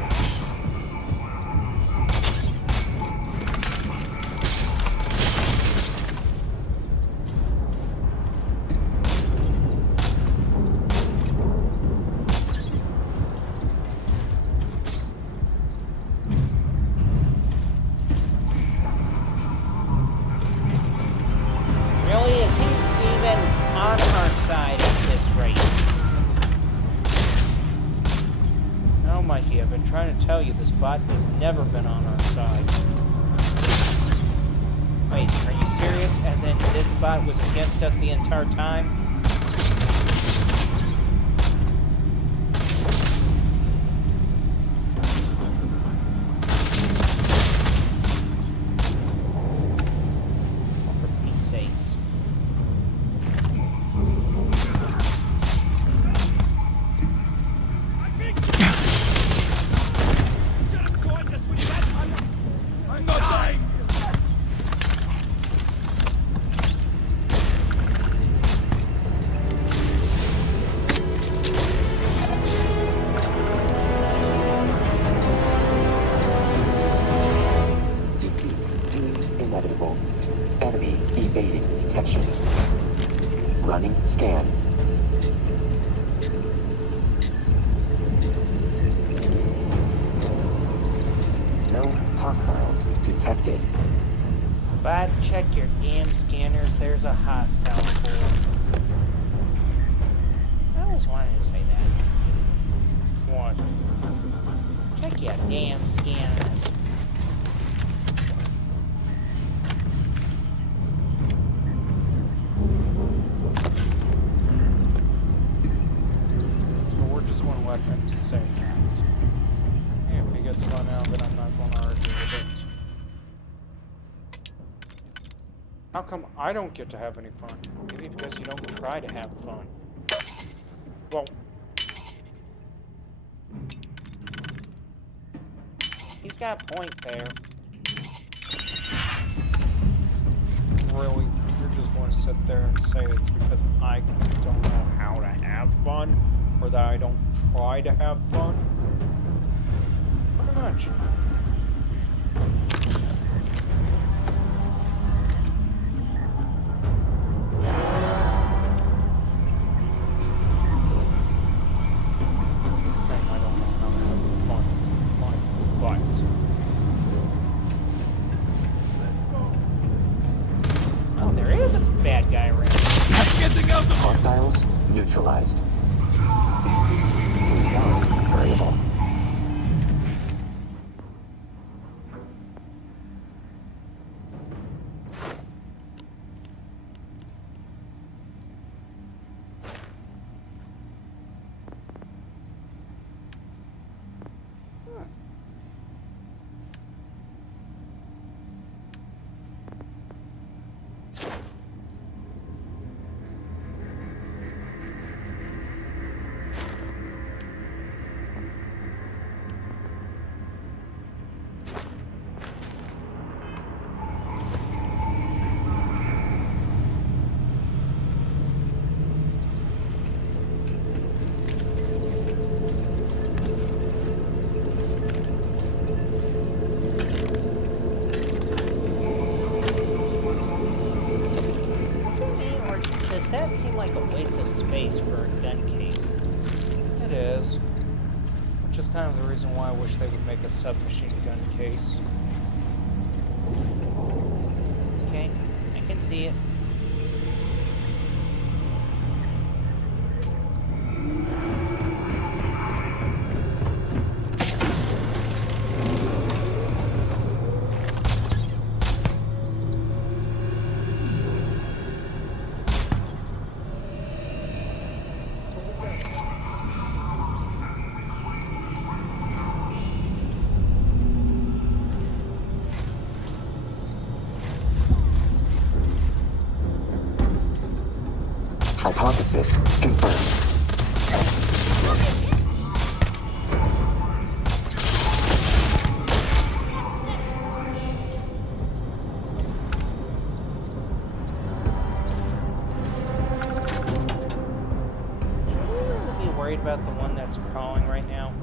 Really? Is he even on our side at this rate? Oh, Mikey, I've been trying spot was against us the entire time? Oh, for Pete's sakes. I'm not dying! Inevitable. Enemy evading detection. Running scan. No hostiles detected. But check your damn scanners, there's a hostile for. I always wanted to say that. What? Check your damn scanners. So we're just going to let him say that. Hey, if he gets fun out, then I'm not going to argue with it. How come I don't get to have any fun? Maybe because you don't try to have fun. Well, he's got a point there. Really, you're just going to sit there and say it's because I don't know how to have fun, or that I don't try to have fun? Pretty much. Hostiles neutralized. Variable. That seemed like a waste of space for a gun case. It is. Which is kind of the reason why I wish they would make a submachine gun case. Okay, I can see it. Hypothesis confirmed. Should we really be worried about the one that's crawling right now?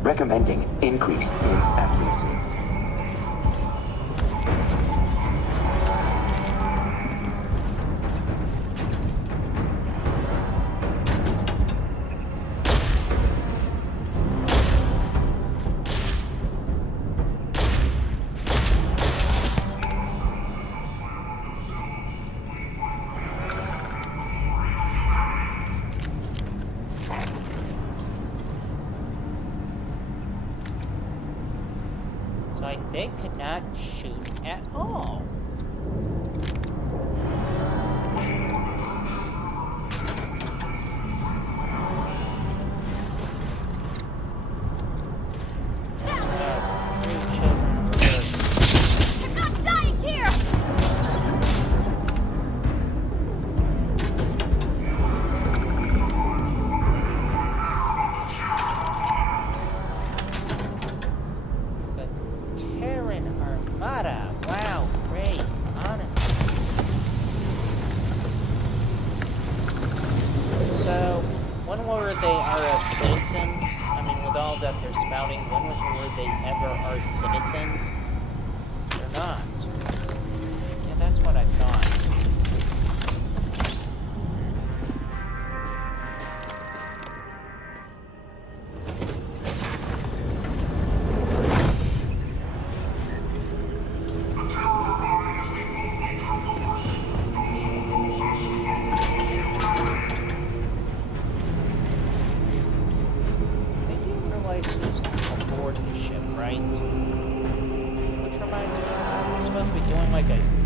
Recommending increase in accuracy. Like they could not shoot at all. that they're spouting, when were they ever our citizens? They're not. Yeah, that's what I thought.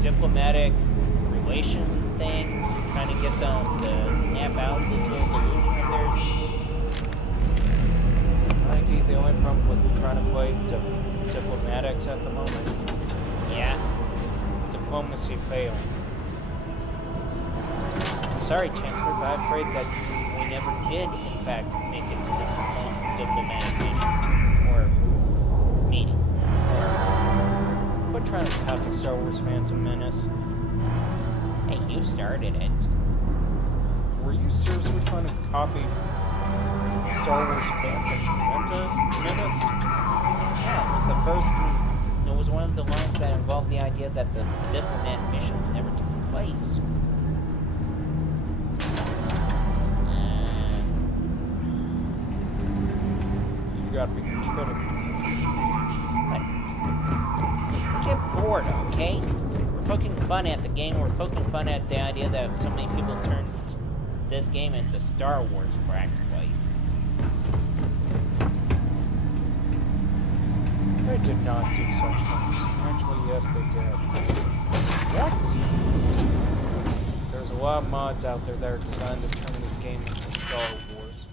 Diplomatic relation thing, trying to get them to snap out this little delusion of theirs. Mikey, the only problem with trying to play diplomatics at the moment? Yeah. Diplomacy failed. I'm sorry, Chancellor, but I'm afraid that we never did, in fact, make it to the diplomatic mission. Or meeting. Quit trying to copy Star Wars Phantom Menace. Hey, you started it. Were you seriously trying to copy Star Wars Phantom Menace? Yeah, it was the first. It was one of the lines that involved the idea that the diplomat missions never took place. You gotta be kidding me. Get bored, okay? We're poking fun at the game. We're poking fun at the idea that so many people turned this game into Star Wars, practically. They did not do such things. Actually, yes, they did. What? There's a lot of mods out there that are designed to turn this game into Star Wars.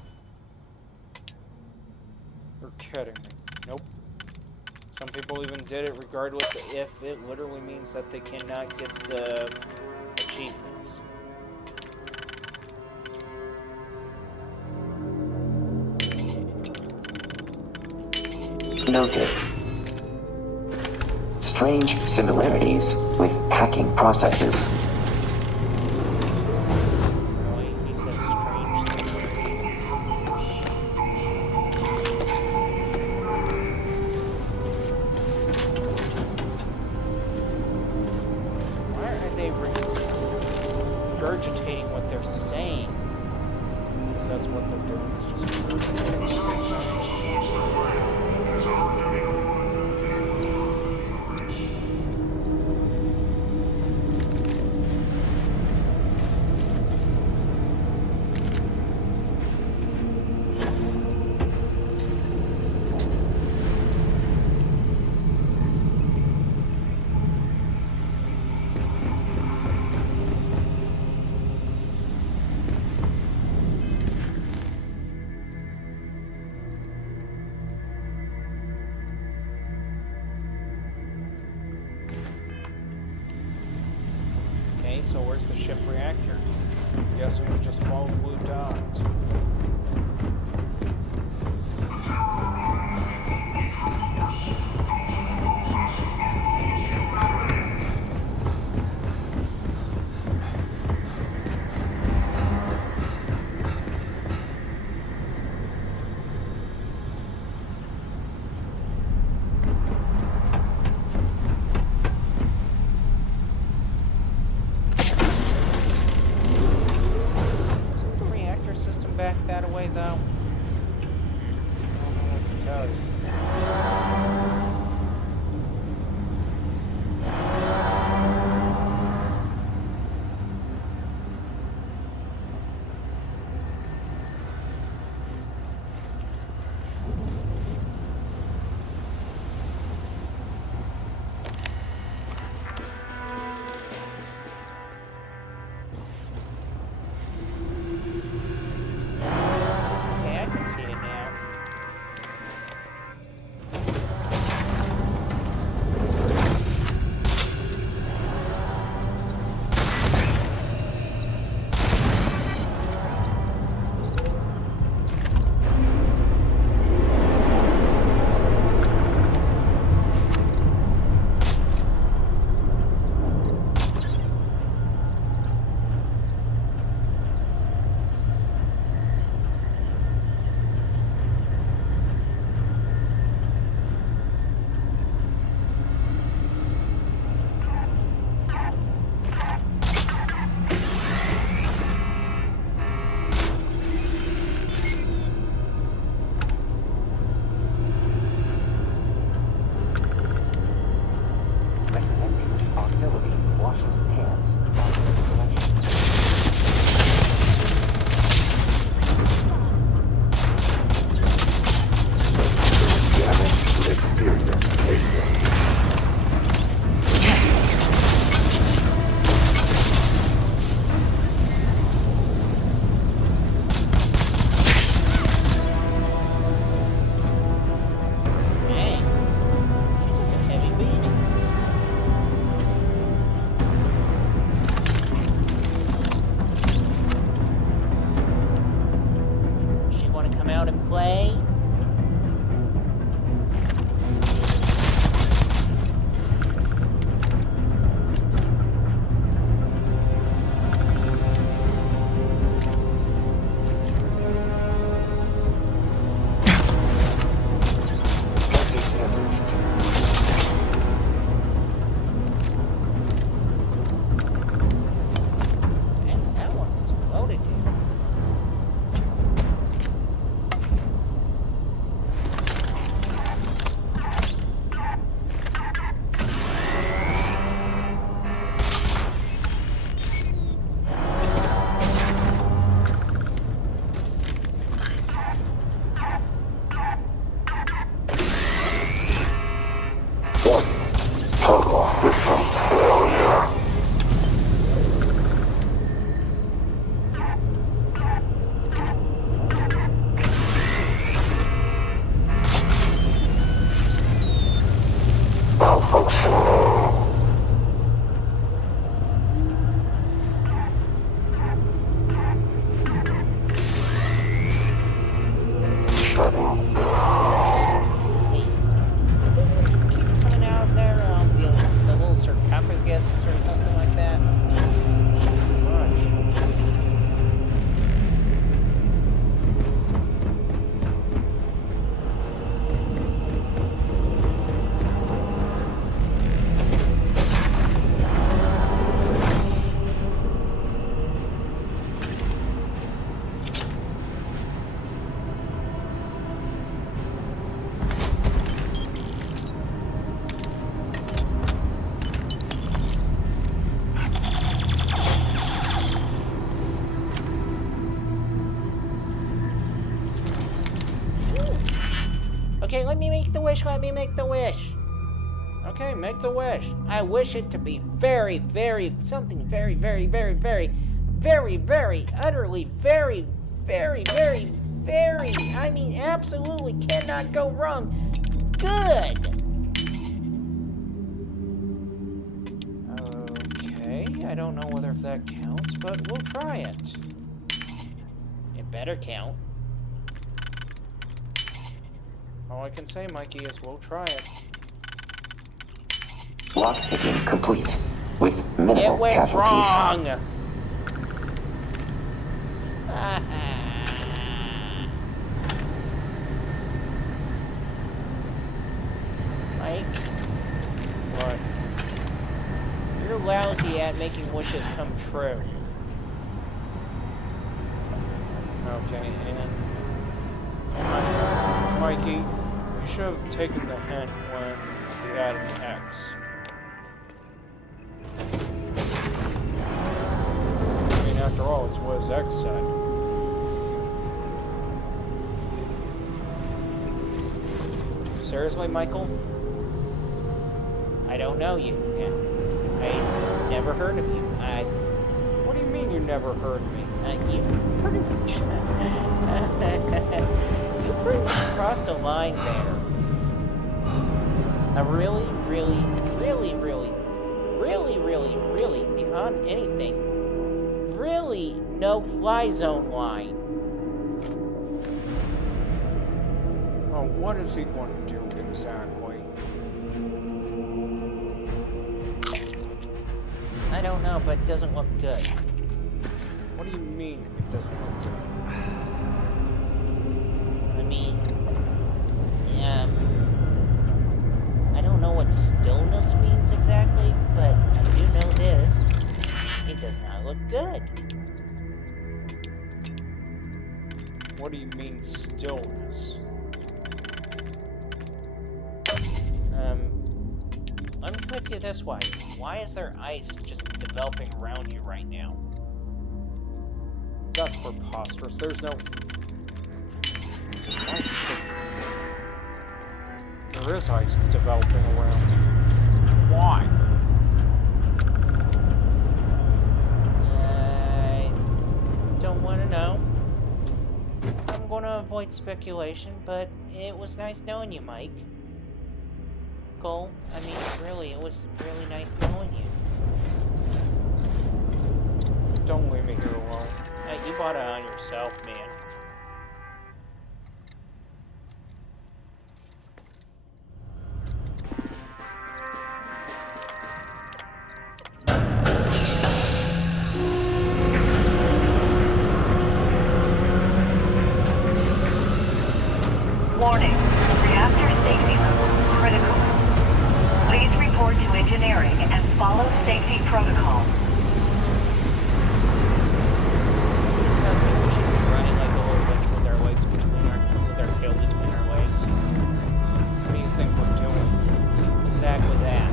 You're kidding me. Nope. Some people even did it regardless if it literally means that they cannot get the achievements. Noted. Strange similarities with hacking processes. Really? He says strange similarities. Why are they regurgitating what they're saying? Because that's what they're doing. It's just regurgitating what they're saying. So where's the ship reactor? I'm guessing we just follow blue dots. That away though. washes hands out in the direction. Damage to exterior casing. Total system failure. Malfunctioning. Shutting down. Coming out of there, the little sarcophagus or something like that. Okay, let me make the wish, let me make the wish. Okay, make the wish. I wish it to be very, very, something very, very, very, very, very, very, utterly, very, very, very, very, I mean, absolutely cannot go wrong. Good. Okay, I don't know whether if that counts, but we'll try it. It better count. All I can say, Mikey, is we'll try it. Lock picking complete with minimal it went casualties. Wrong. Mike, what? You're lousy at making wishes come true. Okay, and Mikey, you should have taken the hint when you added an X. I mean, after all, it's what his X said. Seriously, Michael? I don't know you. I never heard of you. What do you mean you never heard me? You pretty much... you pretty much crossed a line there. A really, really, really, really, really, really, really, beyond anything, really no-fly zone line. Oh, what is he going to do exactly? I don't know, but it doesn't look good. What do you mean it doesn't look good? I mean, I don't know what stillness means exactly, but I do know this. It does not look good. What do you mean stillness? Let me put you this way. Why is there ice just developing around you right now? That's preposterous. There's no... There is ice developing around. Why? I don't want to know. I'm going to avoid speculation, but it was nice knowing you, Mike. Cole, I mean, really, it was really nice knowing you. Don't leave me here alone. Hey, you bought it on yourself, man. Warning, reactor safety levels critical. Please report to engineering and follow safety protocol. We should be running like a little bitch with our legs between with our tail between our legs. What do you think we're doing? Exactly that.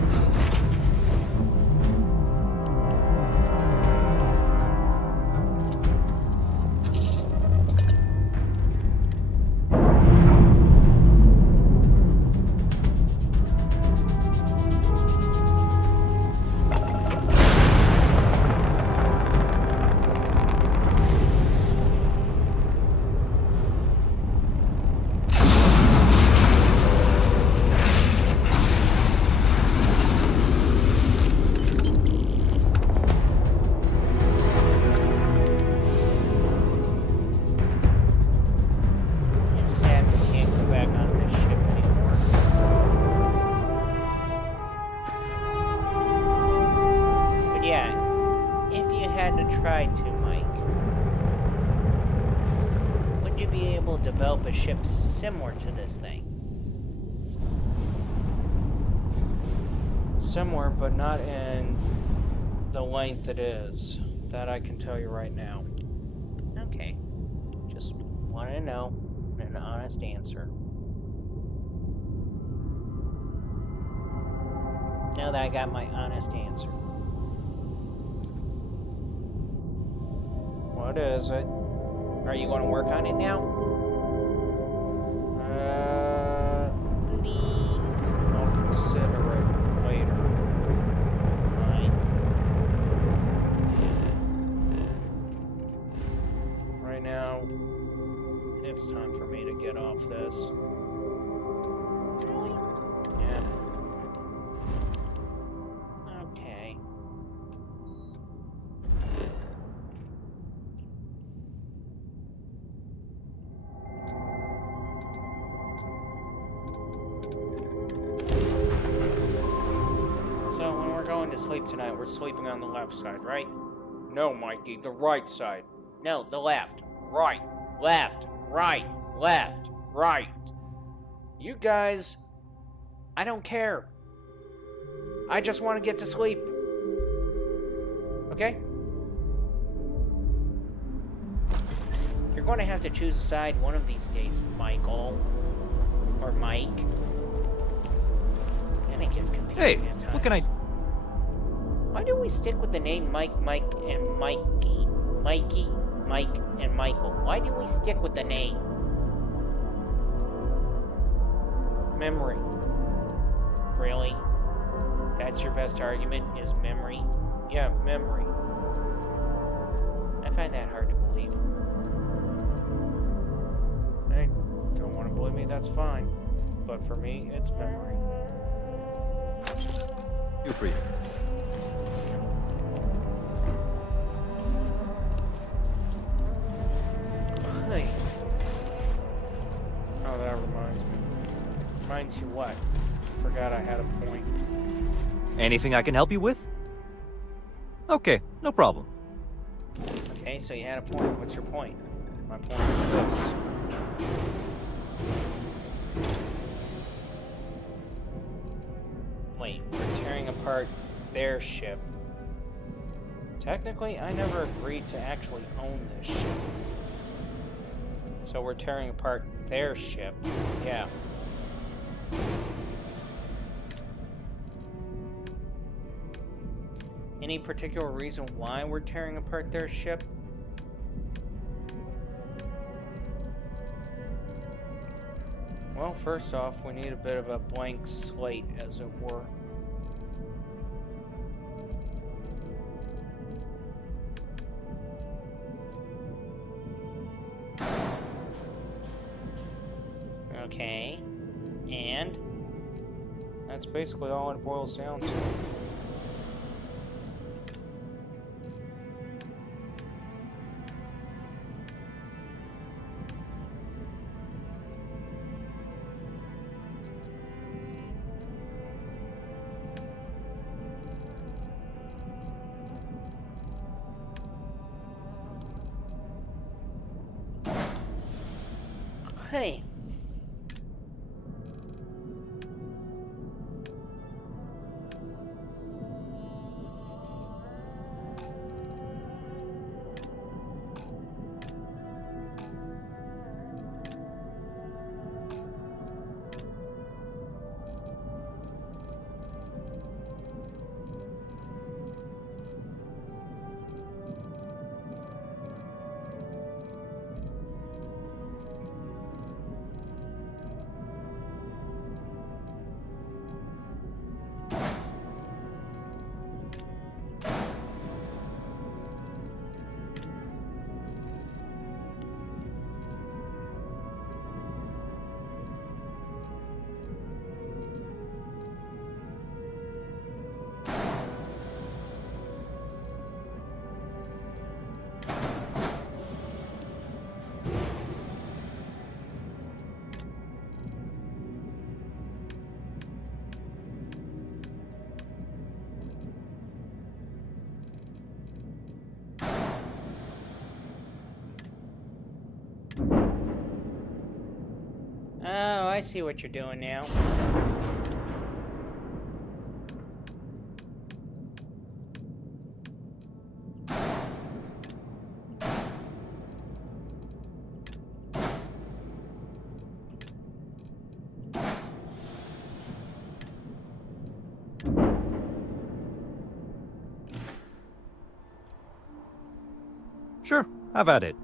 Develop a ship similar to this thing. Similar, but not in the length it is. That I can tell you right now. Okay. Just want to know an honest answer. Now that I got my honest answer. What is it? Are you going to work on it now? Please. I'll consider it later. Fine. Right now, it's time for me to get off this. Really? Yeah. Okay. So when we're going to sleep tonight, we're sleeping on the left side, right? No, Mikey, the right side. No, the left. Right. Left. Right. Left. Right. You guys, I don't care. I just want to get to sleep. Okay? You're going to have to choose a side one of these days, Michael. Or Mike. And it gets confusing at times. What can I... Why do we stick with the name Mike, and Mikey? Mikey, Mike, and Michael. Why do we stick with the name? Memory. Really? That's your best argument, is memory? Yeah, memory. I find that hard to believe. Hey, don't want to believe me, that's fine. But for me, it's memory. Do for you. Hey. Oh, that reminds me. Reminds you what? Forgot I had a point. Anything I can help you with? Okay, no problem. Okay, so you had a point. What's your point? My point is this. Wait, we're tearing apart their ship. Technically, I never agreed to actually own this ship. So we're tearing apart their ship. Yeah. Any particular reason why we're tearing apart their ship? Well, first off, we need a bit of a blank slate, as it were. Okay. And that's basically all it boils down to. Hey. Oh, I see what you're doing now. Sure, have at it.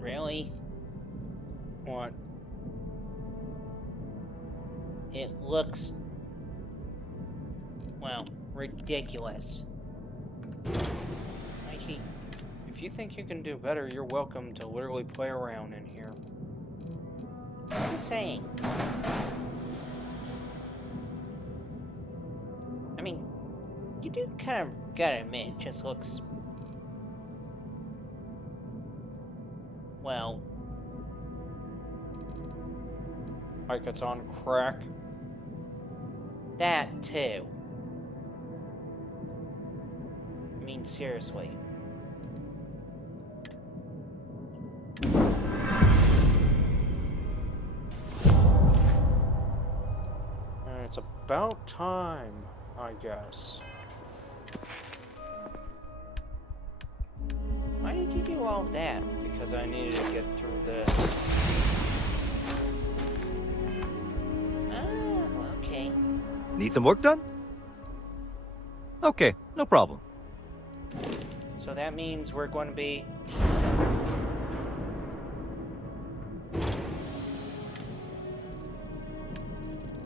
Really? What? It looks, well, ridiculous. Mikey, if you think you can do better, you're welcome to literally play around in here. What are you saying? I mean, you do kind of gotta admit, it just looks, well, like it's on crack. That too. I mean, seriously. about time, I guess. Why did you do all of that? Because I needed to get through this. Oh, okay. Need some work done? Okay, no problem. So that means we're going to be...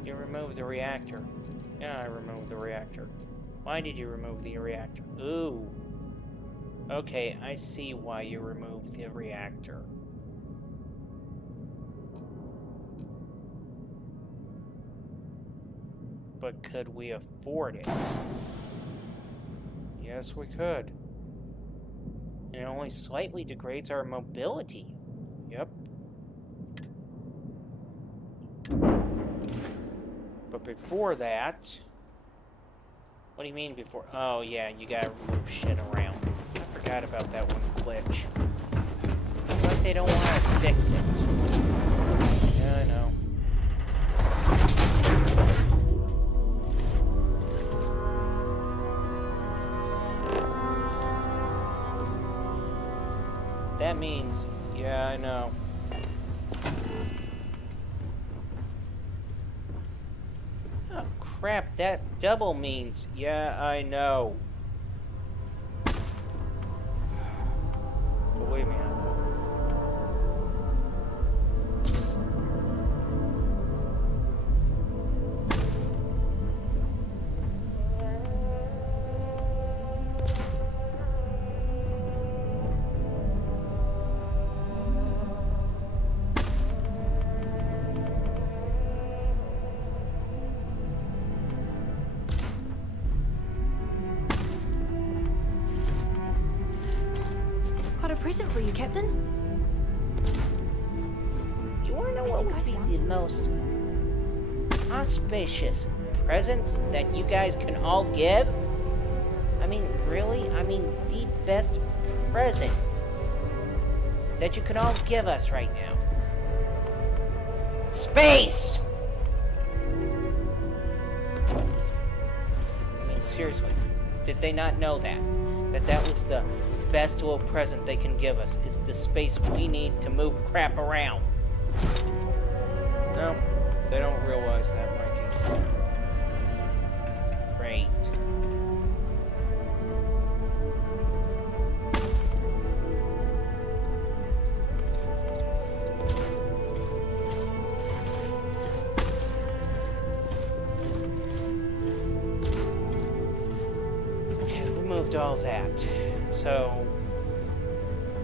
You removed the reactor. Yeah, I removed the reactor. Why did you remove the reactor? Ooh. Okay, I see why you removed the reactor. But could we afford it? Yes, we could. It only slightly degrades our mobility. Yep. But before that... What do you mean before? Oh, yeah, you gotta move shit around. I forgot about that one glitch. It's like they don't want to fix it. Yeah, I know. That means... Yeah, I know. Oh, crap, that double means... Yeah, I know. Believe me, I know. Got a present for you, Captain. You wanna know what would be the most auspicious presents that you guys can all give? I mean, really? I mean, the best present that you can all give us right now. Space! I mean, seriously, did they not know that? That was the best little present they can give us, is the space we need to move crap around. No, they don't realize that, Mikey. Great. Okay, we moved all of that. So,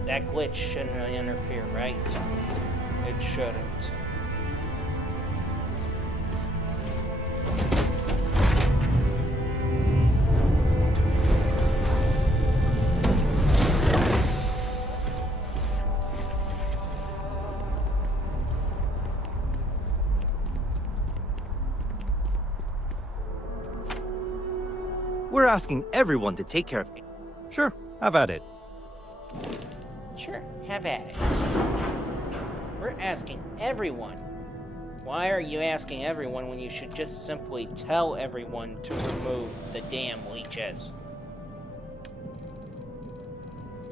that glitch shouldn't interfere, right? It shouldn't. We're asking everyone to take care of it. Sure, have at it. Sure, have at it. We're asking everyone. Why are you asking everyone when you should just simply tell everyone to remove the damn leeches?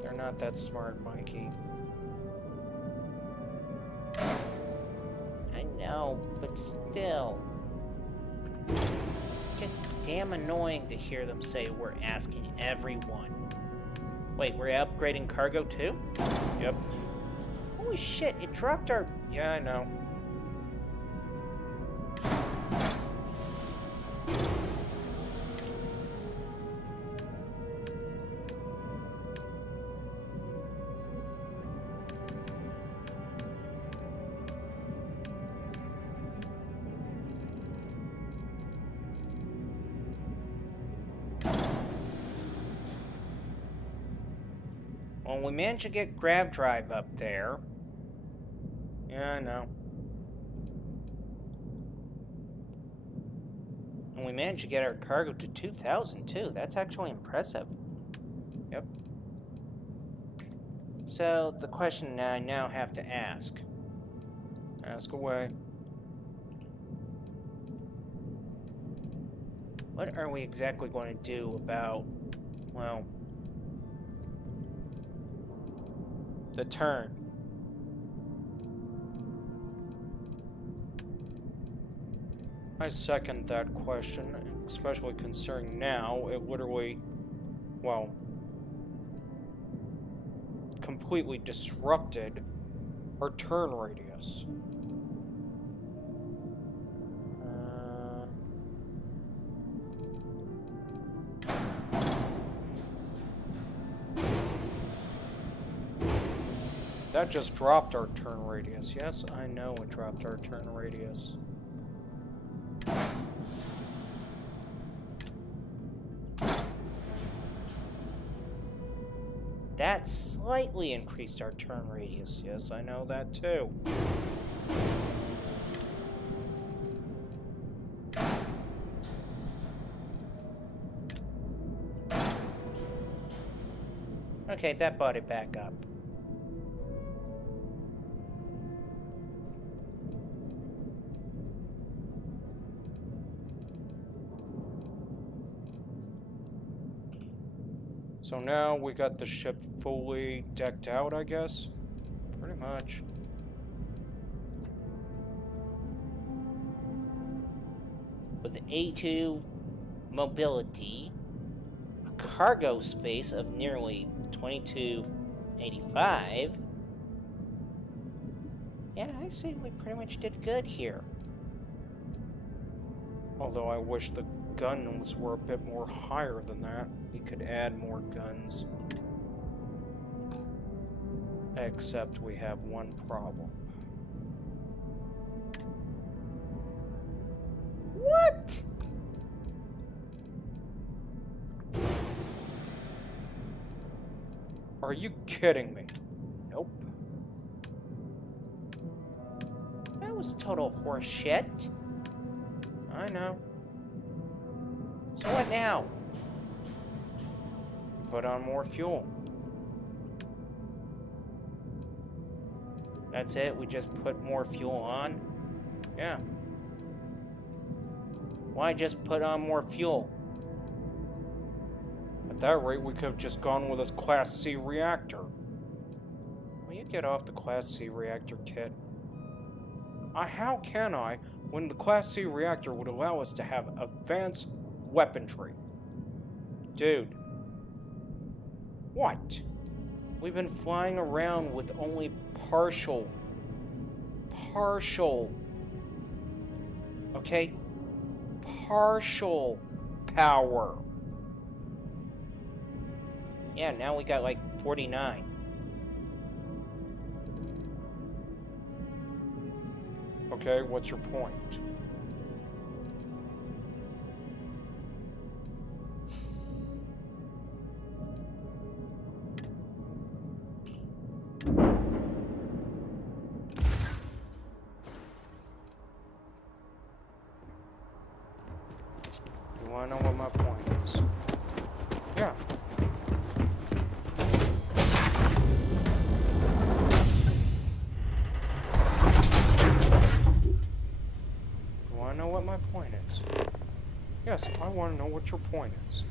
They're not that smart, Mikey. I know, but still. It's damn annoying to hear them say we're asking everyone. Wait, we're upgrading cargo too? Yep. Holy shit, it dropped our... Yeah, I know. Well, we managed to get Grav Drive up there. Yeah, I know. And we managed to get our cargo to 2,000 too. That's actually impressive. Yep. So, the question I now have to ask. Ask away. What are we exactly going to do about, well, the turn? I second that question, especially considering now it literally, well, completely disrupted our turn radius. That just dropped our turn radius. Yes, I know it dropped our turn radius. That slightly increased our turn radius. Yes, I know that too. Okay, that brought it back up. So now we got the ship fully decked out, I guess? Pretty much. With A2 mobility, a cargo space of nearly 2285. Yeah, I say we pretty much did good here. Although I wish the guns were a bit more higher than that. We could add more guns. Except we have one problem. What? Are you kidding me? Nope. That was total horseshit. I know. So what now? Put on more fuel. That's it? We just put more fuel on? Yeah. Why just put on more fuel? At that rate, we could have just gone with a Class C reactor. Will you get off the Class C reactor, kid? How can I, when the Class C reactor would allow us to have advanced weaponry? Dude. What? We've been flying around with only partial, okay? Partial power. Yeah, now we got like 49. Okay, what's your point? You wanna know what my point is? Yeah. Know what my point is. Yes, I want to know what your point is.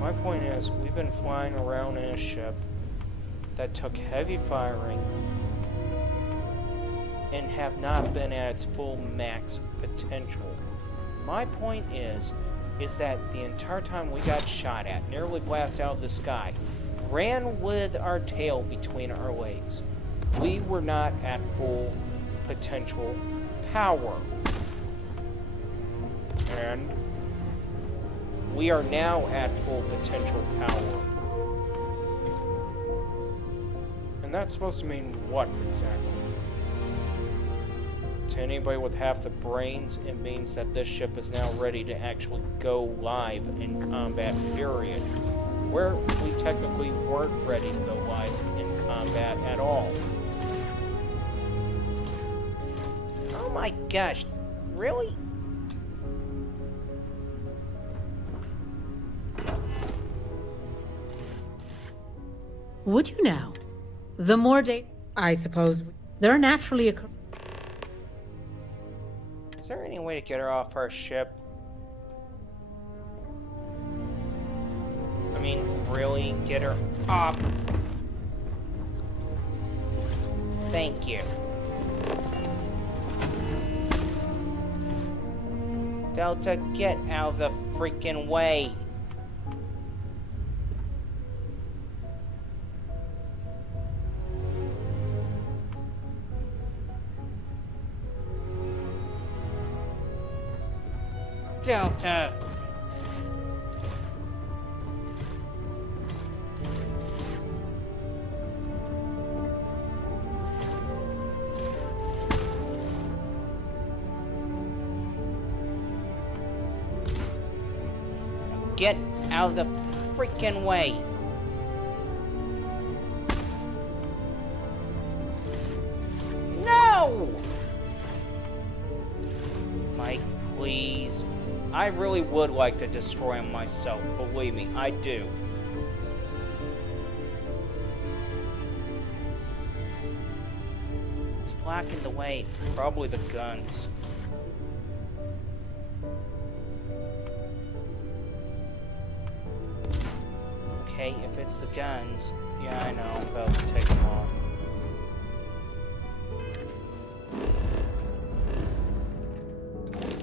My point is, we've been flying around in a ship that took heavy firing and have not been at its full max potential. My point is that the entire time we got shot at, nearly blasted out of the sky, ran with our tail between our legs. We were not at full potential power. And we are now at full potential power. And that's supposed to mean what exactly? To anybody with half the brains, it means that this ship is now ready to actually go live in combat, period. Where we technically weren't ready to go live in combat at all. Oh my gosh, really? Would you now? The more data, I suppose, there are naturally occur. Is there any way to get her off our ship? I mean, really? Get her off? Thank you. Delta, get out of the freaking way. Delta! Get out of the freaking way. No! Mike, please. I really would like to destroy him myself, believe me, I do. It's blocking the way, probably the guns. Okay, if it's the guns, yeah, I know, I'm about to take them off.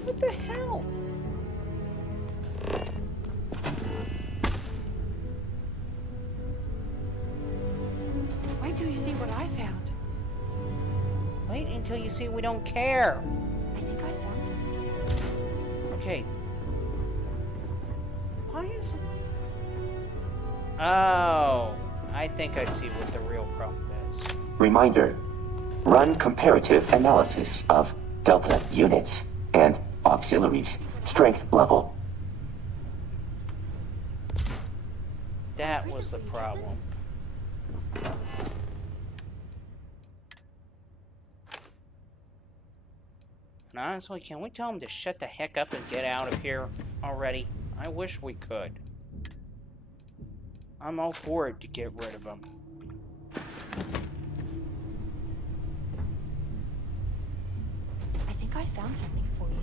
What the hell? Wait till you see what I found. Wait until you see we don't care. I think I found something. Okay. Why is it? Oh, I think I see what the real problem is. Reminder. Run comparative analysis of Delta units and auxiliaries. Strength level. That was the problem. And honestly, can we tell him to shut the heck up and get out of here already? I wish we could. I'm all for it to get rid of him. I think I found something for you.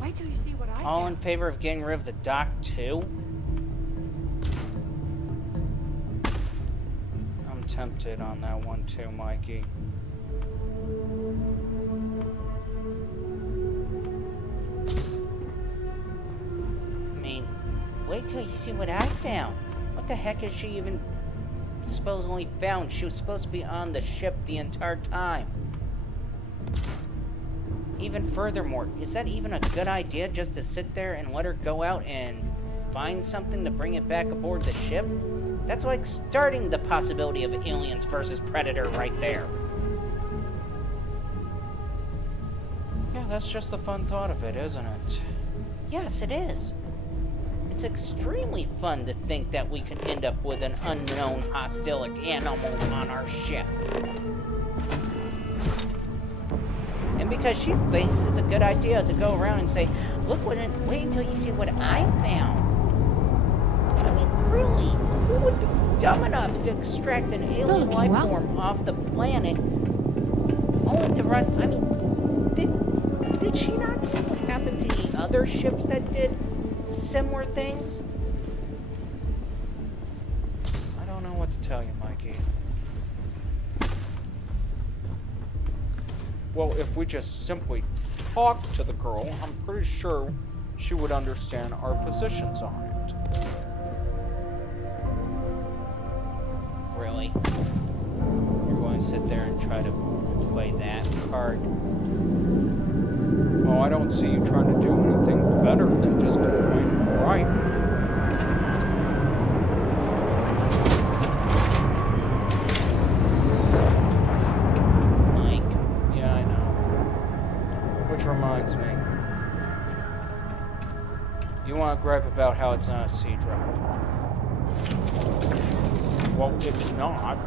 Wait till you see what I All found. in favor of getting rid of the dock too? I'm tempted on that one too, Mikey. Wait till you see what I found. What the heck is she even supposedly found? She was supposed to be on the ship the entire time. Even furthermore, is that even a good idea just to sit there and let her go out and find something to bring it back aboard the ship? That's like starting the possibility of aliens versus Predator right there. Yeah, that's just the fun thought of it, isn't it? Yes, it is. It's extremely fun to think that we could end up with an unknown hostile animal on our ship. And because she thinks it's a good idea to go around and say, look what wait until you see what I found. I mean, really, who would be dumb enough to extract an alien life form off the planet only to run? I mean, did she not see what happened to the other ships that did similar things? I don't know what to tell you, Mikey. Well, if we just simply talk to the girl, I'm pretty sure she would understand our positions on it. Really? You're going to sit there and try to play that card? Well, I don't see you trying to do anything better than just going right. Mike, yeah, I know. Which reminds me. You want to gripe about how it's not a C drive. Well, it's not.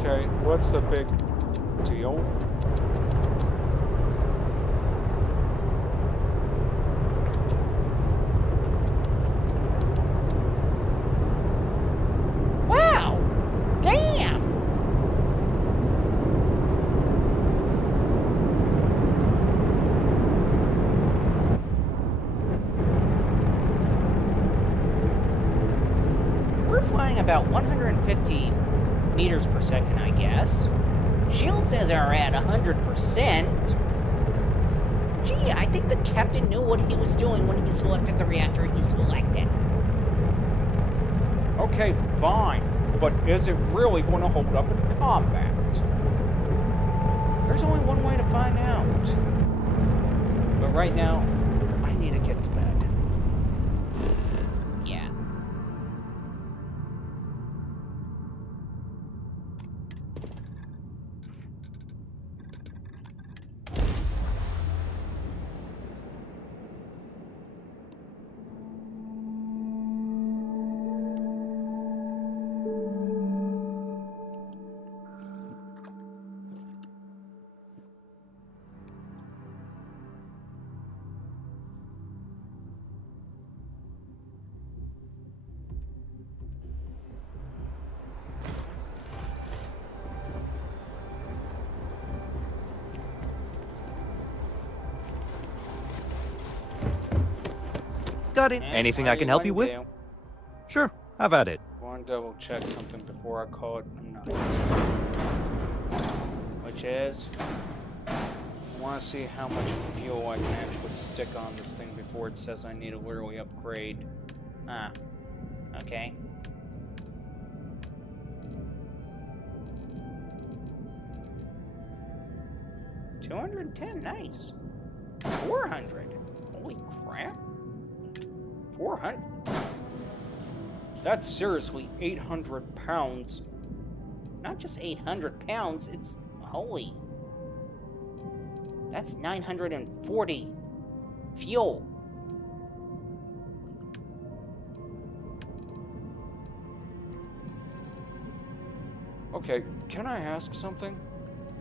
Okay, what's the big deal? Wow! Damn! We're flying about 150 meters per second, I guess. Shield says are at 100%. Gee, I think the captain knew what he was doing when he selected the reactor he selected. Okay, fine. But is it really going to hold up in combat? There's only one way to find out. But right now, I need to get to bed. Yeah. Got it. Anything I can help you with? Sure, have at it. I want to double check something before I call it a night. Which is, I want to see how much fuel I can actually stick on this thing before it says I need to literally upgrade. Ah. Okay. $210, nice. 400. Holy crap. 400. That's seriously 800 pounds. Not just 800 pounds, it's holy. That's 940 fuel. Okay, can I ask something?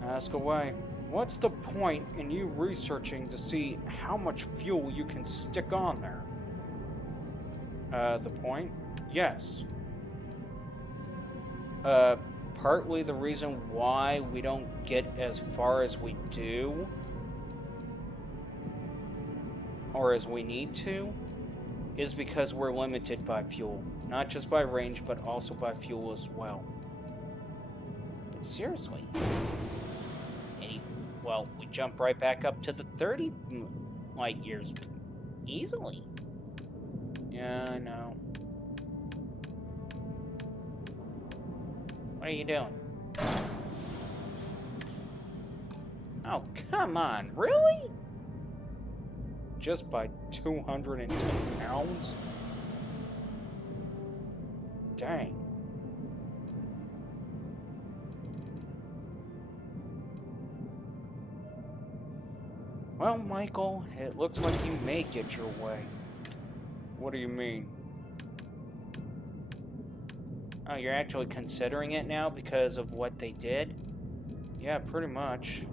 Ask away. What's the point in you researching to see how much fuel you can stick on there? The point? Yes. Partly the reason why we don't get as far as we do, or as we need to, is because we're limited by fuel. Not just by range, but also by fuel as well. But seriously. Well, we jump right back up to the 30 light years easily. Yeah, I know. What are you doing? Oh, come on, really? Just by 210 pounds? Dang. Well, Michael, it looks like you may get your way. What do you mean? Oh, you're actually considering it now because of what they did? Yeah, pretty much.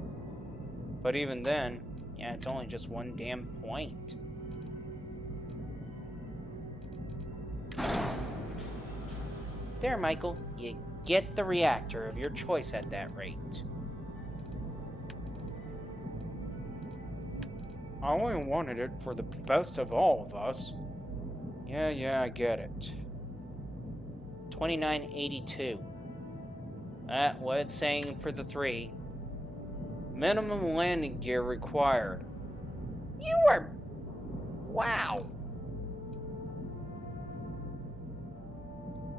But even then... Yeah, it's only just one damn point. There, Michael. You get the reactor of your choice at that rate. I only wanted it for the best of all of us. Yeah, I get it. 2982. What it's saying for the 3. Minimum landing gear required. You are... Wow.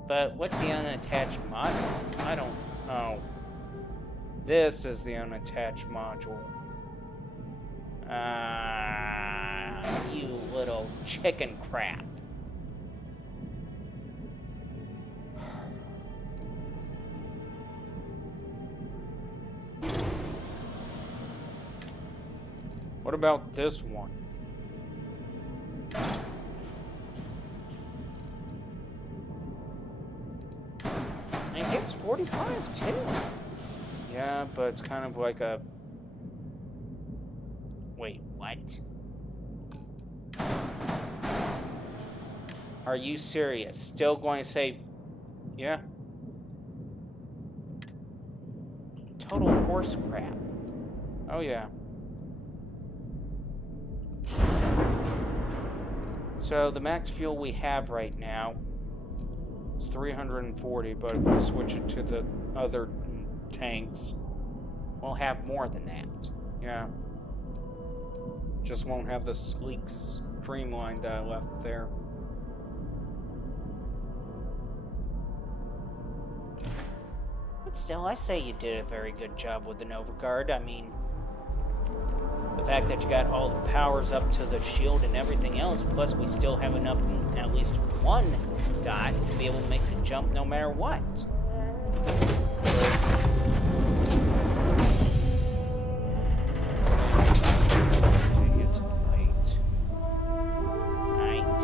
But what's the unattached module? I don't know. This is the unattached module. You little chicken crap. What about this one? It gets 45 too. Yeah, but it's kind of like a... Wait, what? Are you serious? Still going to say... Yeah? Total horse crap. Oh, yeah. So, the max fuel we have right now is 340, but if we switch it to the other tanks, we'll have more than that. Yeah. Just won't have the sleek streamline that I left there. But still, I say you did a very good job with the Nova Guard. I mean, the fact that you got all the powers up to the shield and everything else, plus we still have enough, at least one dot, to be able to make the jump no matter what. Okay, it's late. Night.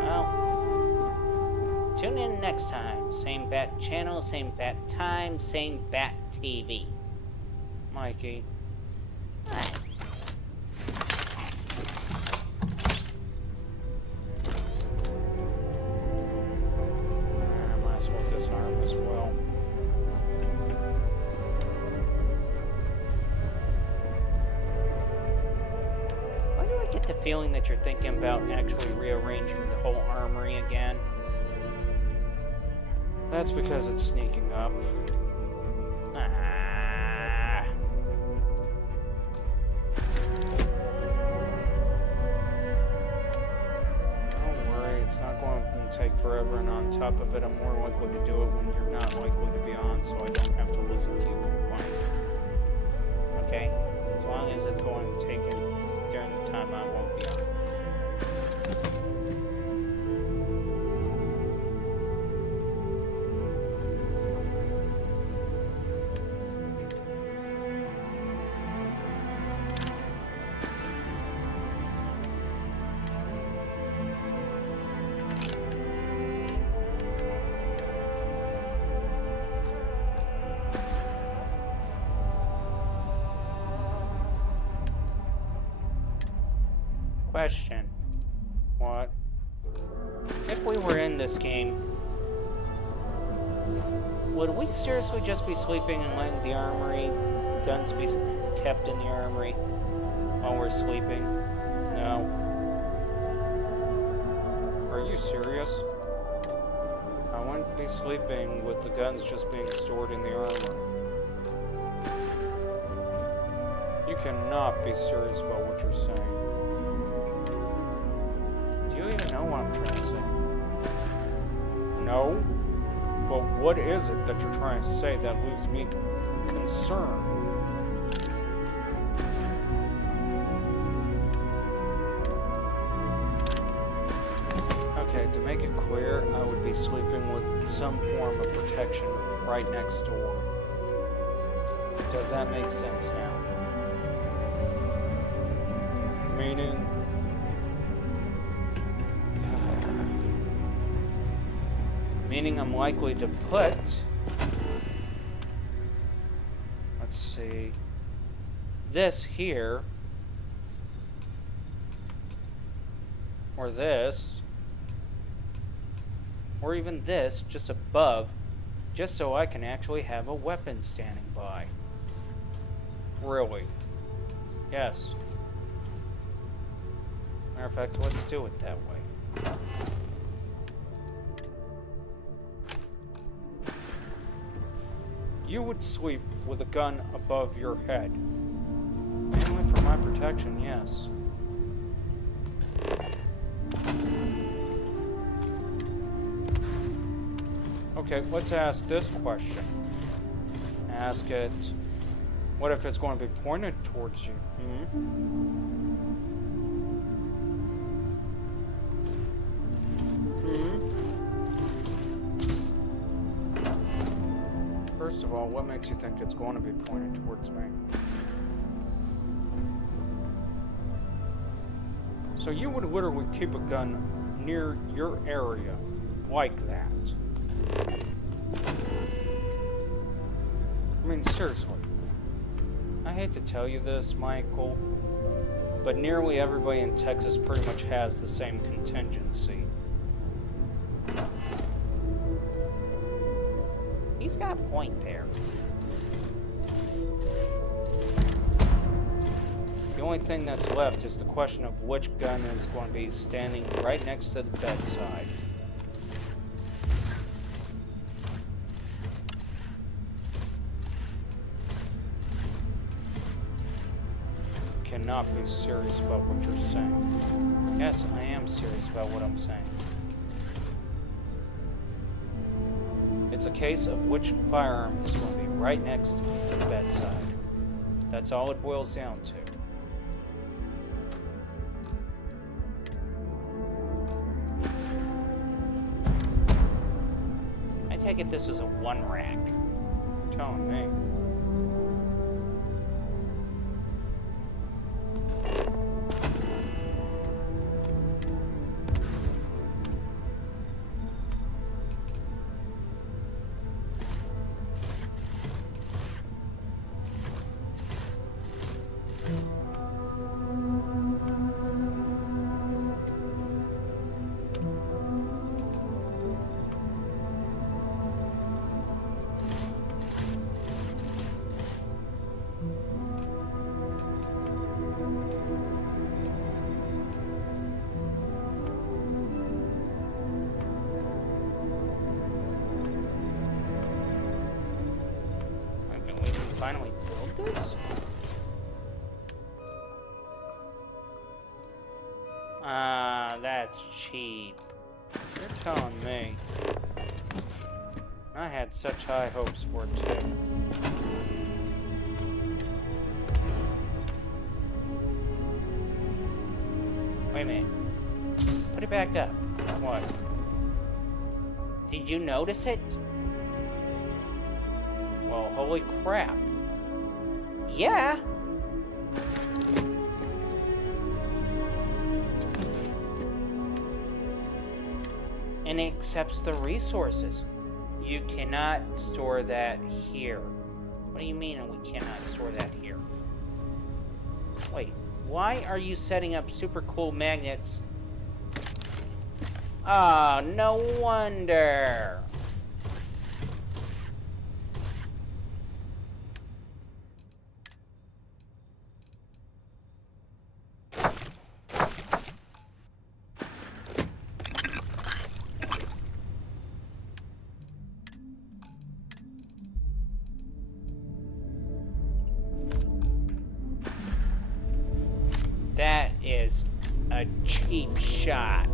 Well, tune in next time. Same bat channel, same bat time, same bat TV. Mikey. Might as well disarm as well. Why do I get the feeling that you're thinking about actually rearranging the whole armory again? That's because it's sneaking up. Take forever, and on top of it, I'm more likely to do it when you're not likely to be on, so I don't have to listen to you complain. Okay? As long as it's going to take it during the time I won't be on. Question. What? If we were in this game, would we seriously just be sleeping and letting the armory guns be kept in the armory while we're sleeping? No. Are you serious? I wouldn't be sleeping with the guns just being stored in the armory. You cannot be serious about what you're saying. Do you even know what I'm trying to say? No. But what is it that you're trying to say that leaves me concerned? Okay, to make it clear, I would be sleeping with some form of protection right next door. Does that make sense now? Meaning... Meaning I'm likely to put... Let's see... This here... Or this... Or even this, just above, just so I can actually have a weapon standing by. Really? Yes. Matter of fact, let's do it that way. You would sleep with a gun above your head. Mainly for my protection, yes. Okay, let's ask this question. Ask it, what if it's going to be pointed towards you? First of all, what makes you think it's going to be pointed towards me? So you would literally keep a gun near your area like that. I mean, seriously. I hate to tell you this, Michael, but nearly everybody in Texas pretty much has the same contingency. He's got a point there. The only thing that's left is the question of which gun is going to be standing right next to the bedside. You cannot be serious about what you're saying. Yes, I am serious about what I'm saying. It's a case of which firearm is going to be right next to the bedside. That's all it boils down to. I take it this is a one rack. You're telling me. Finally build this? That's cheap. You're telling me. I had such high hopes for it too. Wait a minute. Put it back up. What? Did you notice it? Well, holy crap. Yeah. And it accepts the resources. You cannot store that here. What do you mean we cannot store that here? Wait, why are you setting up super cool magnets? Ah, no wonder. That is a cheap shot.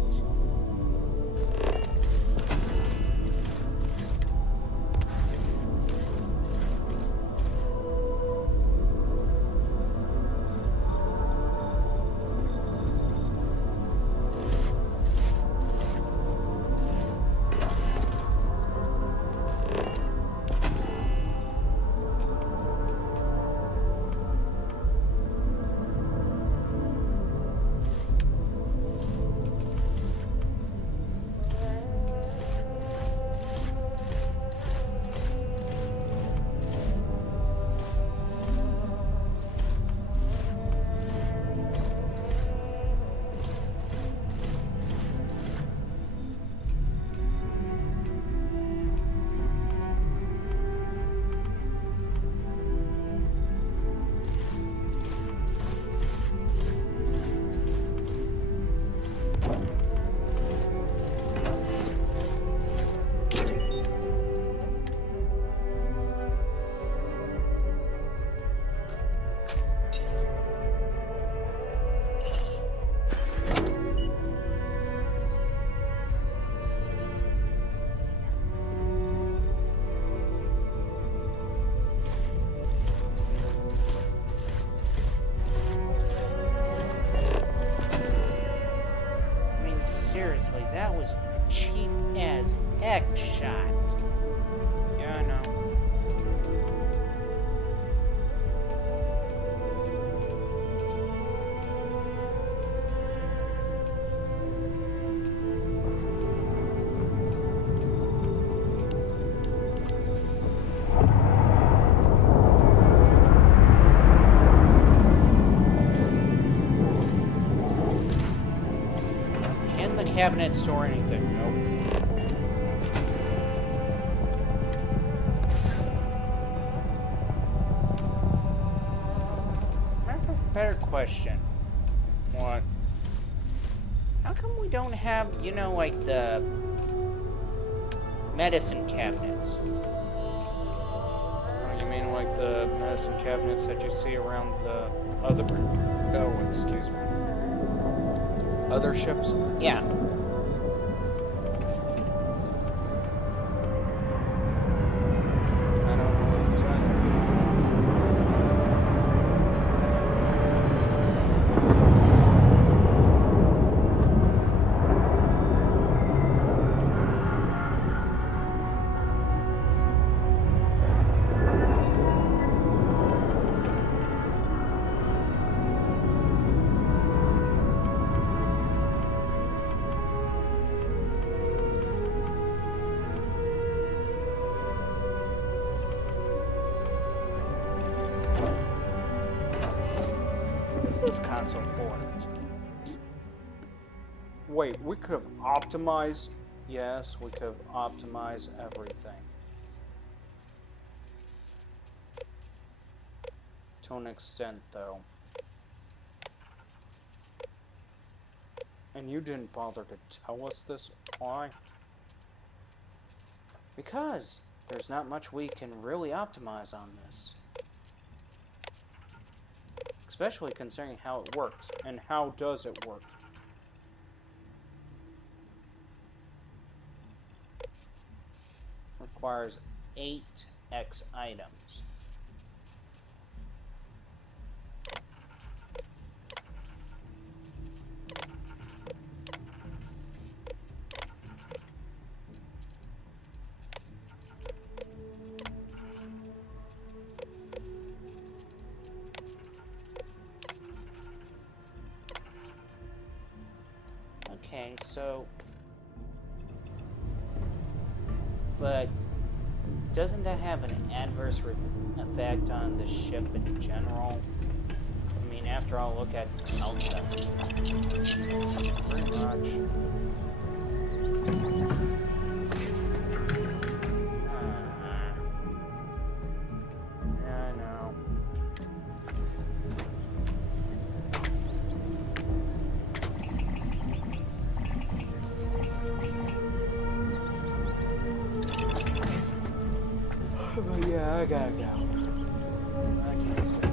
Seriously, that was cheap as heck shot. Yeah, I know. the cabinet store anything? Nope. I have a better question. What? How come we don't have, you know, like the medicine cabinets? Oh, you mean like the medicine cabinets that you see around the other... Oh, excuse me. Other ships? Yeah. I don't know what to tell you. What's this console for? Wait, we could have optimized... Yes, we could have optimized everything. To an extent, though. And you didn't bother to tell us this? Why? Because there's not much we can really optimize on this. Especially considering how it works. And how does it work? Requires 8x items. Okay, so... But... doesn't that have an adverse effect on the ship in general? I mean, after all, look at health effects. Pretty much. Yeah, I know. But yeah, I gotta go. I can't stay.